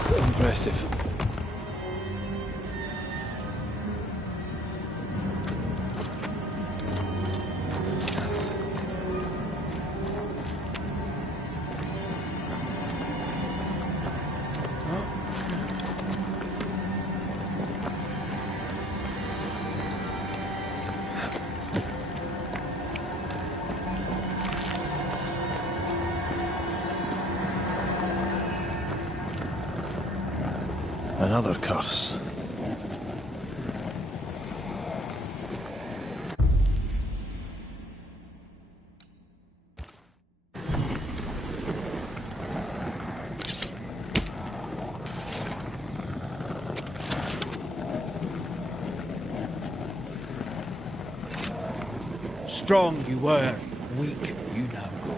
Still impressive. Another curse. Strong you were, weak you now go.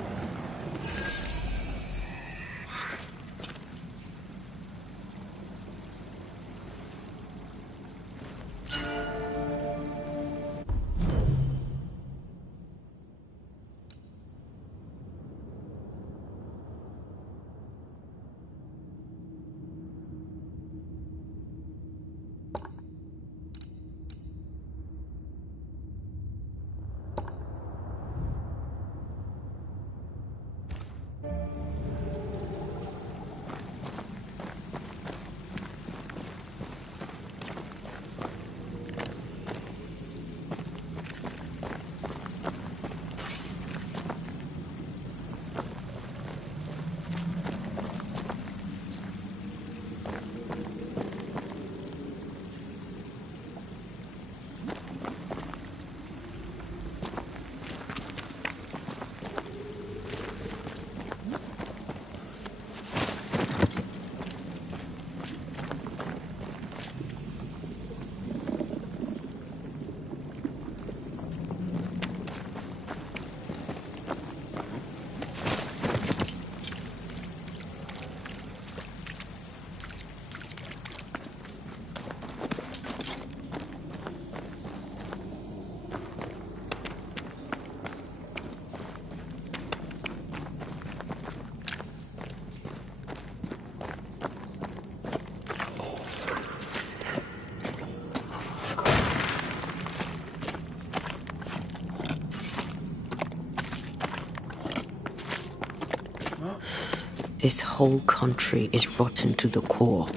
This whole country is rotten to the core.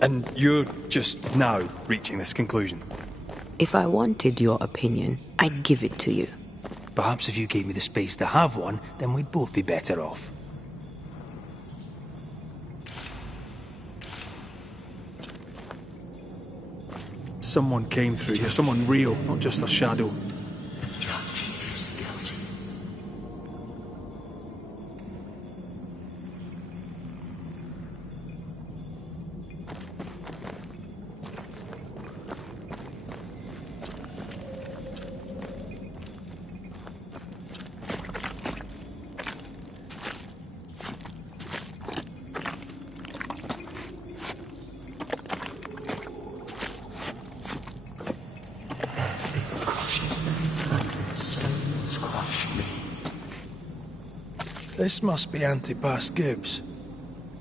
And you're just now reaching this conclusion? If I wanted your opinion, I'd give it to you. Perhaps if you gave me the space to have one, then we'd both be better off. Someone came through here, someone real, not just a shadow. This must be Antipas Gibbs.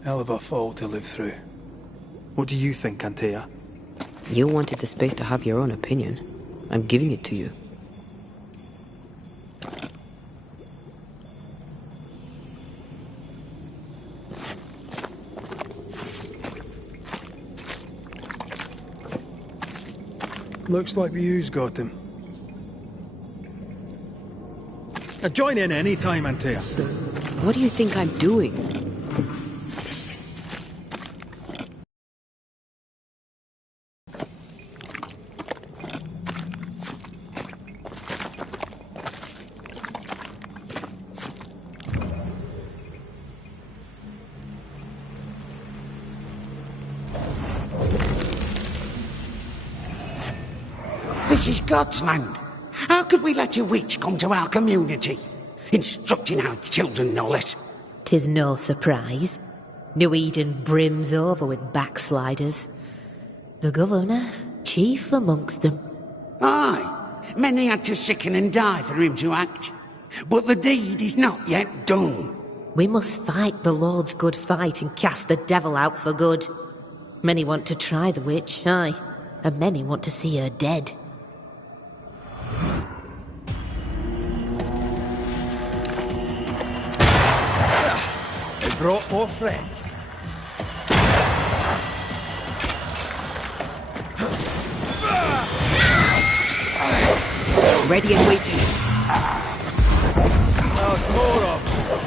Hell of a fall to live through. What do you think, Antea? You wanted the space to have your own opinion. I'm giving it to you. Looks like the ooze got him. Join in any time, Antea. What do you think I'm doing? This is God's land. How could we let a witch come to our community? Instructing our children, no less. 'Tis no surprise. New Eden brims over with backsliders. The governor, chief amongst them. Aye, many had to sicken and die for him to act. But the deed is not yet done. We must fight the Lord's good fight and cast the devil out for good. Many want to try the witch, aye, and many want to see her dead. They brought more friends. Ready and waiting. There's more of them.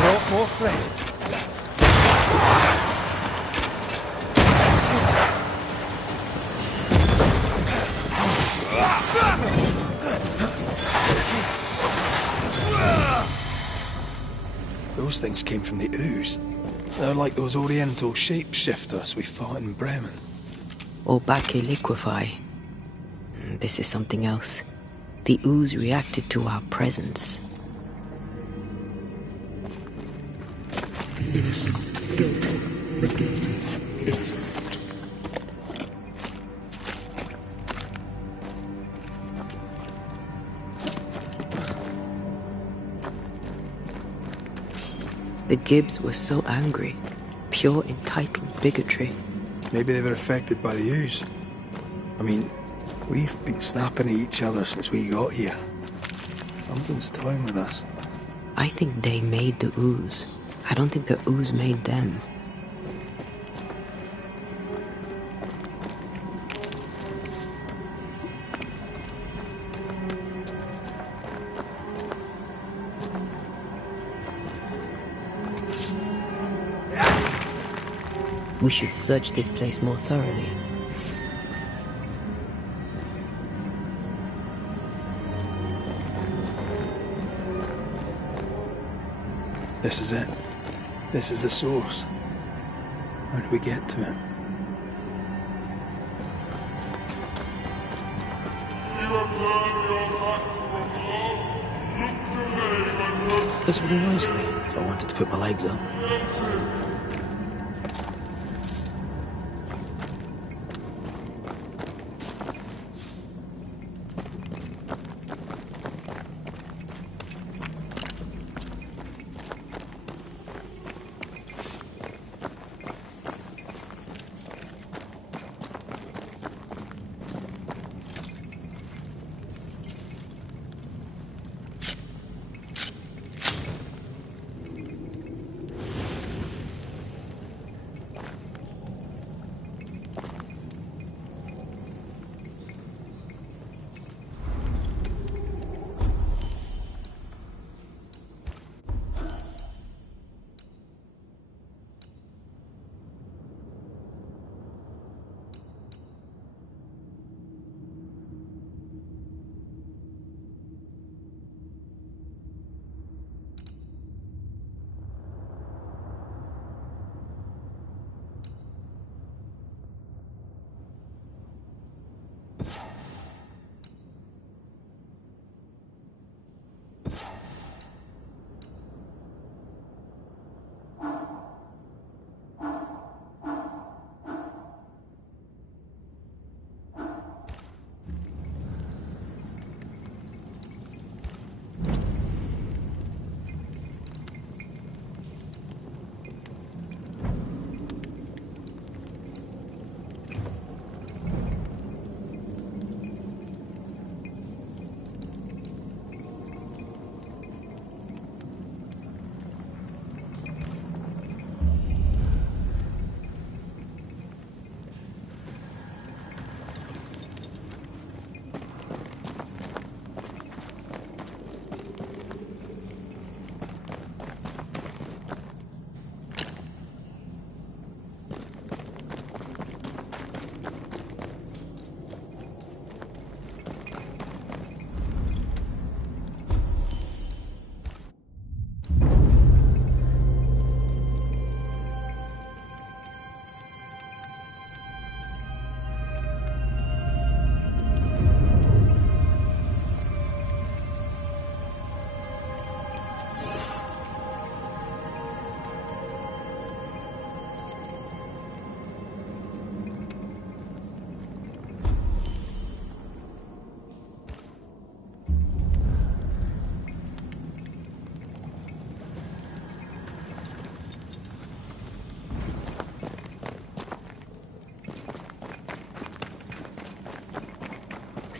Brought more friends. Those things came from the ooze. They're like those oriental shapeshifters we fought in Bremen. Obake liquefy. This is something else. The ooze reacted to our presence. Innocent, guilty, the guilty, innocent. The Gibbs were so angry. Pure entitled bigotry. Maybe they were affected by the ooze. I mean, we've been snapping at each other since we got here. Something's toying with us. I think they made the ooze. I don't think the ooze made them. We should search this place more thoroughly. This is it. This is the source. How do we get to it? This would do nicely if I wanted to put my legs up.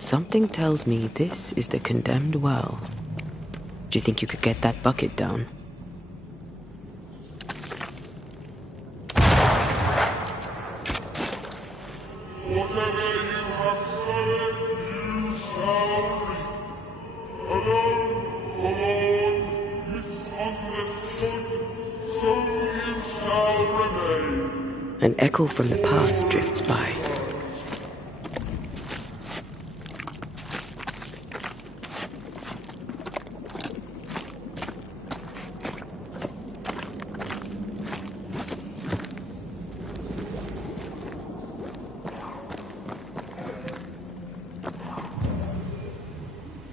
Something tells me this is the condemned well. Do you think you could get that bucket down? Whatever you have sown, you shall reap. Alone, forlorn, misunderstood, so you shall remain. An echo from the past drifts by.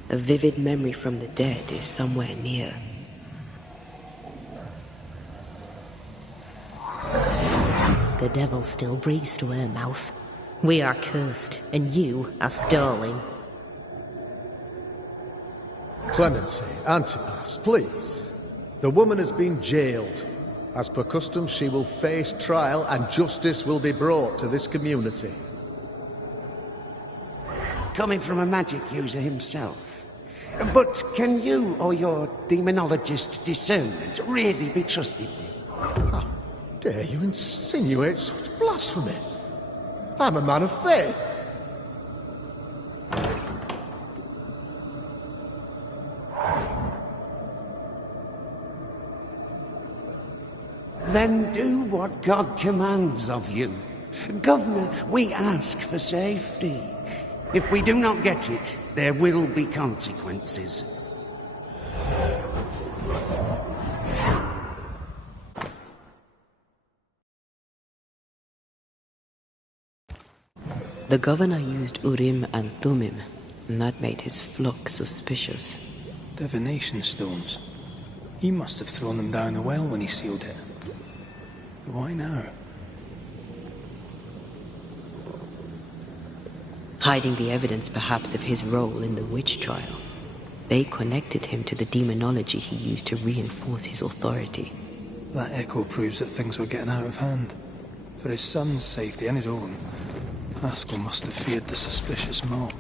A vivid memory from the dead is somewhere near. The devil still breathes through her mouth. We are cursed, and you are stolen. Clemency, Antipas, please. The woman has been jailed. As per custom, she will face trial and justice will be brought to this community. Coming from a magic user himself. But can you or your demonologist discernment really be trusted? How dare you insinuate such blasphemy? I'm a man of faith. Then do what God commands of you. Governor, we ask for safety. If we do not get it, there will be consequences. The governor used Urim and Thummim, and that made his flock suspicious. Divination stones. He must have thrown them down the well when he sealed it. But why now? Hiding the evidence perhaps of his role in the witch trial. They connected him to the demonology he used to reinforce his authority. That echo proves that things were getting out of hand. For his son's safety and his own, Haskell must have feared the suspicious mob.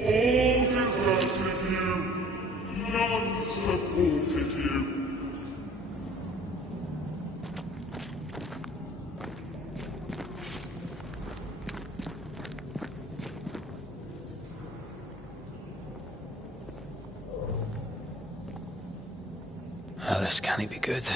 All deserted you. None supported you. This can't be good.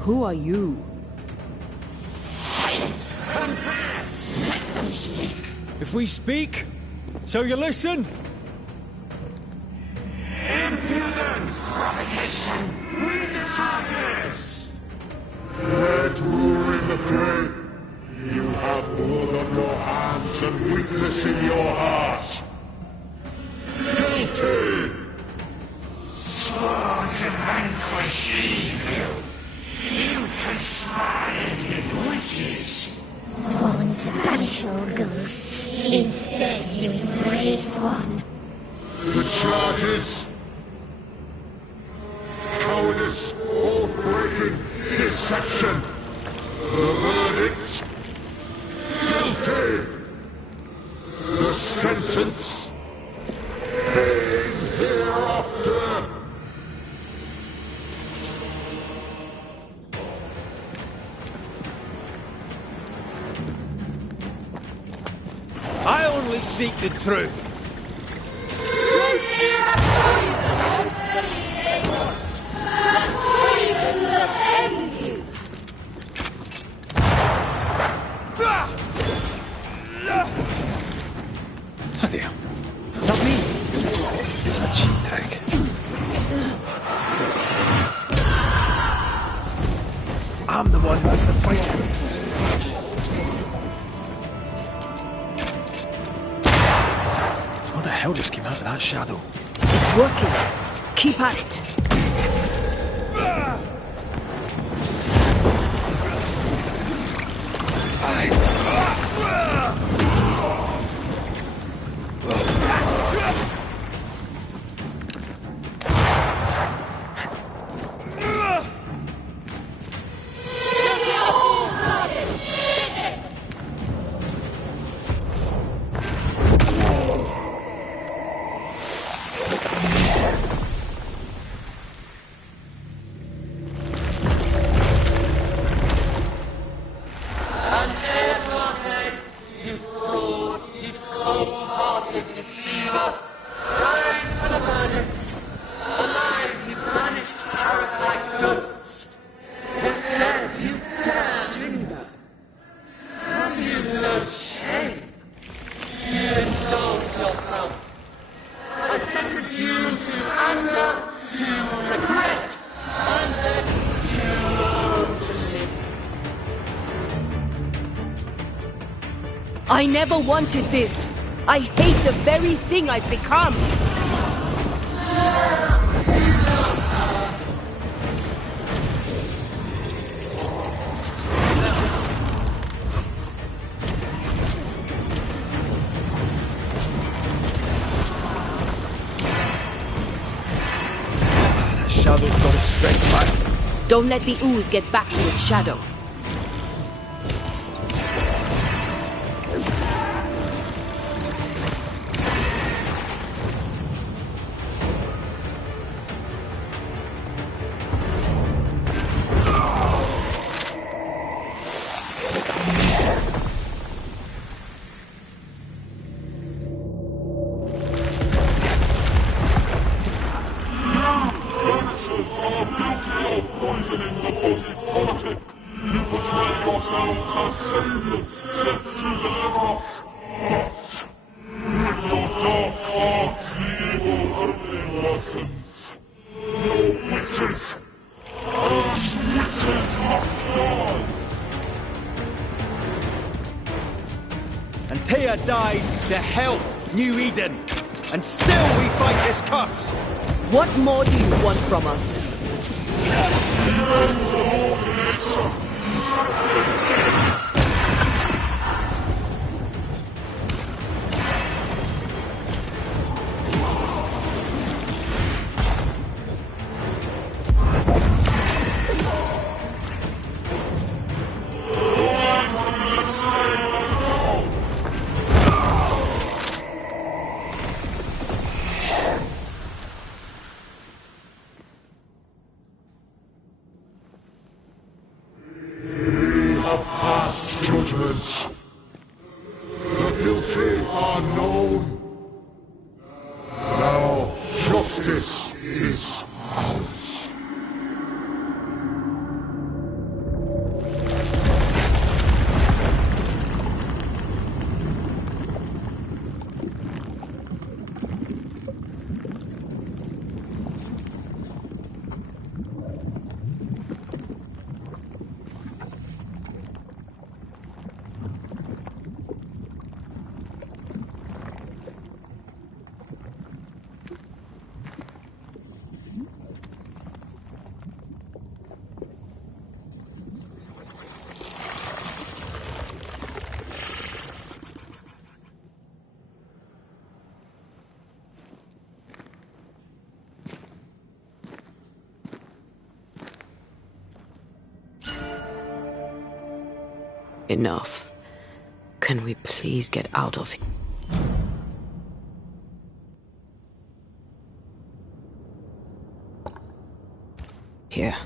Who are you? Confess! Let them speak! If we speak, so you listen? Impudence! Provocation! Read the charges! Let Urim agree. You have blood on your hands and weakness in your heart. Conspired with witches. Sworn to banish all ghosts. Instead, you embrace one. The charges? Cowardice, oath-breaking, deception. The verdict? Guilty. The sentence? Pain hereafter. I only seek the truth. Truth is a poisonous believing. A poison will end you. Bloody hell. Not me. It's a cheap trick. I'm the one who has to fight him. What the hell just came out of that shadow? It's working. Keep at it. I never wanted this. I hate the very thing I've become. The shadow's got its strength back. Don't let the ooze get back to its shadow. Antea died to help New Eden, and still we fight this curse. What more do you want from us? Enough. Can we please get out of here? Here.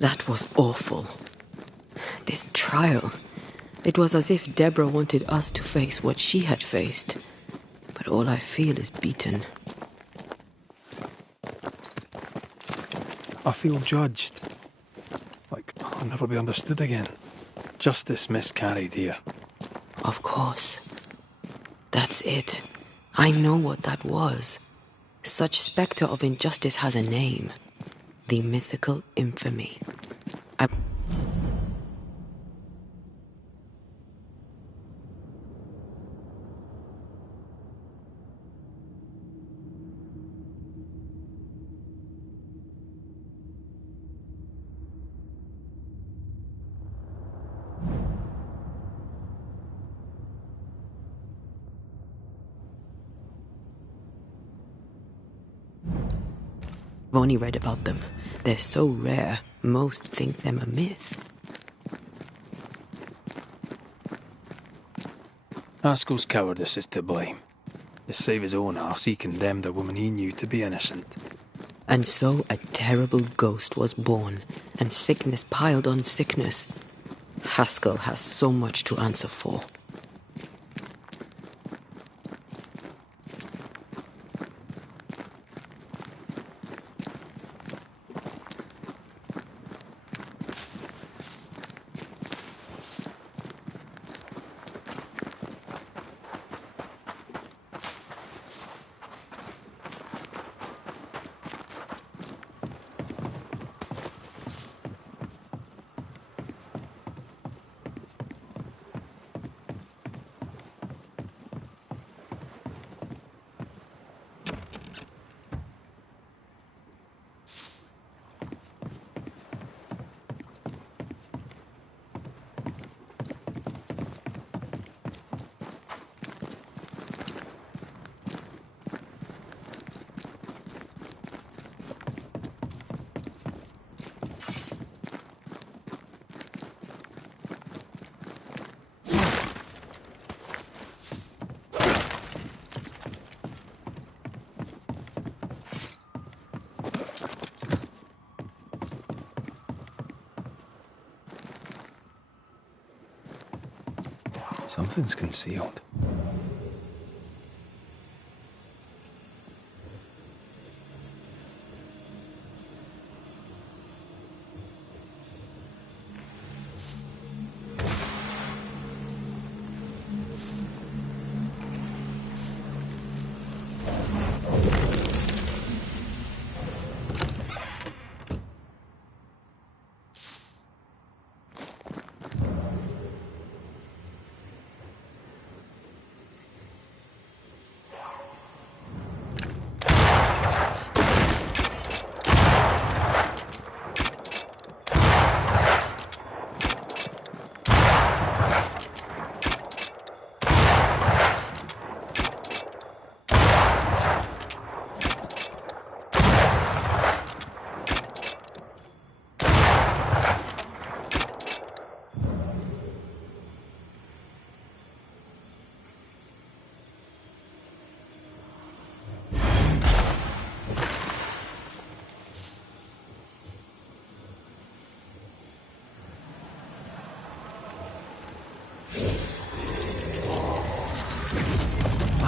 That was awful. This trial. It was as if Deborah wanted us to face what she had faced. But all I feel is beaten. I feel judged. Like I'll never be understood again. Justice miscarried here. Of course. That's it. I know what that was. Such spectre of injustice has a name. The mythical infamy. I've only read about them. They're so rare, most think them a myth. Haskell's cowardice is to blame. To save his own arse, he condemned a woman he knew to be innocent. And so a terrible ghost was born, and sickness piled on sickness. Haskell has so much to answer for. Something's concealed.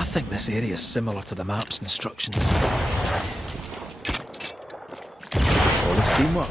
think this area is similar to the map's instructions. All this teamwork.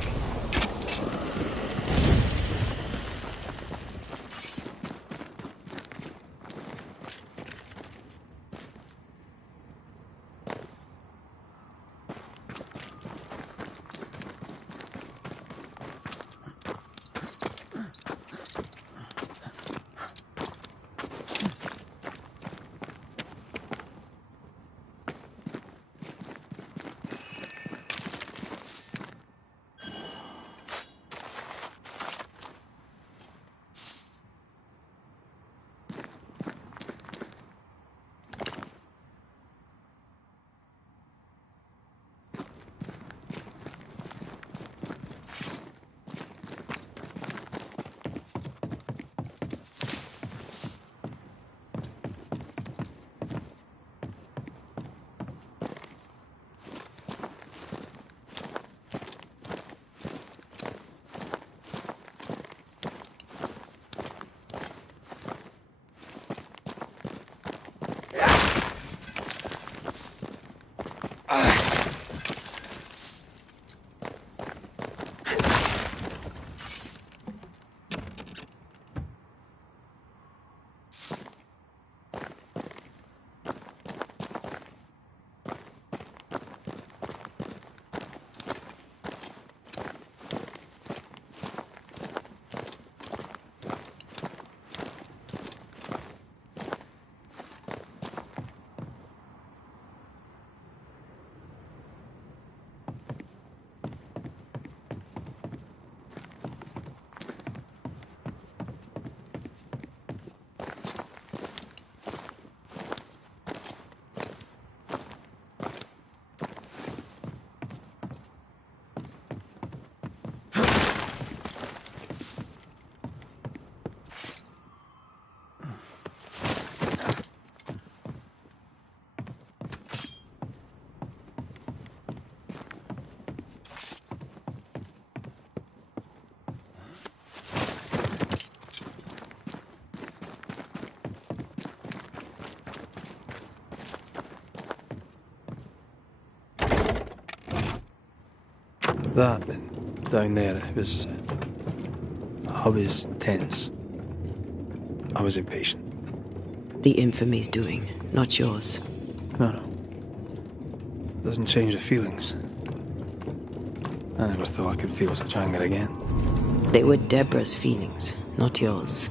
That, down there, it was... I was tense. I was impatient. The infamy's doing, not yours. No. Doesn't change the feelings. I never thought I could feel such anger again. They were Deborah's feelings, not yours.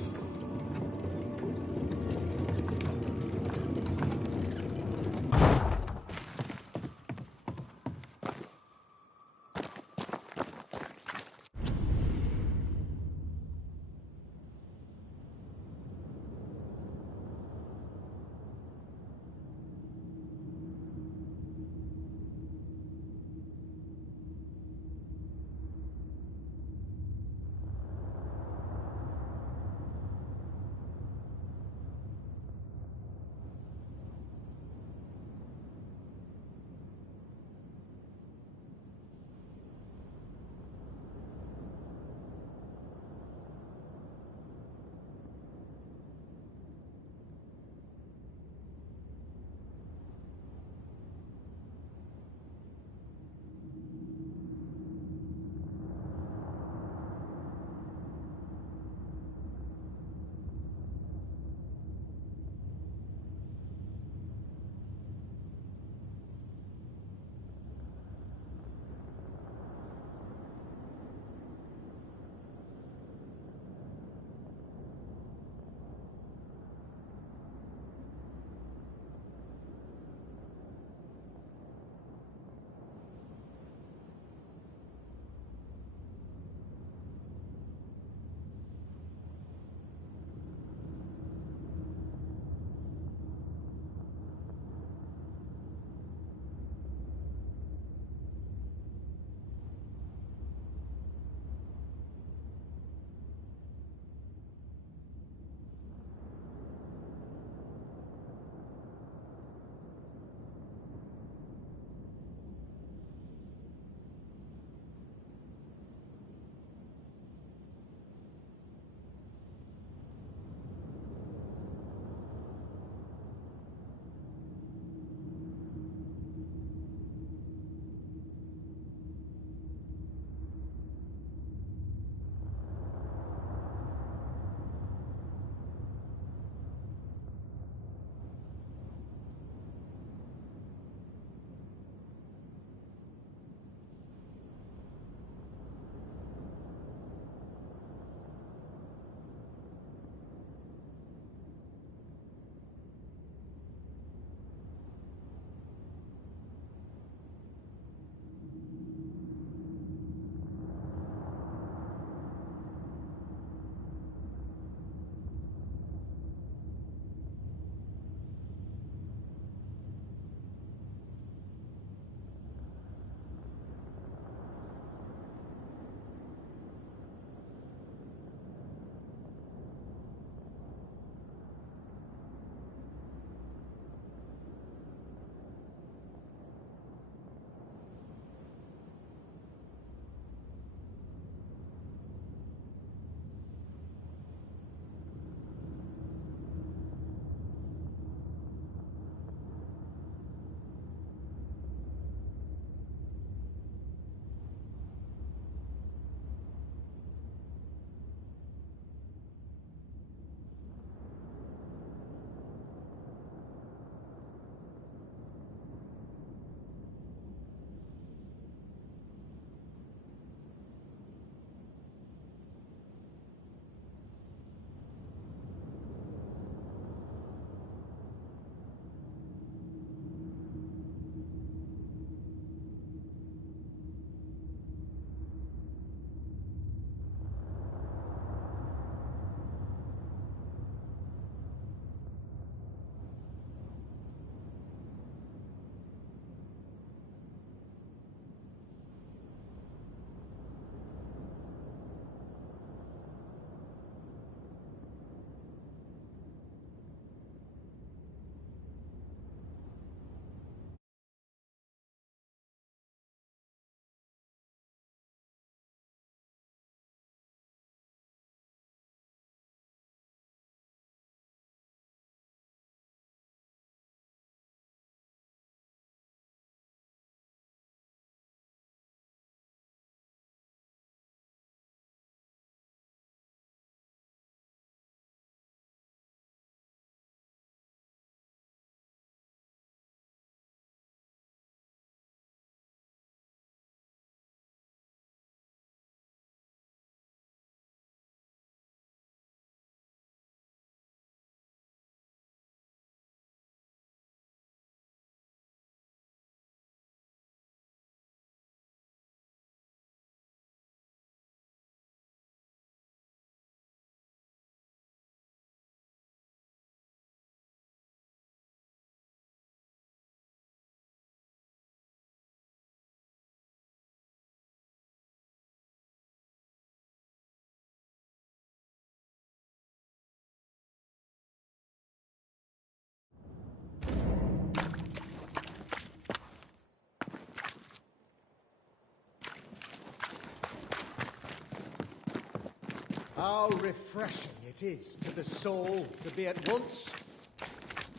How refreshing it is to the soul to be at once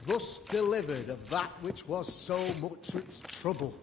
thus delivered of that which was so much its trouble.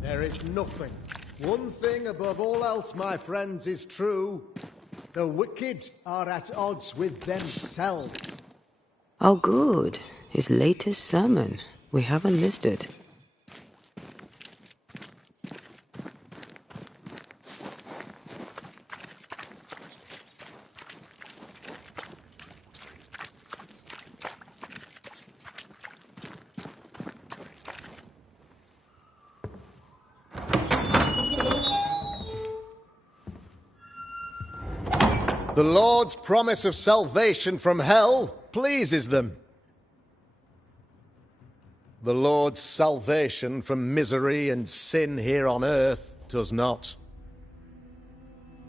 There is nothing. One thing above all else, my friends, is true. The wicked are at odds with themselves. Oh, good. His latest sermon. We haven't missed it. The Lord's promise of salvation from hell pleases them. The Lord's salvation from misery and sin here on earth does not.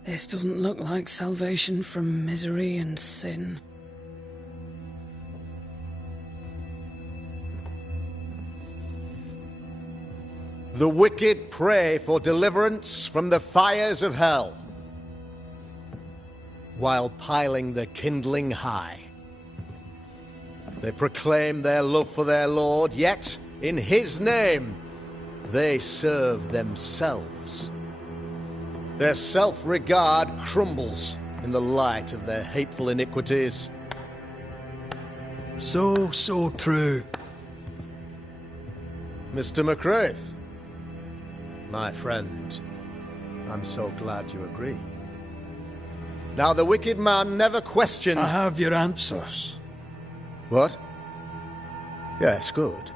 This doesn't look like salvation from misery and sin. The wicked pray for deliverance from the fires of hell, while piling the kindling high. They proclaim their love for their Lord, yet, in his name, they serve themselves. Their self-regard crumbles in the light of their hateful iniquities. So true. Mr. McCraith, my friend, I'm so glad you agree. Now, the wicked man never questions... I have your answers. What? Yes, good.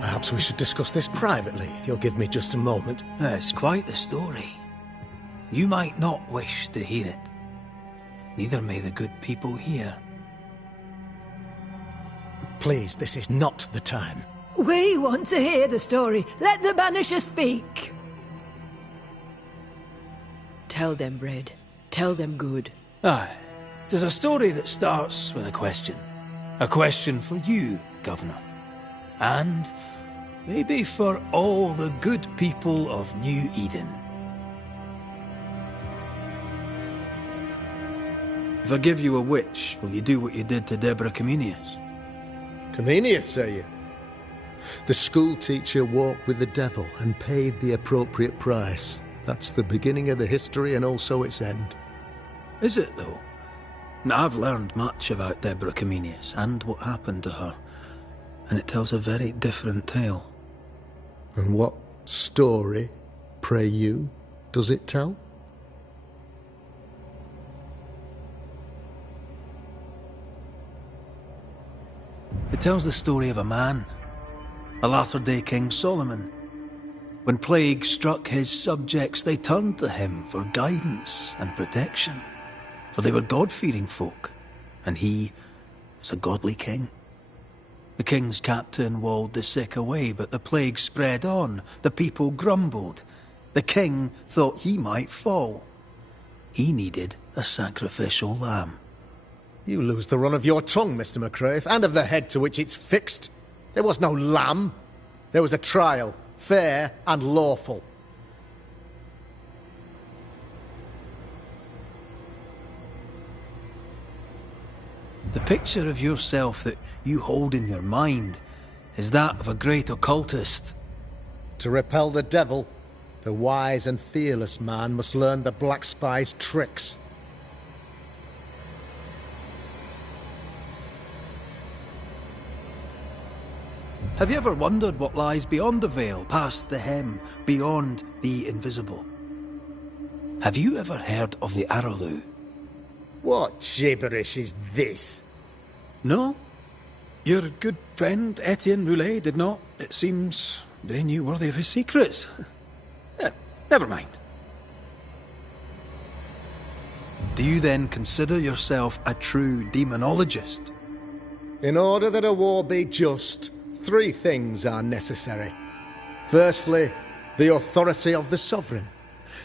Perhaps we should discuss this privately, if you'll give me just a moment. It's quite the story. You might not wish to hear it. Neither may the good people here. Please, this is not the time. We want to hear the story. Let the Banisher speak. Tell them, Red. Tell them good. Aye. It is a story that starts with a question. A question for you, Governor. And maybe for all the good people of New Eden. If I give you a witch, will you do what you did to Deborah Comenius? Comenius, say you? The school teacher walked with the devil and paid the appropriate price. That's the beginning of the history and also its end. Is it, though? Now, I've learned much about Deborah Comenius and what happened to her, and it tells a very different tale. And what story, pray you, does it tell? It tells the story of a man, a latter-day King Solomon. When plague struck his subjects, they turned to him for guidance and protection, for they were God-fearing folk, and he was a godly king. The king's captain walled the sick away, but the plague spread on. The people grumbled. The king thought he might fall. He needed a sacrificial lamb. You lose the run of your tongue, Mr. McCraith, and of the head to which it's fixed. There was no lamb. There was a trial, fair and lawful. The picture of yourself that you hold in your mind is that of a great occultist. To repel the devil, the wise and fearless man must learn the Black Spy's tricks. Have you ever wondered what lies beyond the veil, past the hem, beyond the invisible? Have you ever heard of the Araloo? What gibberish is this? No? Your good friend Etienne Roulet did not. It seems they knew worthy of his secrets. Never mind. Do you then consider yourself a true demonologist? In order that a war be just, 3 things are necessary. Firstly, the authority of the sovereign.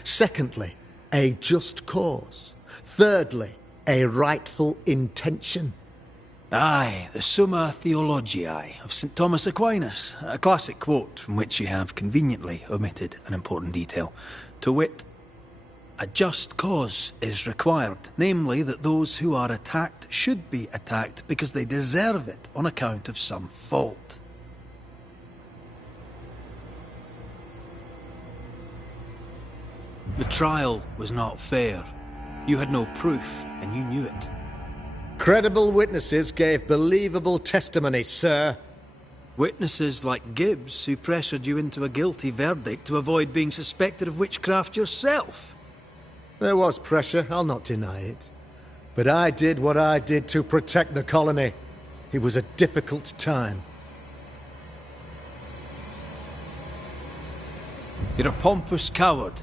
Secondly, a just cause. Thirdly, a rightful intention. Aye, the Summa Theologiae of St. Thomas Aquinas, a classic quote from which you have conveniently omitted an important detail. To wit, a just cause is required, namely that those who are attacked should be attacked because they deserve it on account of some fault. The trial was not fair. You had no proof, and you knew it. Credible witnesses gave believable testimony, sir. Witnesses like Gibbs, who pressured you into a guilty verdict to avoid being suspected of witchcraft yourself. There was pressure, I'll not deny it. But I did what I did to protect the colony. It was a difficult time. You're a pompous coward,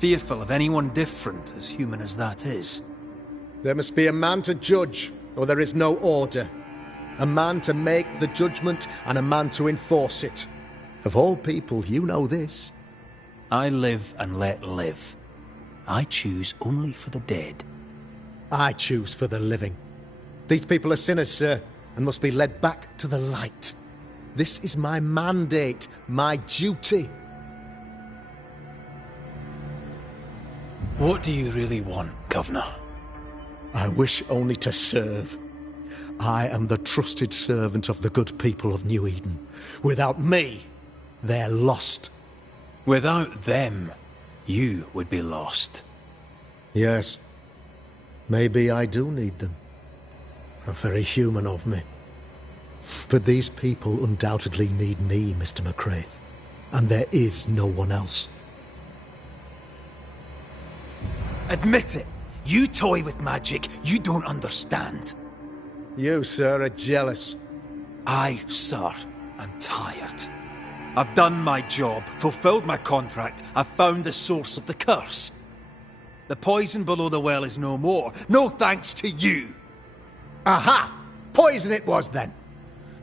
fearful of anyone different, as human as that is. There must be a man to judge, or there is no order. A man to make the judgment, and a man to enforce it. Of all people, you know this. I live and let live. I choose only for the dead. I choose for the living. These people are sinners, sir, and must be led back to the light. This is my mandate, my duty. What do you really want, Governor? I wish only to serve. I am the trusted servant of the good people of New Eden. Without me, they're lost. Without them, you would be lost. Yes. Maybe I do need them. How very human of me. But these people undoubtedly need me, Mr. McCraith. And there is no one else. Admit it. You toy with magic you don't understand. You, sir, are jealous. I, sir, am tired. I've done my job, fulfilled my contract, I've found the source of the curse. The poison below the well is no more. No thanks to you. Aha! Poison it was, then.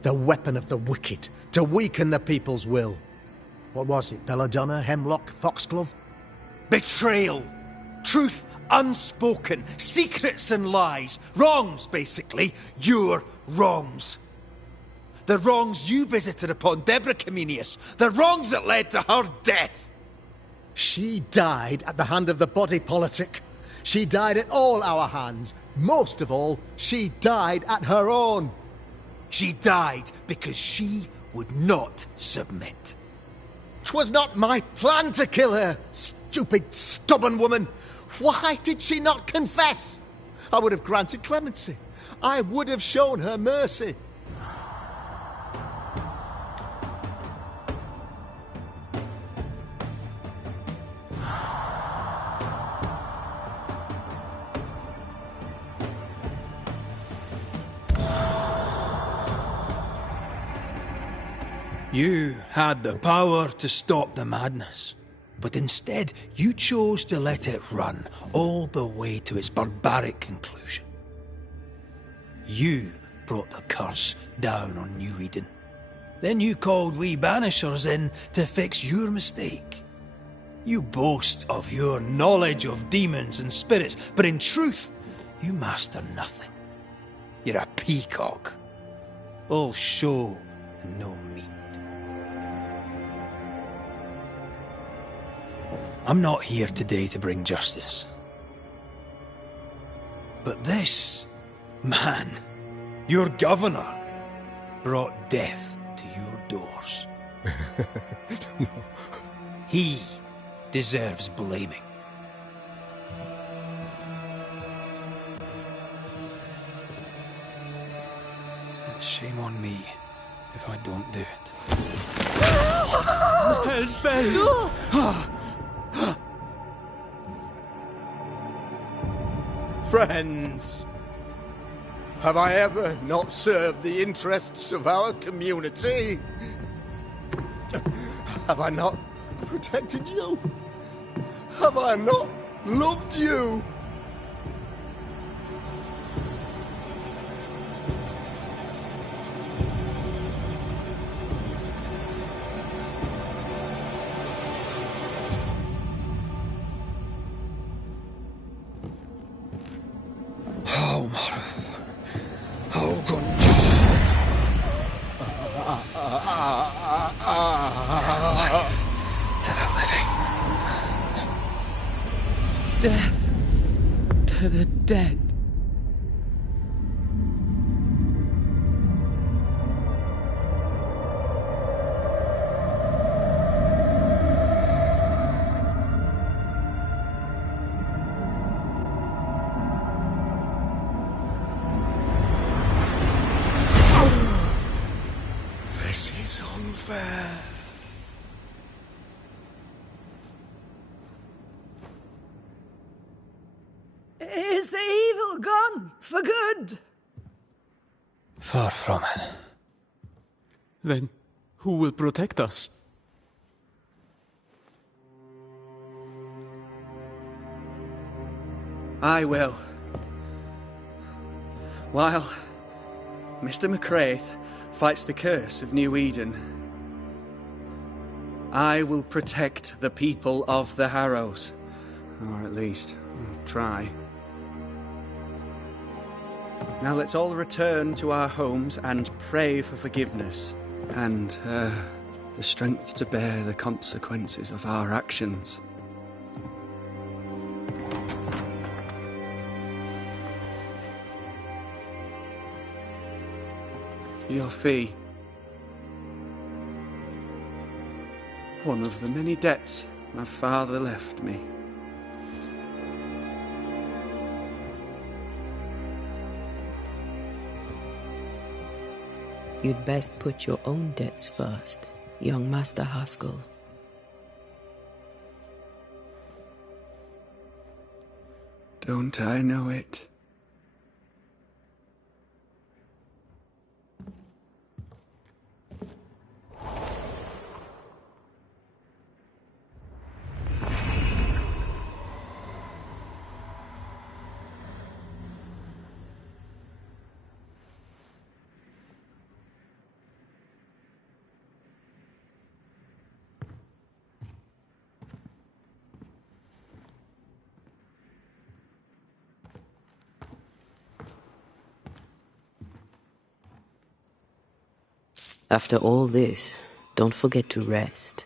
The weapon of the wicked, to weaken the people's will. What was it? Belladonna, hemlock, foxglove? Betrayal. Truth Unspoken secrets and lies. Wrongs, basically. Your wrongs. The wrongs you visited upon Deborah Comenius. The wrongs that led to her death. She died at the hand of the body politic. She died at all our hands. Most of all, she died at her own. She died because she would not submit. 'Twas not my plan to kill her, stupid, stubborn woman. Why did she not confess? I would have granted clemency. I would have shown her mercy. You had the power to stop the madness, but instead you chose to let it run all the way to its barbaric conclusion. You brought the curse down on New Eden. Then you called we Banishers in to fix your mistake. You boast of your knowledge of demons and spirits, but in truth, you master nothing. You're a peacock. All show and no meat. I'm not here today to bring justice. But this man, your governor, brought death to your doors. No. He deserves blaming. And shame on me if I don't do it. Hell's bells! Friends, have I ever not served the interests of our community? Have I not protected you? Have I not loved you? Death to the dead. This is unfair. Is the evil gone for good? Far from it. Then who will protect us? I will. While Mr. McCraith fights the curse of New Eden, I will protect the people of the Harrows. Or at least, try. Now let's all return to our homes and pray for forgiveness and the strength to bear the consequences of our actions. Your fee. One of the many debts my father left me. You'd best put your own debts first, young Master Haskell. Don't I know it? After all this, don't forget to rest.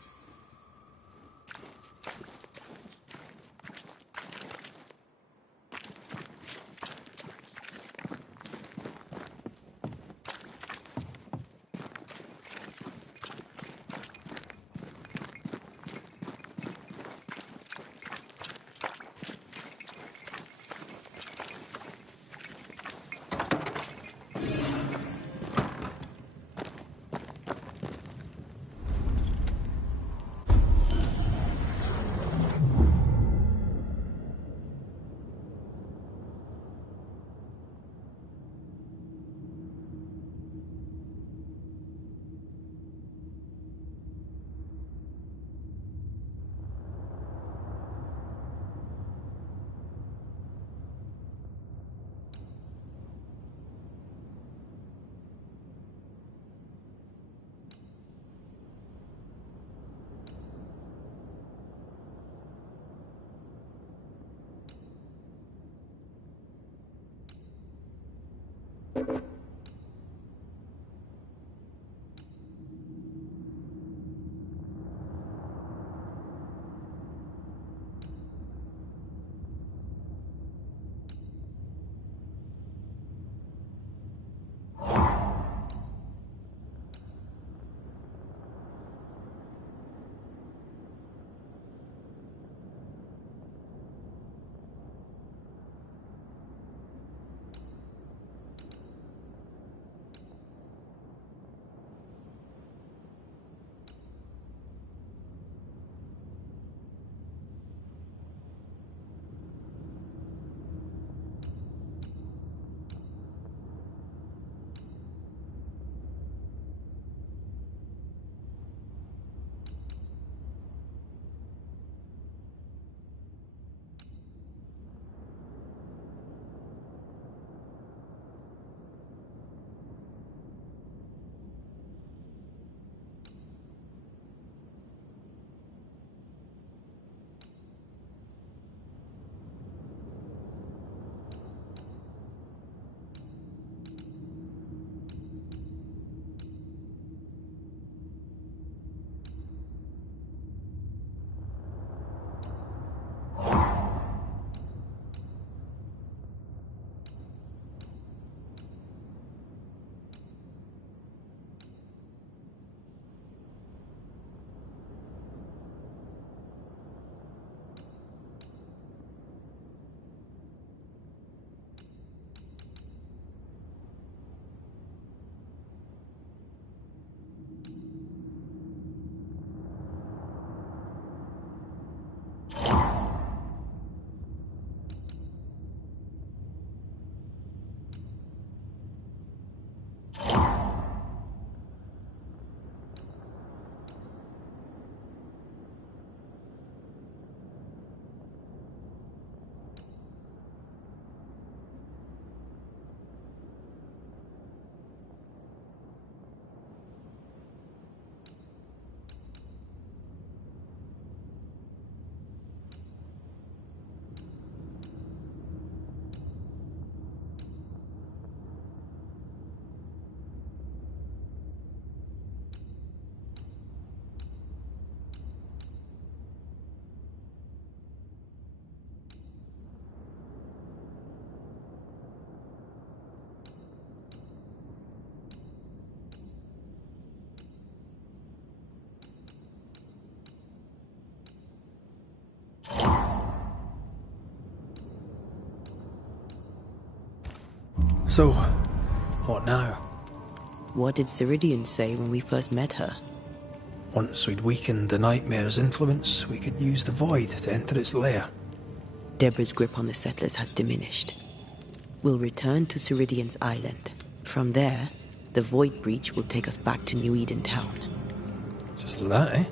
So, what now? What did Ceridian say when we first met her? Once we'd weakened the Nightmare's influence, we could use the Void to enter its lair. Deborah's grip on the settlers has diminished. We'll return to Ceridian's island. From there, the Void Breach will take us back to New Eden Town. Just like that, eh?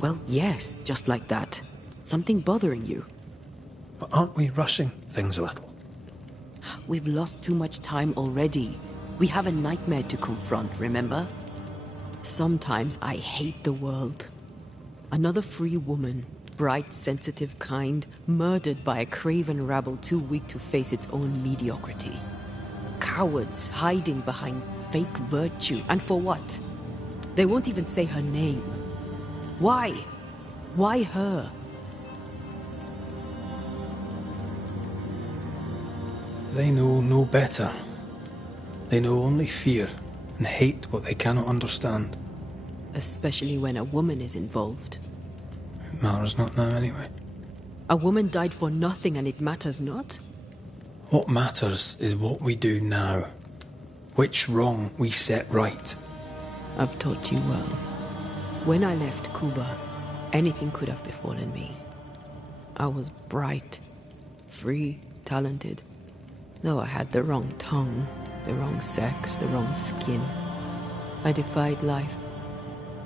Well, yes, just like that. Something bothering you? But aren't we rushing things a little? We've lost too much time already. We have a nightmare to confront, remember? Sometimes I hate the world. Another free woman, bright, sensitive, kind, murdered by a craven rabble too weak to face its own mediocrity. Cowards hiding behind fake virtue, and for what? They won't even say her name. Why? Why her? They know no better. They know only fear and hate what they cannot understand. Especially when a woman is involved. It matters not now anyway. A woman died for nothing and it matters not? What matters is what we do now. Which wrong we set right. I've taught you well. When I left Cuba, anything could have befallen me. I was bright, free, talented. Though I had the wrong tongue, the wrong sex, the wrong skin. I defied life.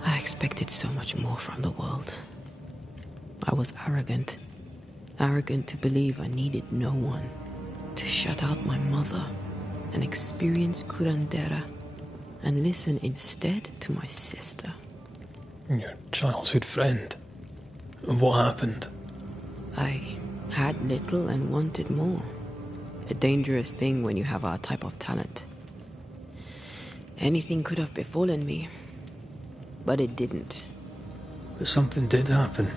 I expected so much more from the world. I was arrogant. Arrogant to believe I needed no one. To shut out my mother and experience curandera and listen instead to my sister. Your childhood friend. What happened? I had little and wanted more. A dangerous thing when you have our type of talent. Anything could have befallen me, but it didn't. But something did happen.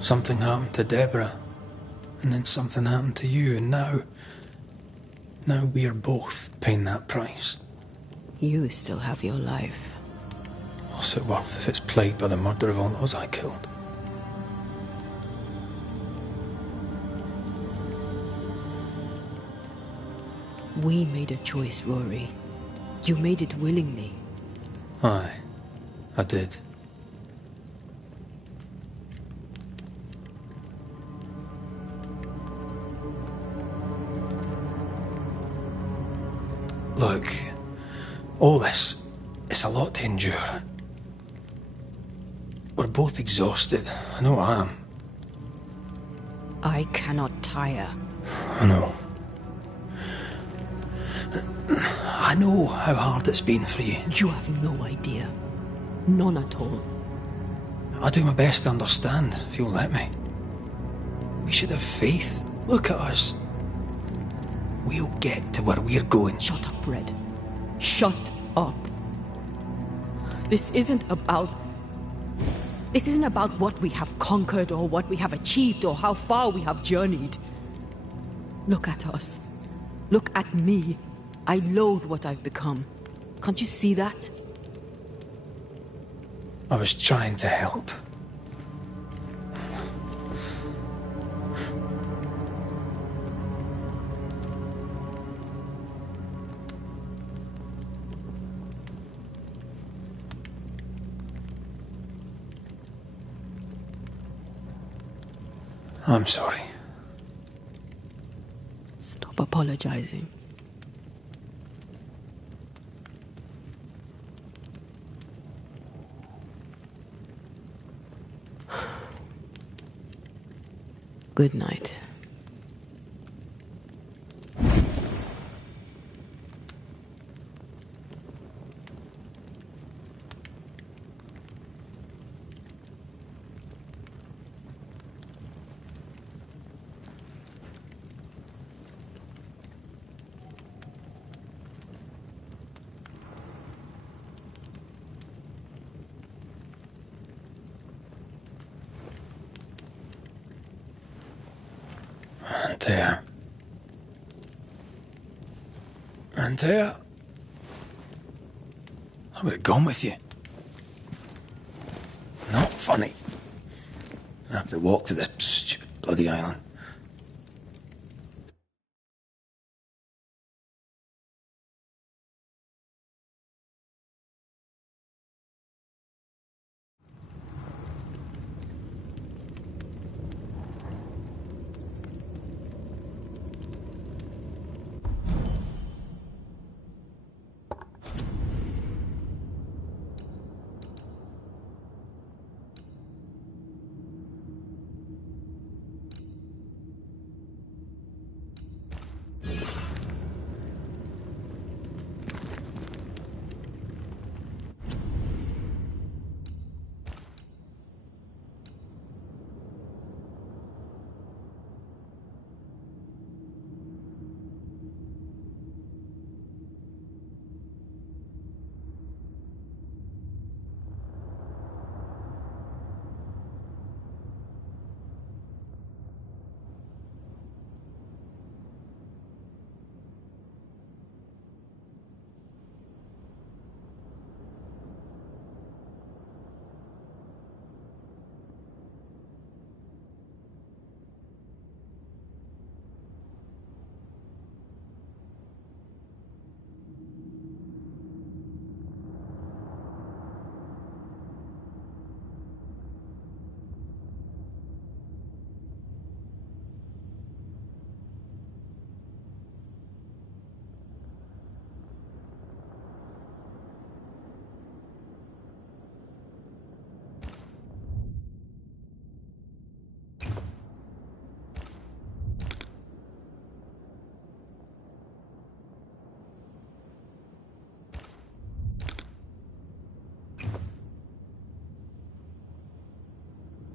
Something happened to Deborah, and then something happened to you, and now we are both paying that price. You still have your life. What's it worth if it's plagued by the murder of all those I killed? We made a choice, Rory. You made it willingly. Aye, I did. Look, all this, it's a lot to endure. We're both exhausted. I know I am. I cannot tire. I know. I know how hard it's been for you. You have no idea. None at all. I'll do my best to understand, if you'll let me. We should have faith. Look at us. We'll get to where we're going. Shut up, Red. Shut up. This isn't about what we have conquered or what we have achieved or how far we have journeyed. Look at us. Look at me. I loathe what I've become. Can't you see that? I was trying to help. I'm sorry. Stop apologizing. Good night. Antea. I would have gone with you. Not funny. I have to walk to the stupid bloody island.